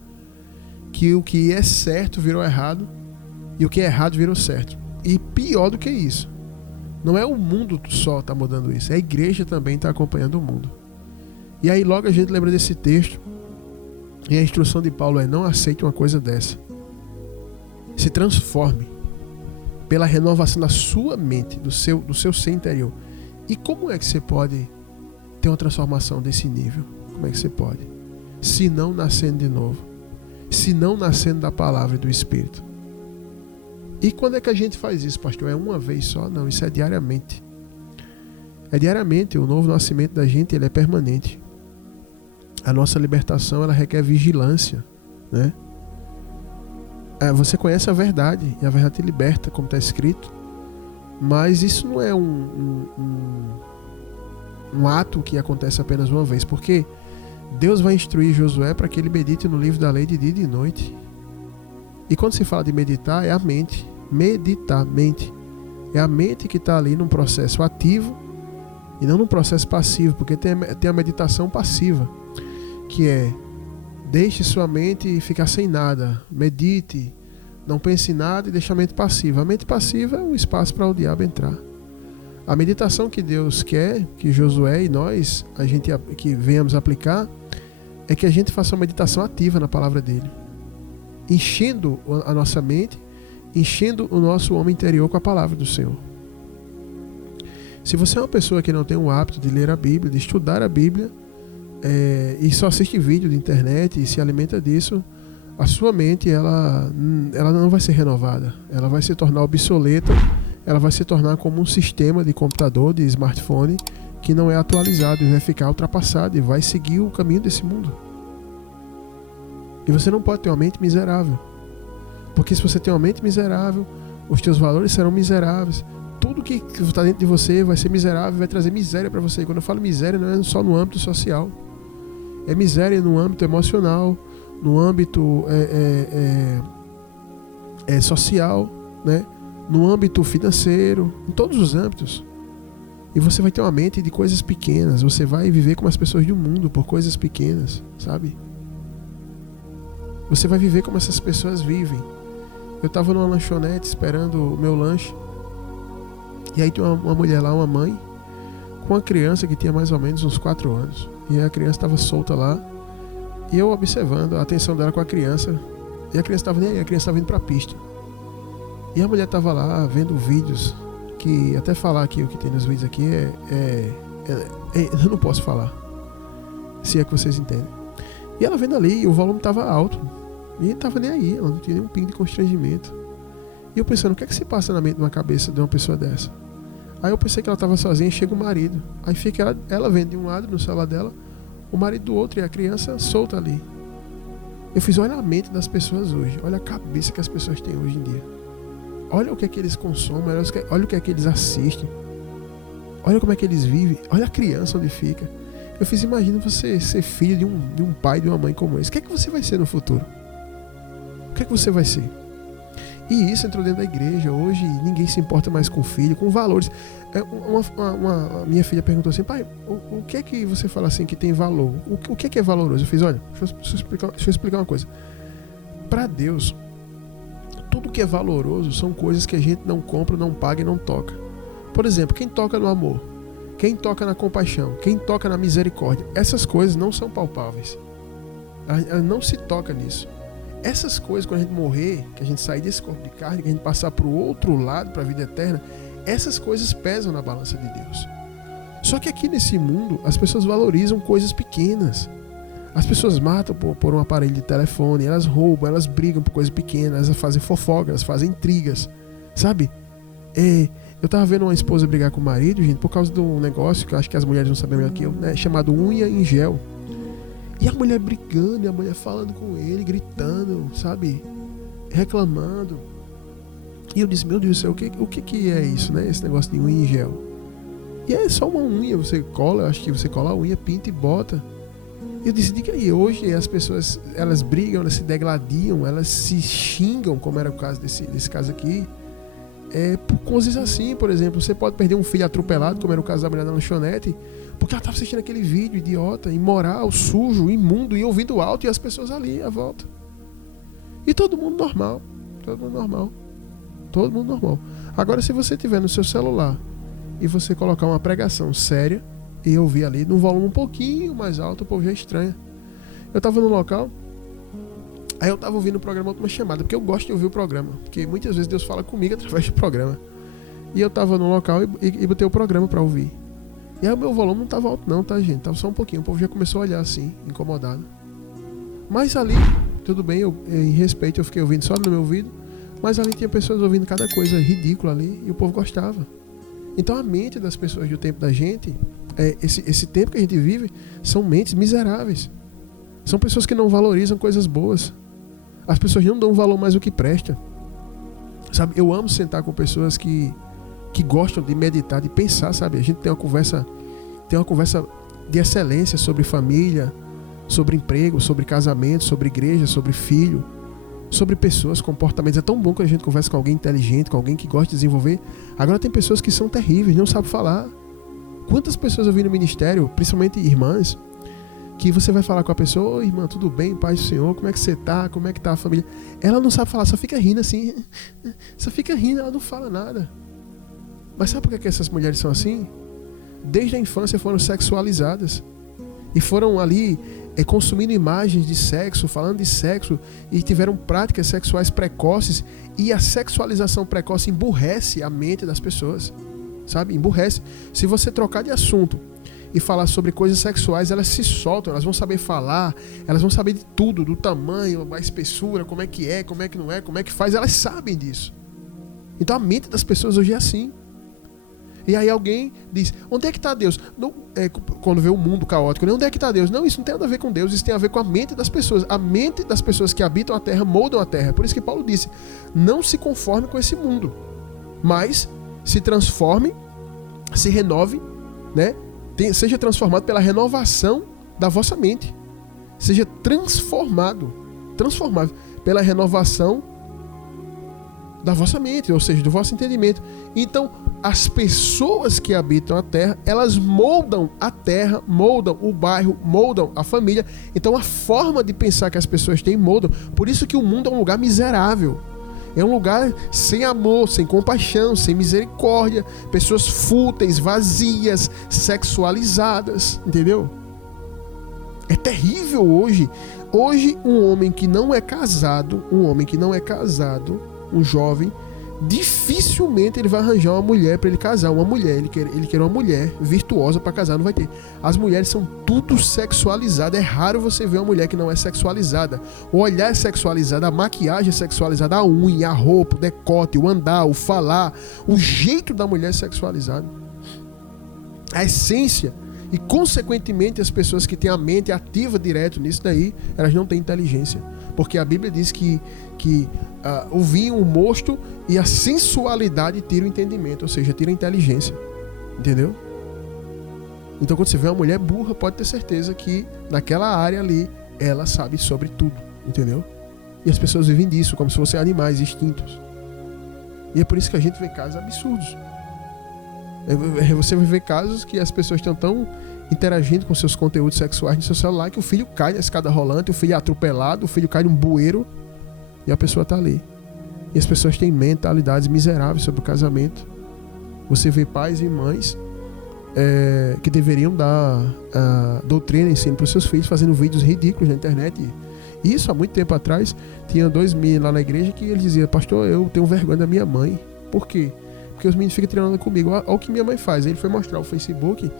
que o que é certo virou errado e o que é errado virou certo. E pior do que isso, não é o mundo só está mudando isso, é a igreja também está acompanhando o mundo. E aí logo a gente lembra desse texto, e a instrução de Paulo é: não aceite uma coisa dessa. Se transforme pela renovação da sua mente, do seu ser interior. E como é que você pode ter uma transformação desse nível? Como é que você pode? Se não nascendo de novo, se não nascendo da palavra e do Espírito. E quando é que a gente faz isso, pastor? É uma vez só? Não, isso é diariamente. É diariamente. O novo nascimento da gente, ele é permanente. A nossa libertação, ela requer vigilância, né? Você conhece a verdade, e a verdade te liberta, como está escrito. Mas isso não é um ato que acontece apenas uma vez, porque Deus vai instruir Josué para que ele medite no livro da lei de dia e de noite. E quando se fala de meditar, é a mente. Meditar, mente. É a mente que está ali num processo ativo e não num processo passivo, porque tem a meditação passiva, que é: deixe sua mente ficar sem nada, medite, não pense em nada e deixe a mente passiva. A mente passiva é um espaço para o diabo entrar. A meditação que Deus quer que Josué e nós, a gente que venhamos aplicar, é que a gente faça uma meditação ativa na palavra dele, enchendo a nossa mente, enchendo o nosso homem interior com a palavra do Senhor. Se você é uma pessoa que não tem o hábito de ler a Bíblia, de estudar a Bíblia, e só assiste vídeo de internet e se alimenta disso, a sua mente ela não vai ser renovada, ela vai se tornar obsoleta, ela vai se tornar como um sistema de computador, de smartphone, que não é atualizado e vai ficar ultrapassado e vai seguir o caminho desse mundo. E você não pode ter uma mente miserável, porque se você tem uma mente miserável, os teus valores serão miseráveis, tudo que está dentro de você vai ser miserável, vai trazer miséria para você. E quando eu falo miséria, não é só no âmbito social, é miséria no âmbito emocional, no âmbito social, né? No âmbito financeiro, em todos os âmbitos. E você vai ter uma mente de coisas pequenas, você vai viver como as pessoas do mundo por coisas pequenas, sabe? Você vai viver como essas pessoas vivem. Eu estava numa lanchonete esperando o meu lanche, e aí tinha uma mulher lá, uma mãe, com uma criança que tinha mais ou menos uns 4 anos. E a criança estava solta lá, e eu observando a atenção dela com a criança, e a criança estava nem aí, a criança estava indo para a pista. E a mulher estava lá vendo vídeos, que até falar aqui o que tem nos vídeos aqui eu não posso falar, se é que vocês entendem. E ela vendo ali, e o volume estava alto, e estava nem aí, ela não tinha nenhum pingo de constrangimento. E eu pensando, o que é que se passa na mente, na cabeça de uma pessoa dessa? Aí eu pensei que ela estava sozinha, chega o marido. Aí fica ela vendo de um lado no celular dela, o marido do outro e a criança solta ali. Eu fiz, olha a mente das pessoas hoje, olha a cabeça que as pessoas têm hoje em dia. Olha o que é que eles consomem, olha o que é que eles assistem. Olha como é que eles vivem, olha a criança onde fica. Eu fiz, imagina você ser filho de um pai e de uma mãe como esse. O que é que você vai ser no futuro? O que é que você vai ser? E isso entrou dentro da igreja. Hoje ninguém se importa mais com o filho, com valores. Minha filha perguntou assim, pai, o que é que você fala assim que tem valor? O que é valoroso? Eu fiz, olha, deixa eu explicar uma coisa. Para Deus, tudo que é valoroso são coisas que a gente não compra, não paga e não toca. Por exemplo, quem toca no amor, quem toca na compaixão, quem toca na misericórdia, essas coisas não são palpáveis. Não se toca nisso. Essas coisas, quando a gente morrer, que a gente sair desse corpo de carne, que a gente passar para o outro lado, para a vida eterna, essas coisas pesam na balança de Deus. Só que aqui nesse mundo, as pessoas valorizam coisas pequenas. As pessoas matam por um aparelho de telefone, elas roubam, elas brigam por coisas pequenas, elas fazem fofoca, elas fazem intrigas, sabe? Eu tava vendo uma esposa brigar com o marido, gente, por causa de um negócio que eu acho que as mulheres não sabem melhor que eu, né? Chamado unha em gel. E a mulher brigando, e a mulher falando com ele, gritando, sabe? Reclamando. E eu disse, meu Deus do céu, o que é isso, né? Esse negócio de unha em gel. E é só uma unha, você cola, eu acho que você cola a unha, pinta e bota. E eu disse, diga aí, hoje as pessoas, elas brigam, elas se degladiam, elas se xingam, como era o caso desse caso aqui. por coisas assim, por exemplo, você pode perder um filho atropelado, como era o caso da mulher da lanchonete, porque ela estava assistindo aquele vídeo idiota, imoral, sujo, imundo, e ouvindo alto, e as pessoas ali à volta. E todo mundo normal. Agora, se você tiver no seu celular e você colocar uma pregação séria e ouvir ali num volume um pouquinho mais alto, o povo já estranha. Eu estava no local, aí eu estava ouvindo o programa Última Chamada, porque eu gosto de ouvir o programa, porque muitas vezes Deus fala comigo através do programa. E eu estava no local e botei o programa para ouvir. E aí o meu volume não estava alto não, tá, gente? Tava só um pouquinho, o povo já começou a olhar assim, incomodado. Mas ali, tudo bem, em respeito, eu fiquei ouvindo só no meu ouvido, mas ali tinha pessoas ouvindo cada coisa ridícula ali, e o povo gostava. Então a mente das pessoas do tempo da gente, esse tempo que a gente vive, são mentes miseráveis. São pessoas que não valorizam coisas boas. As pessoas não dão valor mais ao que presta. Sabe, eu amo sentar com pessoas que gostam de meditar, de pensar, sabe? A gente tem uma conversa de excelência sobre família, sobre emprego, sobre casamento, sobre igreja, sobre filho, sobre pessoas, comportamentos. É tão bom quando a gente conversa com alguém inteligente, com alguém que gosta de desenvolver. Agora tem pessoas que são terríveis, não sabem falar. Quantas pessoas eu vi no ministério, principalmente irmãs, que você vai falar com a pessoa: oi, irmã, tudo bem, paz do Senhor, como é que você tá, como é que tá a família? Ela não sabe falar, só fica rindo assim, ela não fala nada. Mas sabe por que essas mulheres são assim? Desde a infância foram sexualizadas e foram ali consumindo imagens de sexo, falando de sexo, e tiveram práticas sexuais precoces, e a sexualização precoce emburrece a mente das pessoas, sabe? Emburrece. Se você trocar de assunto e falar sobre coisas sexuais, elas se soltam, elas vão saber falar, elas vão saber de tudo, do tamanho, a espessura, como é que não é, como é que faz, elas sabem disso. Então a mente das pessoas hoje é assim. E aí alguém diz: onde é que está Deus? Não, quando vê o mundo caótico, onde é que está Deus? Não, isso não tem nada a ver com Deus, isso tem a ver com a mente das pessoas. A mente das pessoas que habitam a terra moldam a terra. Por isso que Paulo disse: não se conforme com esse mundo, mas se transforme, se renove, né? Seja transformado pela renovação da vossa mente. Seja transformado pela renovação da vossa mente, ou seja, do vosso entendimento. Então, as pessoas que habitam a terra, elas moldam a terra, moldam o bairro, moldam a família. Então, a forma de pensar que as pessoas têm moldam. Por isso que o mundo é um lugar miserável. É um lugar sem amor, sem compaixão, sem misericórdia. Pessoas fúteis, vazias, sexualizadas, entendeu? É terrível hoje. Hoje, um homem que não é casado, um jovem, dificilmente ele vai arranjar uma mulher para ele casar. Uma mulher, ele quer uma mulher virtuosa para casar, não vai ter. As mulheres são tudo sexualizadas. É raro você ver uma mulher que não é sexualizada. O olhar é sexualizado, a maquiagem é sexualizada, a unha, a roupa, o decote, o andar, o falar, o jeito da mulher é sexualizado. A essência. E consequentemente as pessoas que têm a mente ativa direto nisso daí, elas não têm inteligência. Porque a Bíblia diz que o vinho, o mosto e a sensualidade tiram o entendimento, ou seja, tiram a inteligência. Entendeu? Então quando você vê uma mulher burra, pode ter certeza que naquela área ali, ela sabe sobre tudo. Entendeu? E as pessoas vivem disso, como se fossem animais extintos. E é por isso que a gente vê casos absurdos. Você vai ver casos que as pessoas estão tão interagindo com seus conteúdos sexuais no seu celular que o filho cai na escada rolante, o filho é atropelado, o filho cai num bueiro e a pessoa está ali. E as pessoas têm mentalidades miseráveis sobre o casamento. Você vê pais e mães que deveriam dar doutrina, ensino para os seus filhos, fazendo vídeos ridículos na internet. E isso há muito tempo atrás, tinha 2 meninos lá na igreja que eles diziam: pastor, eu tenho vergonha da minha mãe. Por quê? Porque os meninos ficam treinando comigo. Olha o que minha mãe faz. Ele foi mostrar o Facebook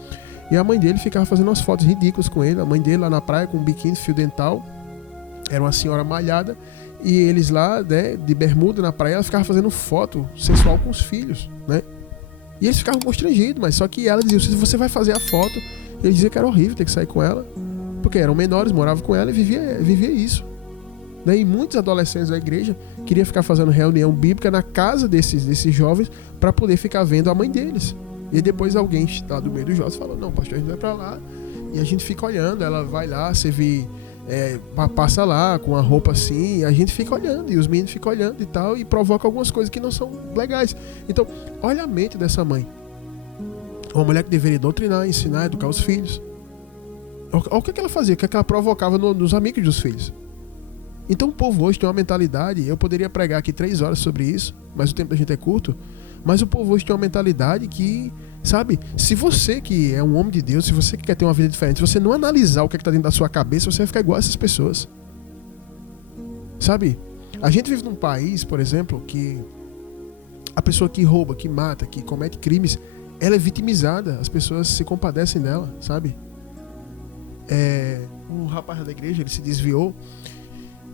e a mãe dele ficava fazendo umas fotos ridículas com ele. A mãe dele lá na praia com um biquíni, fio dental. Era uma senhora malhada. E eles lá, né, de bermuda na praia, ela ficava fazendo foto sensual com os filhos, né? E eles ficavam constrangidos, mas só que ela dizia: se você vai fazer a foto, ele dizia que era horrível ter que sair com ela, porque eram menores, moravam com ela e vivia isso. E muitos adolescentes da igreja queriam ficar fazendo reunião bíblica na casa desses jovens para poder ficar vendo a mãe deles. E depois alguém lá do meio dos jovens falou: não, pastor, a gente vai para lá e a gente fica olhando. Ela vai lá, você vê passa lá com a roupa assim, e a gente fica olhando, e os meninos ficam olhando e tal, e provoca algumas coisas que não são legais. Então, olha a mente dessa mãe. Uma mulher que deveria doutrinar, ensinar, educar os filhos. Olha o que ela fazia, o que ela provocava nos amigos dos filhos. Então o povo hoje tem uma mentalidade, eu poderia pregar aqui 3 horas sobre isso, mas o tempo da gente é curto, mas o povo hoje tem uma mentalidade que, sabe, se você que é um homem de Deus, se você que quer ter uma vida diferente, se você não analisar o que está dentro da sua cabeça, você vai ficar igual a essas pessoas. Sabe, a gente vive num país, por exemplo, que a pessoa que rouba, que mata, que comete crimes, ela é vitimizada, as pessoas se compadecem dela, sabe? Um rapaz da igreja, ele se desviou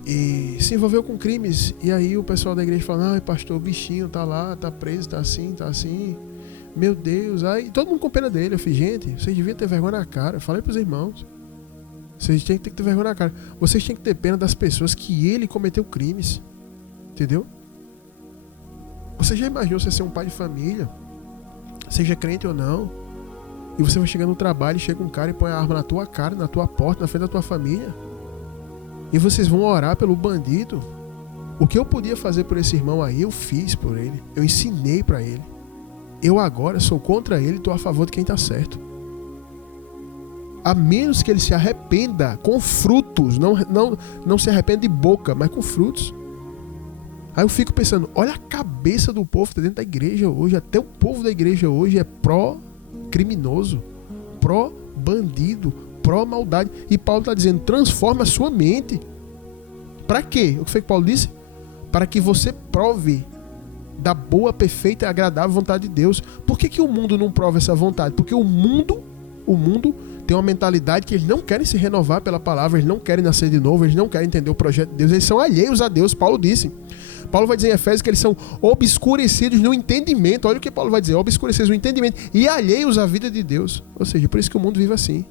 e se envolveu com crimes, e aí o pessoal da igreja fala: ai pastor, o bichinho tá lá, tá preso, tá assim, meu Deus. Aí todo mundo com pena dele. Eu falei: gente, vocês deviam ter vergonha na cara. Eu falei pros irmãos, vocês têm que ter vergonha na cara, vocês têm que ter pena das pessoas que ele cometeu crimes, entendeu? Você já imaginou você ser um pai de família, seja crente ou não, e você vai chegar no trabalho e chega um cara e põe a arma na tua cara, na tua porta, na frente da tua família, e vocês vão orar pelo bandido? O que eu podia fazer por esse irmão aí, eu fiz por ele. Eu ensinei para ele. Eu agora sou contra ele e estou a favor de quem está certo. A menos que ele se arrependa com frutos. Não se arrependa de boca, mas com frutos. Aí eu fico pensando, olha a cabeça do povo que está dentro da igreja hoje. Até o povo da igreja hoje é pró-criminoso, pró-bandido, pró-maldade. E Paulo está dizendo, transforma a sua mente. Para quê? O que foi que Paulo disse? Para que você prove da boa, perfeita e agradável vontade de Deus. Por que o mundo não prova essa vontade? Porque o mundo tem uma mentalidade que eles não querem se renovar pela palavra, eles não querem nascer de novo, eles não querem entender o projeto de Deus, eles são alheios a Deus. Paulo disse. Paulo vai dizer em Efésios que eles são obscurecidos no entendimento. Olha o que Paulo vai dizer, obscurecidos no entendimento e alheios à vida de Deus. Ou seja, por isso que o mundo vive assim.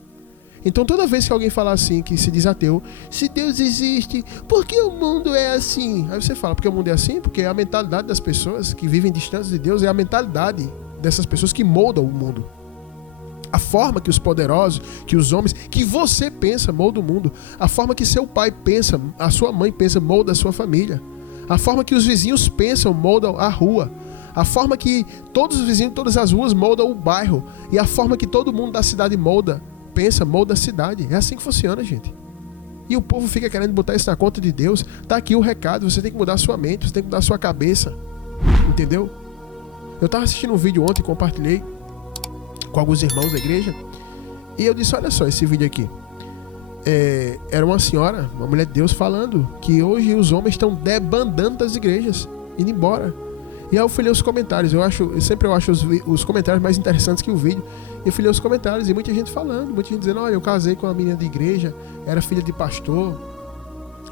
Então toda vez que alguém falar assim, que se diz ateu, se Deus existe, por que o mundo é assim? Aí você fala, porque o mundo é assim? Porque a mentalidade das pessoas que vivem distantes de Deus é a mentalidade dessas pessoas que moldam o mundo. A forma que os poderosos, que os homens, que você pensa, molda o mundo. A forma que seu pai pensa, a sua mãe pensa, molda a sua família. A forma que os vizinhos pensam, moldam a rua. A forma que todos os vizinhos, todas as ruas moldam o bairro. E a forma que todo mundo da cidade pensa, molda a cidade. É assim que funciona, gente. E o povo fica querendo botar isso na conta de Deus. Tá aqui o recado, você tem que mudar a sua mente, você tem que mudar a sua cabeça. Entendeu? Eu estava assistindo um vídeo ontem, compartilhei com alguns irmãos da igreja, e eu disse, olha só esse vídeo aqui. Era uma senhora, uma mulher de Deus, falando que hoje os homens estão debandando das igrejas, indo embora. E aí eu fui ler os comentários. Eu sempre acho os comentários mais interessantes que o vídeo. Eu fui ler os comentários e muita gente falando, muita gente dizendo, olha, eu casei com uma menina de igreja, era filha de pastor,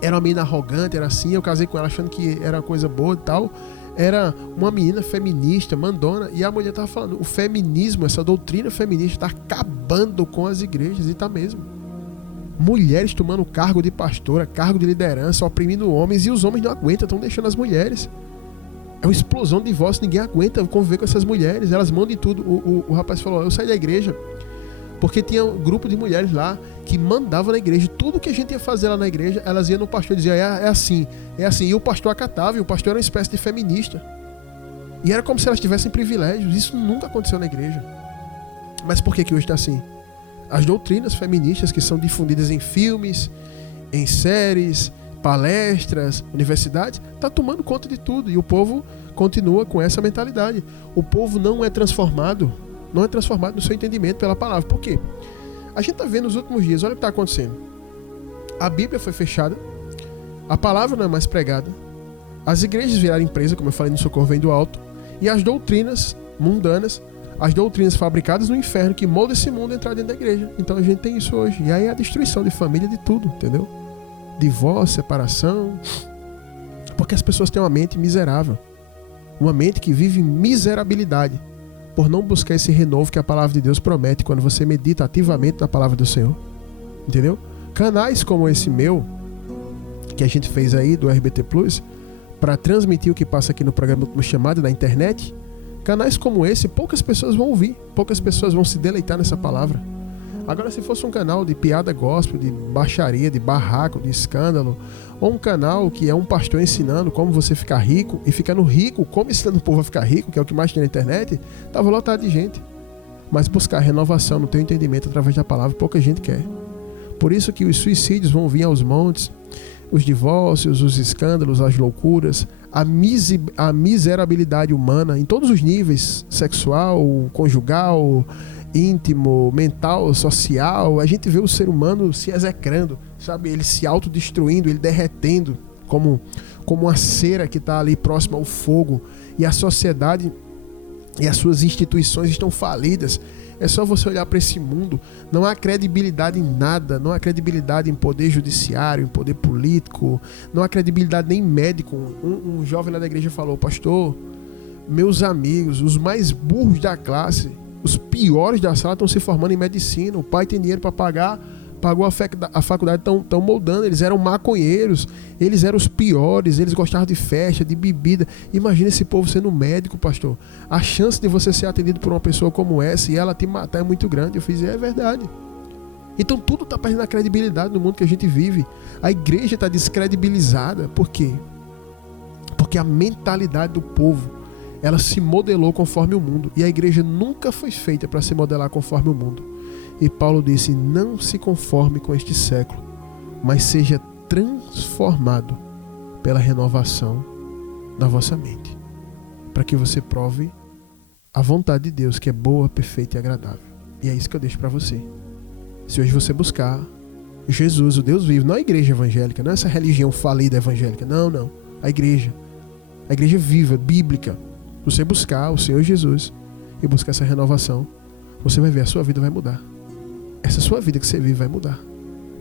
era uma menina arrogante, era assim, eu casei com ela achando que era uma coisa boa e tal. Era uma menina feminista, mandona, e a mulher estava falando, o feminismo, essa doutrina feminista está acabando com as igrejas, e está mesmo. Mulheres tomando cargo de pastora, cargo de liderança, oprimindo homens, e os homens não aguentam, estão deixando as mulheres. É uma explosão de divórcio, ninguém aguenta conviver com essas mulheres, elas mandam em tudo. O rapaz falou, eu saí da igreja porque tinha um grupo de mulheres lá que mandavam na igreja, tudo que a gente ia fazer lá na igreja, elas iam no pastor e diziam, é assim, e o pastor acatava, e o pastor era uma espécie de feminista, e era como se elas tivessem privilégios. Isso nunca aconteceu na igreja. Mas por que hoje está assim? As doutrinas feministas que são difundidas em filmes, em séries, palestras, universidades, está tomando conta de tudo, e o povo continua com essa mentalidade. O povo não é transformado no seu entendimento pela palavra. Por quê? A gente está vendo nos últimos dias, olha o que está acontecendo. A Bíblia foi fechada, a palavra não é mais pregada, as igrejas viraram empresa, como eu falei no Socorro Vem do Alto, e as doutrinas mundanas, as doutrinas fabricadas no inferno que moldam esse mundo entrar dentro da igreja. Então a gente tem isso hoje. E aí é a destruição de família, de tudo, entendeu? Divórcio, separação, porque as pessoas têm uma mente miserável, uma mente que vive em miserabilidade, por não buscar esse renovo que a palavra de Deus promete quando você medita ativamente na palavra do Senhor, entendeu? Canais como esse meu, que a gente fez aí do RBT Plus, para transmitir o que passa aqui no programa Última Chamada na internet, canais como esse, poucas pessoas vão ouvir, poucas pessoas vão se deleitar nessa palavra. Agora, se fosse um canal de piada gospel, de baixaria, de barraco, de escândalo, ou um canal que é um pastor ensinando como você ficar rico e ficando rico, como ensinando o povo a ficar rico, que é o que mais tem na internet, tava lotado de gente. Mas buscar renovação no teu entendimento através da palavra, pouca gente quer. Por isso que os suicídios vão vir aos montes, os divórcios, os escândalos, as loucuras, a miserabilidade humana em todos os níveis, sexual, conjugal, íntimo, mental, social. A gente vê o ser humano se execrando, sabe? Ele se autodestruindo, ele derretendo como uma cera que está ali próxima ao fogo. E a sociedade e as suas instituições estão falidas. É só você olhar para esse mundo. Não há credibilidade em nada. Não há credibilidade em poder judiciário, em poder político. Não há credibilidade nem em médico. Um jovem lá da igreja falou: pastor, meus amigos, os mais burros da classe, os piores da sala, estão se formando em medicina. O pai tem dinheiro para pagar, pagou a faculdade, estão moldando. Eles eram maconheiros, eles eram os piores, eles gostavam de festa, de bebida. Imagina esse povo sendo médico, pastor. A chance de você ser atendido por uma pessoa como essa e ela te matar é muito grande. Eu fiz, é verdade. Então tudo está perdendo a credibilidade no mundo que a gente vive. A igreja está descredibilizada. Por quê? Porque a mentalidade do povo, ela se modelou conforme o mundo. E a igreja nunca foi feita para se modelar conforme o mundo. E Paulo disse: não se conforme com este século, mas seja transformado pela renovação da vossa mente, para que você prove a vontade de Deus, que é boa, perfeita e agradável. E é isso que eu deixo para você. Se hoje você buscar Jesus, o Deus vivo, não a igreja evangélica, não essa religião falida evangélica, não. A igreja viva, bíblica. Você buscar o Senhor Jesus e buscar essa renovação, você vai ver, a sua vida vai mudar. Essa sua vida que você vive vai mudar.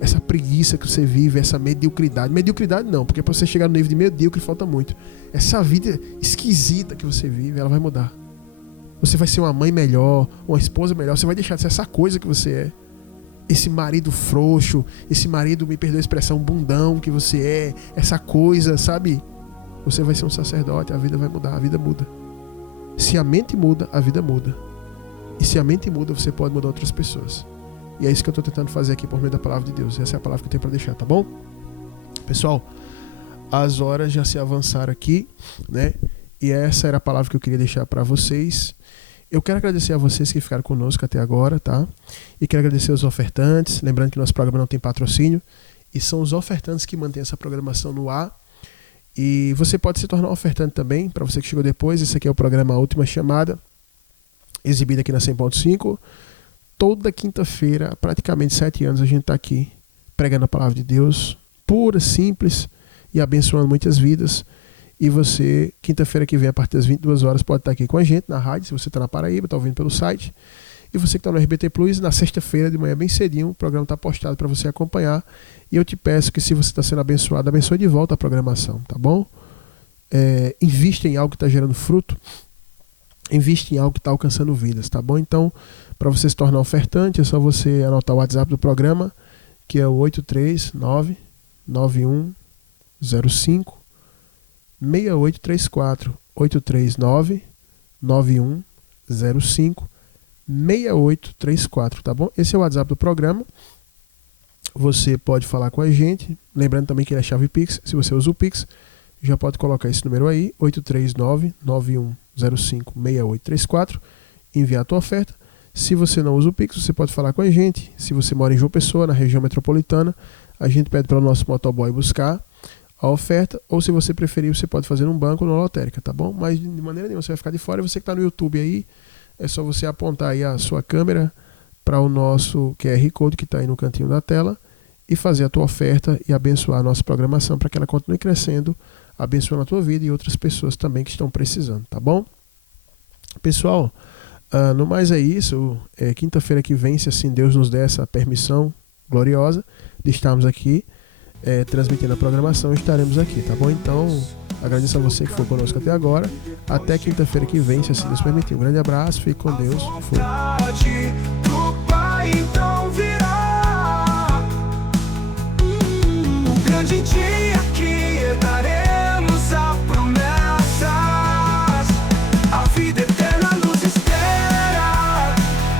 Essa preguiça que você vive, essa mediocridade. Mediocridade não, porque para você chegar no nível de medíocre falta muito. Essa vida esquisita que você vive, ela vai mudar. Você vai ser uma mãe melhor, uma esposa melhor. Você vai deixar de ser essa coisa que você é. Esse marido frouxo, esse marido, me perdoa a expressão, bundão que você é. Essa coisa, sabe? Você vai ser um sacerdote, a vida vai mudar, a vida muda. Se a mente muda, a vida muda. E se a mente muda, você pode mudar outras pessoas. E é isso que eu estou tentando fazer aqui por meio da palavra de Deus. Essa é a palavra que eu tenho para deixar, tá bom? Pessoal, as horas já se avançaram aqui, né? E essa era a palavra que eu queria deixar para vocês. Eu quero agradecer a vocês que ficaram conosco até agora, tá? E quero agradecer aos ofertantes. Lembrando que nosso programa não tem patrocínio. E são os ofertantes que mantêm essa programação no ar. E você pode se tornar um ofertante também. Para você que chegou depois, esse aqui é o programa A Última Chamada, exibido aqui na 100.5. Toda quinta-feira, há praticamente 7 anos, a gente está aqui pregando a palavra de Deus, pura, simples e abençoando muitas vidas. E você, quinta-feira que vem, a partir das 22 horas, pode estar aqui com a gente na rádio, se você está na Paraíba, está ouvindo pelo site. E você que está no RBT Plus, na sexta-feira de manhã, bem cedinho, o programa está postado para você acompanhar. E eu te peço que, se você está sendo abençoado, abençoe de volta a programação, tá bom? Invista em algo que está gerando fruto. Invista em algo que está alcançando vidas, tá bom? Então, para você se tornar ofertante, é só você anotar o WhatsApp do programa, que é o 839-9105-6834. 839-9105-6834, tá bom? Esse é o WhatsApp do programa. Você pode falar com a gente. Lembrando também que ele é chave Pix. Se você usa o Pix, já pode colocar esse número aí, 839-9105-6834. Enviar a tua oferta. Se você não usa o Pix, você pode falar com a gente. Se você mora em João Pessoa, na região metropolitana, a gente pede para o nosso motoboy buscar a oferta. Ou, se você preferir, você pode fazer num banco ou na lotérica, tá bom? Mas de maneira nenhuma você vai ficar de fora. Você que está no YouTube aí, é só você apontar aí a sua câmera para o nosso QR Code que está aí no cantinho da tela e fazer a tua oferta e abençoar a nossa programação para que ela continue crescendo, abençoando a tua vida e outras pessoas também que estão precisando, tá bom? Pessoal, no mais é isso. Quinta-feira que vem, se assim Deus nos der essa permissão gloriosa de estarmos aqui transmitindo a programação, estaremos aqui, tá bom? Então, agradeço a você que foi conosco até agora. Até quinta-feira que vem, se assim Deus permitir. Um grande abraço, fique com Deus. Fui. Então virá o grande dia.